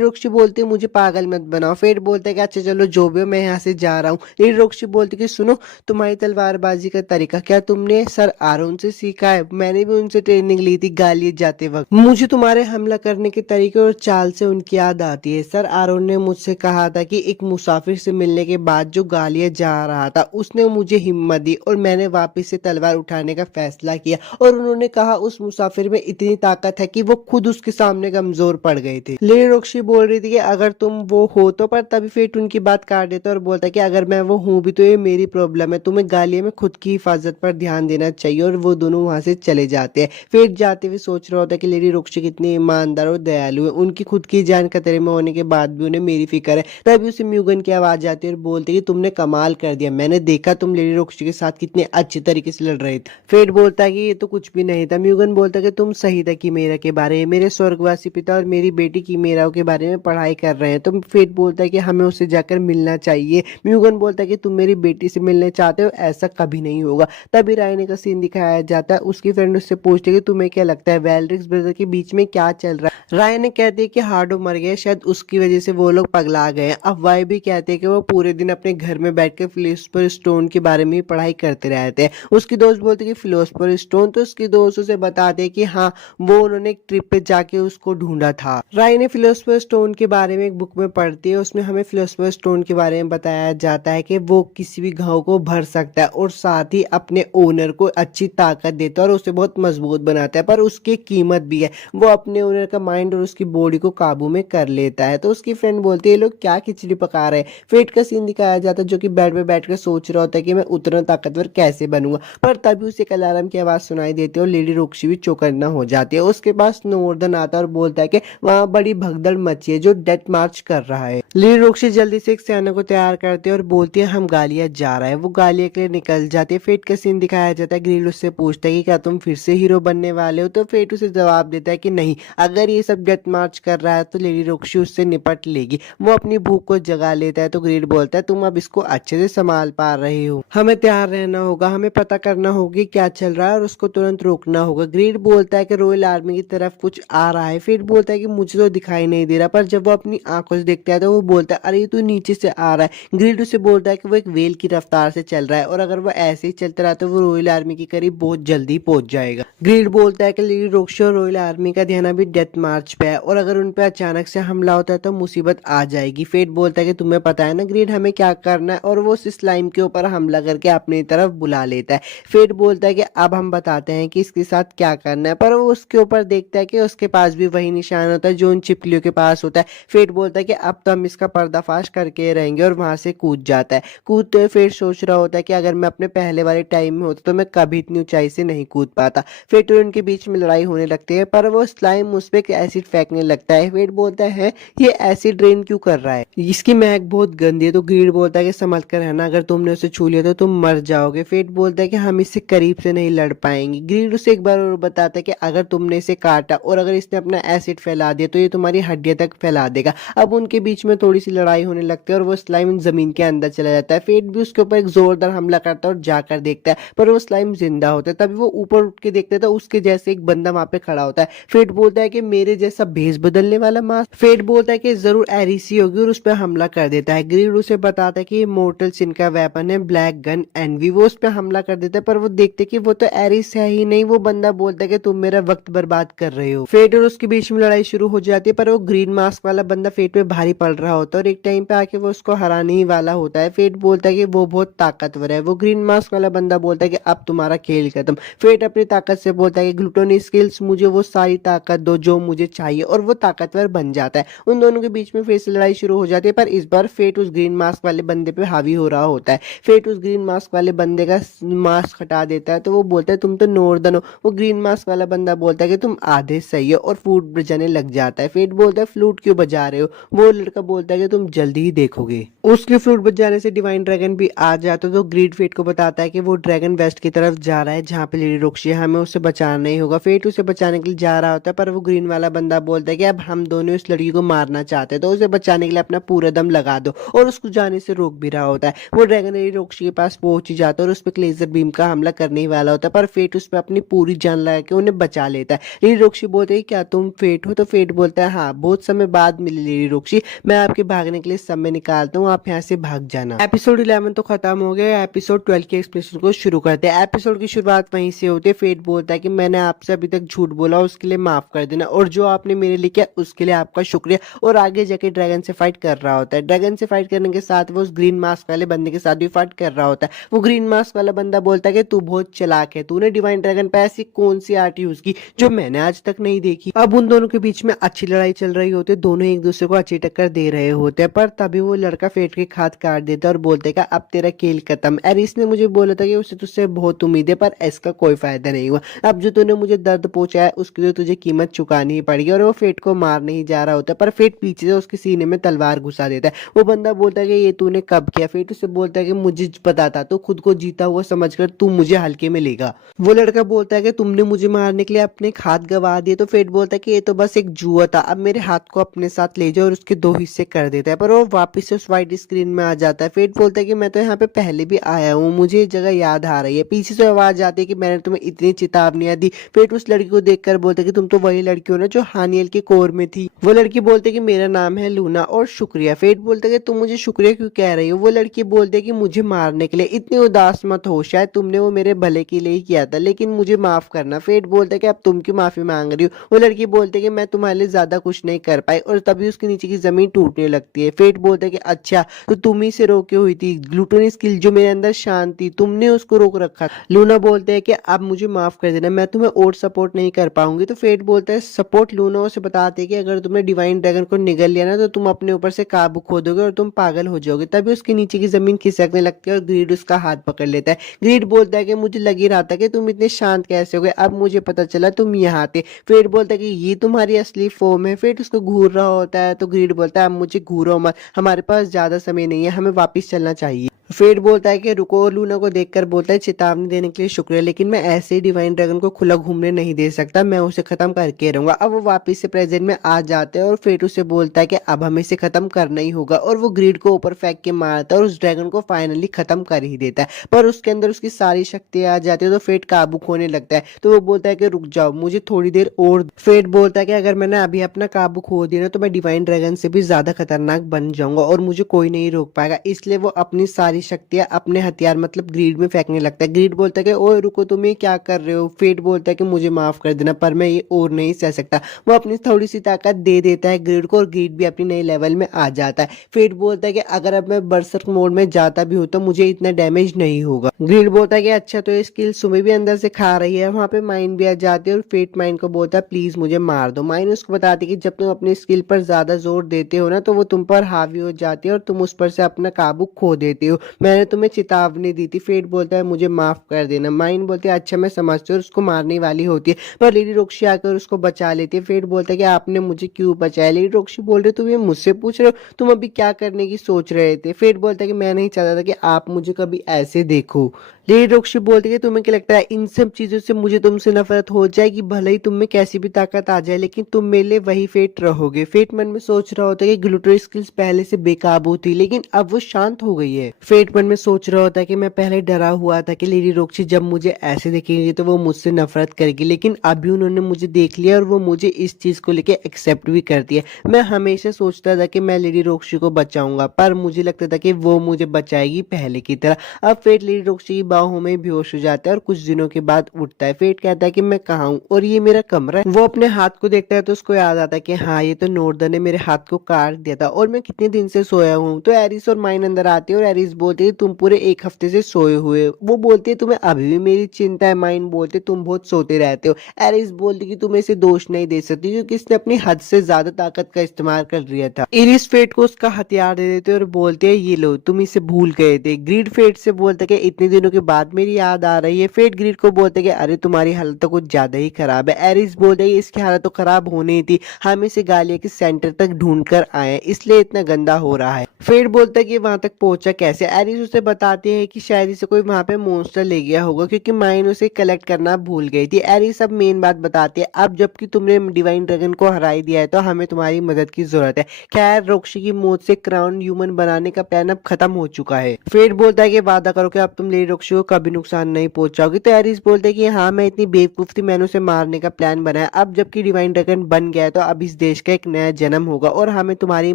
रॉक्सी बोलती है मुझे पागल मत बनाओ। फेट बोलता है कि अच्छा चलो जो भी हो मैं यहाँ से जा रहा हूँ। लेडी रॉक्सी बोलती है कि सुनो तुम्हारी तलवारबाजी का तरीका क्या तुमने सर आरोन से सीखा है, मैंने भी उनसे ट्रेनिंग ली थी गालियत जाते वक्त। मुझे तुम्हारे हमला करने के तरीके और चाल से उनकी याद आती है। सर आरोन ने मुझसे कहा था कि एक मुसाफिर से मिलने के बाद जो गालियत जा रहा था उसने मुझे हिम्मत दी और मैंने वापस से तलवार उठाने का फैसला किया, और उन्होंने कहा उस मुसाफिर में इतनी ताकत है कि वो खुद उसके सामने कमजोर पड़ गए थे। लेडी रॉक्सी बोल रही थी कि अगर तुम वो हो तो, पर तभी फेट उनकी बात काट देता और बोलता है कि अगर मैं वो हूँ भी तो ये मेरी प्रॉब्लम है, तुम्हें गालिया में खुद की हिफाजत पर ध्यान देना चाहिए। और वो दोनों वहां से चले जाते हैं। फेट जाते हुए सोच रहा होता है कि लेडी रॉक्सी कितनी ईमानदार और दयालु है, उनकी खुद की जान खतरे में होने के बाद भी उन्हें मेरी फिक्र है। तभी उसे म्यूगन की आवाज आती है और बोलती है कि तुमने कमाल कर दिया, मैंने देखा तुम लेडी रॉक्सी के साथ कितने अच्छे तरीके से लड़ रहे थे। फेट बोलता है कि ये तो कुछ भी नहीं था। म्यूगन बोलता है कि तुम सही था किमेरा के बारे में, मेरे स्वर्गवासी पिता और मेरी बेटी किमेरा के बारे में पढ़ाई कर रहे हैं। तो फेट बोलता है कि हमें उससे जाकर मिलना चाहिए। म्यूगन बोलता है कि तुम मेरी बेटी से मिलने चाहते हो, ऐसा कभी नहीं होगा। तभी रायने का सीन दिखाया जाता है। उसकी फ्रेंड उससे पूछती है कि तुम्हें क्या लगता है वेलरिक्स ब्रदर के बीच में क्या चल रहा है। रायने कहती है कि हार्डो मर गया, शायद उसकी वजह से वो लोग पगला गए। अफवाह भी कहते हैं कि वो पूरे दिन अपने घर में बैठकर फिलोसफर स्टोन के बारे में पढ़ाई करते रहते हैं। उसकी दोस्त बोलती है कि फिलोसफर स्टोन, तो उसकी दोस्त उसे बताते हैं कि हाँ वो उन्होंने एक ट्रिप पे जाके उसको ढूंढा था। रायने फिलोसफर स्टोन के बारे में एक बुक में पढ़ती है, उसमें हमें फिलोसफर स्टोन के बारे में बताया जाता है कि वो किसी भी घाव को भर सकता है और साथ ही अपने ओनर को अच्छी ताकत देता है और उसे बहुत मजबूत बनाता है, पर उसकी कीमत भी है। वो अपने ओनर का माइंड और उसकी बॉडी को काबू में कर लेता है। तो उसकी फ्रेंड बोलती है ये लोग क्या खिचड़ी पका रहे हैं। फेट का सीन दिखाया जाता है जो कि बेड पे बैठकर सोच रहा होता है कि मैं उतना ताकतवर कैसे बनूंगा, पर तभी उसे एक अलार्म की आवाज सुनाई देती है और लेडी रोक्सी भी चौकन्ना हो जाती है। उसके पास नॉर्दन आता है और बोलता है कि वहाँ बड़ी भगदड़ मची है जो डेथ मार्च कर रहा है। लेडी रोक्सी जल्दी से एक सेना को तैयार करती है और बोलती है हम गालिया जा रहा है। वो गालिया के लिए निकल जाती है। फेट का सीन दिखाया जाता है। ग्रिल उससे पूछता है कि क्या तुम फिर से हीरो बनने वाले हो, तो फेट उसे जवाब देता है कि नहीं, अगर ये सब डेथ मार्च कर रहा है तो लेडी रोक्सी उससे निपट लेगी। वो अपनी भूख को जगा लेता है। तो ग्रिल बोलता है तुम अब इसको अच्छे से संभाल पा रहे हो, हमें तैयार रहना होगा, हमें पता करना होगी क्या चल रहा है और उसको तुरंत रोकना होगा। ग्रिड बोलता है कि रॉयल आर्मी की तरफ कुछ आ रहा है। फिर बोलता है कि मुझे तो दिखाई नहीं दे रहा, पर जब वो अपनी आंखों से देखता है तो वो बोलता है अरे ये तो नीचे से आ रहा है। ग्रिड उसे बोलता है कि वो एक वेल की रफ्तार से चल रहा है और अगर वो ऐसे ही चलता रहा तो वो रॉयल आर्मी के करीब बहुत जल्दी पहुंच जाएगा। ग्रिड बोलता है कि लेडी रोक्सी और रॉयल आर्मी का ध्यान अभी डेथ मार्च पे है और अगर उन पे अचानक से हमला होता है तो मुसीबत आ जाएगी। फेट बोलता है कि तुम्हें पता है ना ग्रिड हमें क्या करना है, और वो उस स्लाइम के ऊपर हमला करके अपनी तरफ बुला लेता है। फेट बोलता है कि अब हम बताते हैं कि इसके साथ क्या करना है, पर वो उसके ऊपर देखता है कि उसके पास भी वही निशान होता है जो उन छिपकलियों के पास होता है। फेट बोलता है कि अब तो हम इसका पर्दाफाश करके रहेंगे और वहां से कूद जाता है। कूदते हुए फेट सोच रहा होता है कि अगर मैं अपने पहले वाले टाइम में होता तो मैं कभी इतनी ऊंचाई से नहीं कूद पाता। फेट और उनके बीच में लड़ाई होने लगती है, पर वो स्लाइम उस पर एसिड फेंकने लगता है। फेट बोलता है ये एसिड रेन क्यों कर रहा है, इसकी महक बहुत गंदी है। तो ग्रीड बोलता है कि संभल कर रहना, अगर तुमने उसे छू लिया तो तुम मर जाओगे। फेट बोलता है कि हम इससे करीब से नहीं लड़ पाएंगे। ग्रीड उसे एक बार और बताता है कि अगर तुमने इसे काटा और अगर इसने अपना एसिड फैला दिया तो ये तुम्हारी हड्डियां तक फैला देगा। अब उनके बीच में थोड़ी सी लड़ाई होने लगती है और वो स्लाइम जमीन के अंदर चला जाता है। फेट भी उसके ऊपर एक जोरदार हमला करता है और जाकर देखता है, पर वो स्लाइम जिंदा होता है। तभी वो ऊपर उठ के देखता है तो उसके जैसे एक बंदा वहां पे खड़ा होता है। फेट बोलता है कि मेरे जैसा भेस बदलने वाला मास्क। फेट बोलता है कि जरूर एरिसी होगी और उस पर हमला कर देता है। ग्रीड उसे बताता है कि ये मोर्टल सिन का वेपन है ब्लैक गन एनवी। वो उस पर हमला कर देता है, पर वो देखते कि वो तो एरिस है ही नहीं। वो बंदा बोलता है कि तुम मेरा वक्त बर्बाद कर रहे हो। फेट और उसके बीच में लड़ाई शुरू हो जाती है, पर वो ग्रीन मास्क वाला बंदा फेट पे भारी पड़ रहा होता है और एक टाइम पे आके वो उसको हराने ही वाला होता है। फेट बोलता है कि वो बहुत ताकतवर है। वो ग्रीन मास्क वाला बंदा बोलता है कि अब तुम्हारा खेल खत्म। फेट अपनी ताकत से बोलता है कि ग्लूटोनी स्किल्स, मुझे वो सारी ताकत दो जो मुझे चाहिए, और वो ताकतवर बन जाता है। उन दोनों के बीच में फिर से लड़ाई शुरू हो जाती है, पर इस बार फेट उस ग्रीन मास्क वाले बंदे पे हावी हो रहा होता है। फेट उस ग्रीन मास्क वाले बंदे का मास्क हटा देता है, तो वो बोलता है तुम तो नॉर्दर्न हो। वो ग्रीन मास्क वाला बंदा बोलता है कि तुम आधे सही हो, और फ्लूट बजाने लग जाता है। फेट बोलता है फ्लूट क्यों बजा रहे हो। वो लड़का बोलता है कि तुम जल्दी ही देखोगे। उसके फ्लूट बजाने से डिवाइन ड्रैगन भी आ जाता है, तो ग्रीड फेट को बताता है कि वो ड्रैगन वेस्ट की तरफ जा रहा है जहाँ पे लेडी रोक्सी है, हमें उसे बचाना ही होगा। फेट उसे बचाने के लिए जा रहा होता है, पर वो ग्रीन वाला बंदा बोलता है कि अब हम दोनों इस लड़की को मारना चाहते हैं, तो उसे बचाने के लिए अपना पूरा दम लगा दो, और उसको जाने से रोक भी रहा होता है। वो ड्रैगन लेडी रोक्सी के पास पहुंच ही जाता है और उस पर लेजर बीम का हमला करने ही वाला होता है, पर फेट उस पर अपनी पूरी जान लगा के उन्हें बचा लेता है। लेडी रोक्सी बोलते है क्या तुम फेट हो, तो फेट बोलता है हाँ, बहुत समय बाद मिली लेडी रोक्सी, मैं आपके भागने के लिए समय निकालता हूँ, आप यहाँ से भाग जाना। एपिसोड 11 तो खत्म हो गया। एपिसोड 12 के एक्सप्लेनेशन को शुरू करते हैं। एपिसोड की शुरुआत वहीं से होती है। फेट बोलता है कि मैंने आपसे अभी तक झूठ बोला, उसके लिए माफ कर देना, और जो आपने मेरे लिए किया उसके लिए आपका शुक्रिया। और आगे जाके ड्रैगन से फाइट कर रहा होता है। ड्रैगन से फाइट करने के साथ वो उस ग्रीन मास्क वाले बंदे के साथ भी फाइट कर रहा होता है। वो ग्रीन मास्क वाला बंदा बोलता है कि तू बहुत चालाक है, तूने डिवाइन ड्रैगन पे ऐसी कौन सी आर्ट यूज की जो मैंने आज तक नहीं देखी। अब उन दोनों के बीच में अच्छी लड़ाई चल रही होती है, दोनों एक दूसरे को अच्छी टक्कर दे रहे होते हैं, पर तभी वो लड़का फेट के हाथ काट देता है और बोलते हैं अब तेरा खेल खत्म। एरिस ने मुझे बोला था कि उसे तुझसे बहुत उम्मीद है, पर इसका कोई फायदा नहीं हुआ। अब जो तूने मुझे दर्द पहुंचाया उसकी तो तुझे कीमत चुकानी ही पड़ेगी। और वो फेट को मारने ही जा रहा होता है, पर फेट पीछे से उसके सीने में तलवार घुसा देता है। वो बंदा बोलता है कि ये तूने कब किया। फेट उसे बोलता है कि मुझे पता था, तो खुद को जीता हुआ समझकर तू मुझे हल्के में लेगा। वो लड़का बोलता है कि तुमने मुझे मारने के लिए अपने हाथ गवा दिए। तो फेट बोलता है कि ये तो बस एक जुआ था, अब मेरे हाथ को अपने साथ ले जाओ, और उसके दो हिस्से कर देता है, पर वो वापस से उस व्हाइट स्क्रीन में आ जाता है। फेट बोलता है कि मैं तो यहाँ पे पहले भी आया हूँ, मुझे ये जगह याद आ रही है। पीछे से आवाज आती है कि मैंने तुम्हें इतनी चेतावनियां दी। फेट उस लड़की को देखकर बोलता है कि तुम तो वही लड़की हो ना जो हानियल के कोर में थी। वो लड़की बोलती है कि मेरा नाम है लूना और शुक्रिया। फेट बोलता है कि तुम मुझे शुक्रिया क्यों कह रही हो। वो लड़की बोलती है कि मुझे मारने के लिए। इतनी उदास मत हो, शायद तुमने वो मेरे भले के लिए ही किया था, लेकिन मुझे माफ करना। फेट बोलता है कि अब तुम क्यों माफी मांग रही हो। वो लड़की बोलती है कि मैं तुम्हारे लिए ज्यादा कुछ नहीं कर पाई, और तभी उसके नीचे की जमीन टूटने लगती है। फेट बोलता है कि अच्छा, तो तुम ही से रोके हुई थी। ग्लूटोनी स्किल जो मेरे अंदर शांत थी, तुमने उसको रोक रखा था। लूना बोलते हैं कि अब मुझे माफ कर देना, मैं तुम्हें और सपोर्ट नहीं कर पाऊंगी। तो फेट बोलता है सपोर्ट फोर्ट लूना उसे बताते हैं कि अगर तुमने डिवाइन ड्रैगन को निगल लिया ना तो तुम अपने ऊपर से काबू खो दोगे और तुम पागल हो जाओगे। तभी उसके नीचे की जमीन खिसकने लगती है और ग्रीड उसका हाथ पकड़ लेता है। ग्रीड बोलता है कि मुझे लग ही रहा था कि तुम इतने शांत कैसे हो गए, अब मुझे पता चला तुम यहाँ थे। फेट बोलता है कि ये तुम्हारी असली फॉर्म है। फेट उसको घूर रहा होता है तो ग्रीड बोलता है अब मुझे घूरो मत, हमारे पास ज्यादा समय नहीं है, हमें वापस चलना चाहिए। फेट बोलता है कि रुको, और लूना को देखकर बोलता है चेतावनी देने के लिए शुक्रिया, लेकिन मैं ऐसे ही डिवाइन ड्रैगन को खुला घूमने नहीं दे सकता, मैं उसे खत्म करके रहूंगा। अब वो वापस से प्रेजेंट में आ जाते हैं और फेट उसे बोलता है कि अब हमें इसे खत्म करना ही होगा, और वो ग्रीड को ऊपर फेंक के मारता है और उस ड्रैगन को फाइनली खत्म कर ही देता है। पर उसके अंदर उसकी सारी शक्तियां आ जाती है तो फेट काबू खोने लगता है। तो वो बोलता है कि रुक जाओ, मुझे थोड़ी देर और। फेट बोलता है कि अगर मैंने अभी अपना काबू खो दिया ना तो मैं डिवाइन ड्रैगन से भी ज्यादा खतरनाक बन जाऊंगा और मुझे कोई नहीं रोक पाएगा। इसलिए वो अपनी सारी शक्तियां अपने हथियार मतलब ग्रीड में फेंकने लगता है। ग्रीड बोलता है कि ओए रुको, तुम ये क्या कर रहे हो। फेट बोलता है कि मुझे माफ कर देना, पर मैं ये और नहीं सह सकता। वो अपनी थोड़ी सी ताकत दे देता है ग्रीड को और ग्रीड भी अपनी नई लेवल में आ जाता है। फेट बोलता है कि अगर अब मैं बर्सर्क मोड में जाता भी हूँ तो मुझे इतना डैमेज नहीं होगा। ग्रीड बोलता है कि अच्छा, तो ये स्किल सुमी भी अंदर से खा रही है। वहां पे माइन भी आ जाती है और फेट माइन को बोलता है प्लीज मुझे मार दो। माइन उसको बताती है कि जब तुम अपनी स्किल पर ज्यादा जोर देते हो ना तो वो तुम पर हावी हो जाती है और तुम उस पर से अपना काबू खो देते हो। मैंने तुम्हें चेतावनी दी थी। फेट बोलता है मुझे माफ कर देना। माइन बोलते हैं अच्छा मैं समझती हूँ, उसको मारने वाली होती है पर लेडी रोक्शी आकर उसको बचा लेती है। फेट बोलता है कि आपने मुझे क्यों बचाया। लेडी रोक्शी बोल रहे तुम ये मुझसे पूछ रहे हो, तुम अभी क्या करने की सोच रहे थे। फेट बोलता है कि मैं नहीं चाहता था कि आप मुझे कभी ऐसे देखो। लेडी रोक्शी बोलती है तुम्हें क्या लगता है इन सब चीजों से मुझे तुमसे नफरत हो जाएगी, भले ही तुम में कैसी भी ताकत आ जाए, लेकिन तुम मेरे लिए वही फेट रहोगे। फेट मन में सोच रहा होता है कि ग्लूटो स्किल्स पहले से बेकाबू थी लेकिन अब वो शांत हो गई है। फेट मन में सोच रहा होता है कि मैं पहले डरा हुआ था कि लेडी रोक्शी जब मुझे ऐसे देखेंगे तो वो मुझसे नफरत करेगी, लेकिन अभी उन्होंने मुझे देख लिया और वो मुझे इस चीज को लेके एक्सेप्ट भी करती है। मैं हमेशा सोचता था कि मैं लेडी रोक्शी को बचाऊंगा पर मुझे लगता था कि वो मुझे बचाएगी पहले की तरह। अब फेट लेडी रोक्शी की बाहों में बेहोश हो जाता है और कुछ दिनों के बाद उठता है। फेट कहता है कि मैं कहाँ हूँ और ये मेरा कमरा है। वो अपने हाथ को देखता है तो उसको याद आता है कि हाँ ये तो नॉर्दन ने मेरे हाथ को काट दिया था और मैं कितने दिन से सोया हूँ। तो एरिस और माइन अंदर आती है और एरिस बोलती है तुम पूरे एक हफ्ते से सोए हुए। वो बोलती है तुम्हें अभी भी मेरी चिंता है। माइन बोलते तुम बहुत सोते रहते हो। एरिस बोलती कि तुम इसे दोष नहीं दे सकती क्योंकि इसने अपनी हद से ज्यादा ताकत का इस्तेमाल कर लिया था। इरिस फेट को उसका हथियार दे देते और बोलते हैं ये लो, तुम इसे भूल गए थे। ग्रीड फेट से बोलते कि इतने दिनों के बाद मेरी याद आ रही है। फेट ग्रीड को बोलते कि अरे तुम्हारी हालत तो कुछ ज्यादा ही खराब है। एरिस बोलते इसकी हालत तो खराब होनी ही थी, हम इसे गालिया के सेंटर तक ढूंढ कर आए इसलिए इतना गंदा हो रहा है। फेट बोलता है कि वहां तक पहुंचा कैसे। एरिस उसे बताती है कि शायद इसे कोई वहां पे मॉन्स्टर ले गया होगा क्योंकि माइन उसे कलेक्ट करना भूल गई थी। एरिस अब मेन बात बताती है अब जबकि तुमने डिवाइन ड्रैगन को हराई दिया है तो हमें तुम्हारी मदद की जरूरत है। खैर रोक्शी की मौत से क्राउन ह्यूमन बनाने का प्लान अब खत्म हो चुका है। फेट बोलता है कि वादा करो कि अब तुम लेडी रोक्शी को कभी नुकसान नहीं पहुंचाओगी। तो एरिस बोलते हैं कि हाँ मैं इतनी बेवकूफ थी, मैंने उसे मारने का प्लान बनाया। अब जबकि डिवाइन ड्रैगन बन गया है तो अब इस देश का एक नया जन्म होगा और हमें तुम्हारी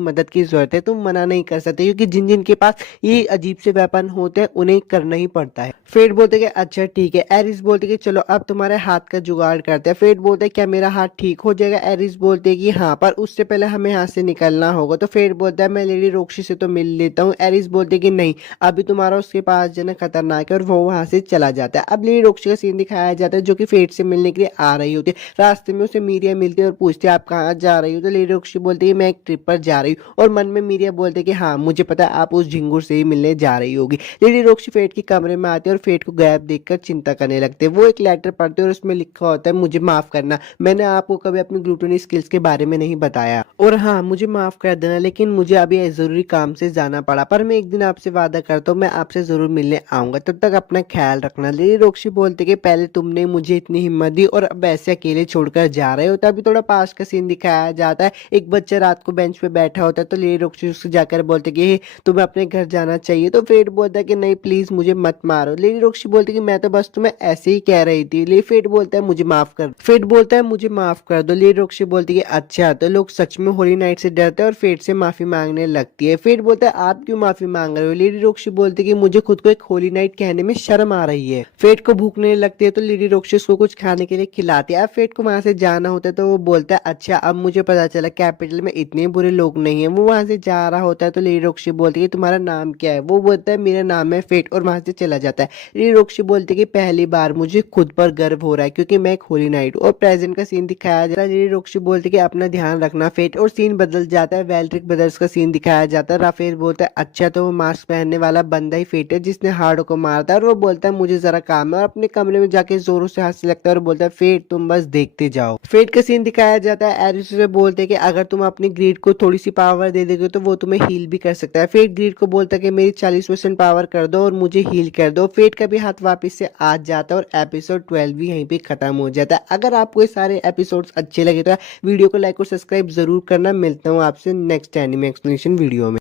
मदद की जरूरत है। तुम मना नहीं कर सकते क्योंकि जिन जिन के पास ये अजीब से वेपन होते हैं उन्हें करना ही पड़ता है। फेट बोलते कि अच्छा ठीक है। एरिस बोलते कि चलो अब तुम्हारे हाथ का जुगाड़ करते हैं। फेट बोलते क्या मेरा हाथ ठीक हो जाएगा। एरिस बोलते कि हाँ पर उससे पहले हमें यहाँ से निकलना होगा। तो फेट बोलता है मैं लेडी रोक्शी से तो मिल लेता हूँ। एरिस बोलते कि नहीं, अभी तुम्हारा उसके पास जाना खतरनाक है और वो वहां से चला जाता है। अब लेडी रोक्शी का सीन दिखाया जाता है जो कि फेट से मिलने के लिए आ रही होती है। रास्ते में उसे मीरिया मिलती है और पूछती है आप कहाँ जा रही हो। तो लेडी रोक्शी बोलती है मैं एक ट्रिप पर जा रही हूँ और मन में मीरिया बोलते कि हाँ मुझे पता है आप उस झिंगुर से ही मिलने जा रही होगी। लेडी रोक्शी फेट के कमरे में आती है और फेट को गायब देखकर चिंता करने लगते हैं। वो एक लेटर पढ़ते हैं और उसमें लिखा होता है मुझे माफ करना, मैंने आपको कभी अपनी ग्लूटनी स्किल्स के बारे में नहीं बताया और हाँ मुझे माफ कर देना लेकिन मुझे अभी जरूरी काम से जाना पड़ा, पर मैं एक दिन आपसे वादा करता हूँ मैं आपसे जरूर मिलने आऊंगा, तब तक अपना ख्याल रखना। लेडी रोक्शी बोलते कि पहले तुमने मुझे इतनी हिम्मत दी और अब ऐसे अकेले छोड़कर जा रहे हो। तभी थोड़ा पास का सीन दिखाया जाता है। एक बच्चा रात को बेंच पे बैठा होता है तो लेडी रोक्शी उससे जाकर बोलते कि तुम्हें अपने घर जाना चाहिए। तो फेट बोलता है कि नहीं प्लीज मुझे मत मारो। लेडी रोक्शी बोलती कि मैं तो बस तुम्हें ऐसे ही कह रही थी। लेडी फेट बोलता है मुझे माफ कर। फेट बोलता है मुझे माफ कर दो। लेडी रोक्शी बोलती है अच्छा तो लोग सच में होली नाइट से डरते हैं और फेट से माफी मांगने लगती है। फेट बोलता है आप क्यों माफी मांग रहे हो। लेडी रोक्शी बोलती है कि मुझे खुद को एक होली नाइट कहने कहने में शर्म आ रही है। फेट को भूख नहीं लगती है तो लेडी रॉक्सी उसको कुछ खाने के लिए खिलाती है। अब फेट को वहां से जाना होता है तो वो बोलता है अच्छा अब मुझे पता चला कैपिटल में इतने बुरे लोग नहीं है। वो वहां से जा रहा होता है तो लेडी रॉक्सी बोलती है तुम्हारा नाम क्या है। वो बोलता है मेरा नाम है फेट और वहां से चला जाता है। लेडी रॉक्सी बोलती है कि पहली बार मुझे खुद पर गर्व हो रहा है क्योंकि मैं एक होली नाइट और प्रेजेंट का सीन दिखाया जाता है। लेडी रॉक्सी बोलती है कि अपना ध्यान रखना फेट और सीन बदल जाता है। वेल्ड्रिक ब्रदर्स का सीन दिखाया जाता है। राफेल बोलता है अच्छा तो वो मास्क पहनने वाला बंदा ही फेट है जिसने हार्डो को मारता है और वो बोलता है मुझे जरा काम है और अपने कमरे में जाके जोरों से हंसने लगता है और बोलता है फेट तुम बस देखते जाओ। फेट का सीन दिखाया जाता है। एरिस से बोलते हैं कि अगर तुम अपनी ग्रीड को थोड़ी सी पावर दे दोगे तो वो तुम्हें हील भी कर सकता है। फेट ग्रीड को बोलता है कि मेरी 40% पावर कर दो और मुझे हील कर दो। फेट का भी हाथ वापस से आ जाता है और एपिसोड 12 भी यहीं पे खत्म हो जाता है। अगर आपको ये सारे एपिसोड्स अच्छे लगे तो वीडियो को लाइक और सब्सक्राइब जरूर करना। मिलता हूँ आपसे नेक्स्ट एनिमे एक्सप्लेनेशन वीडियो में।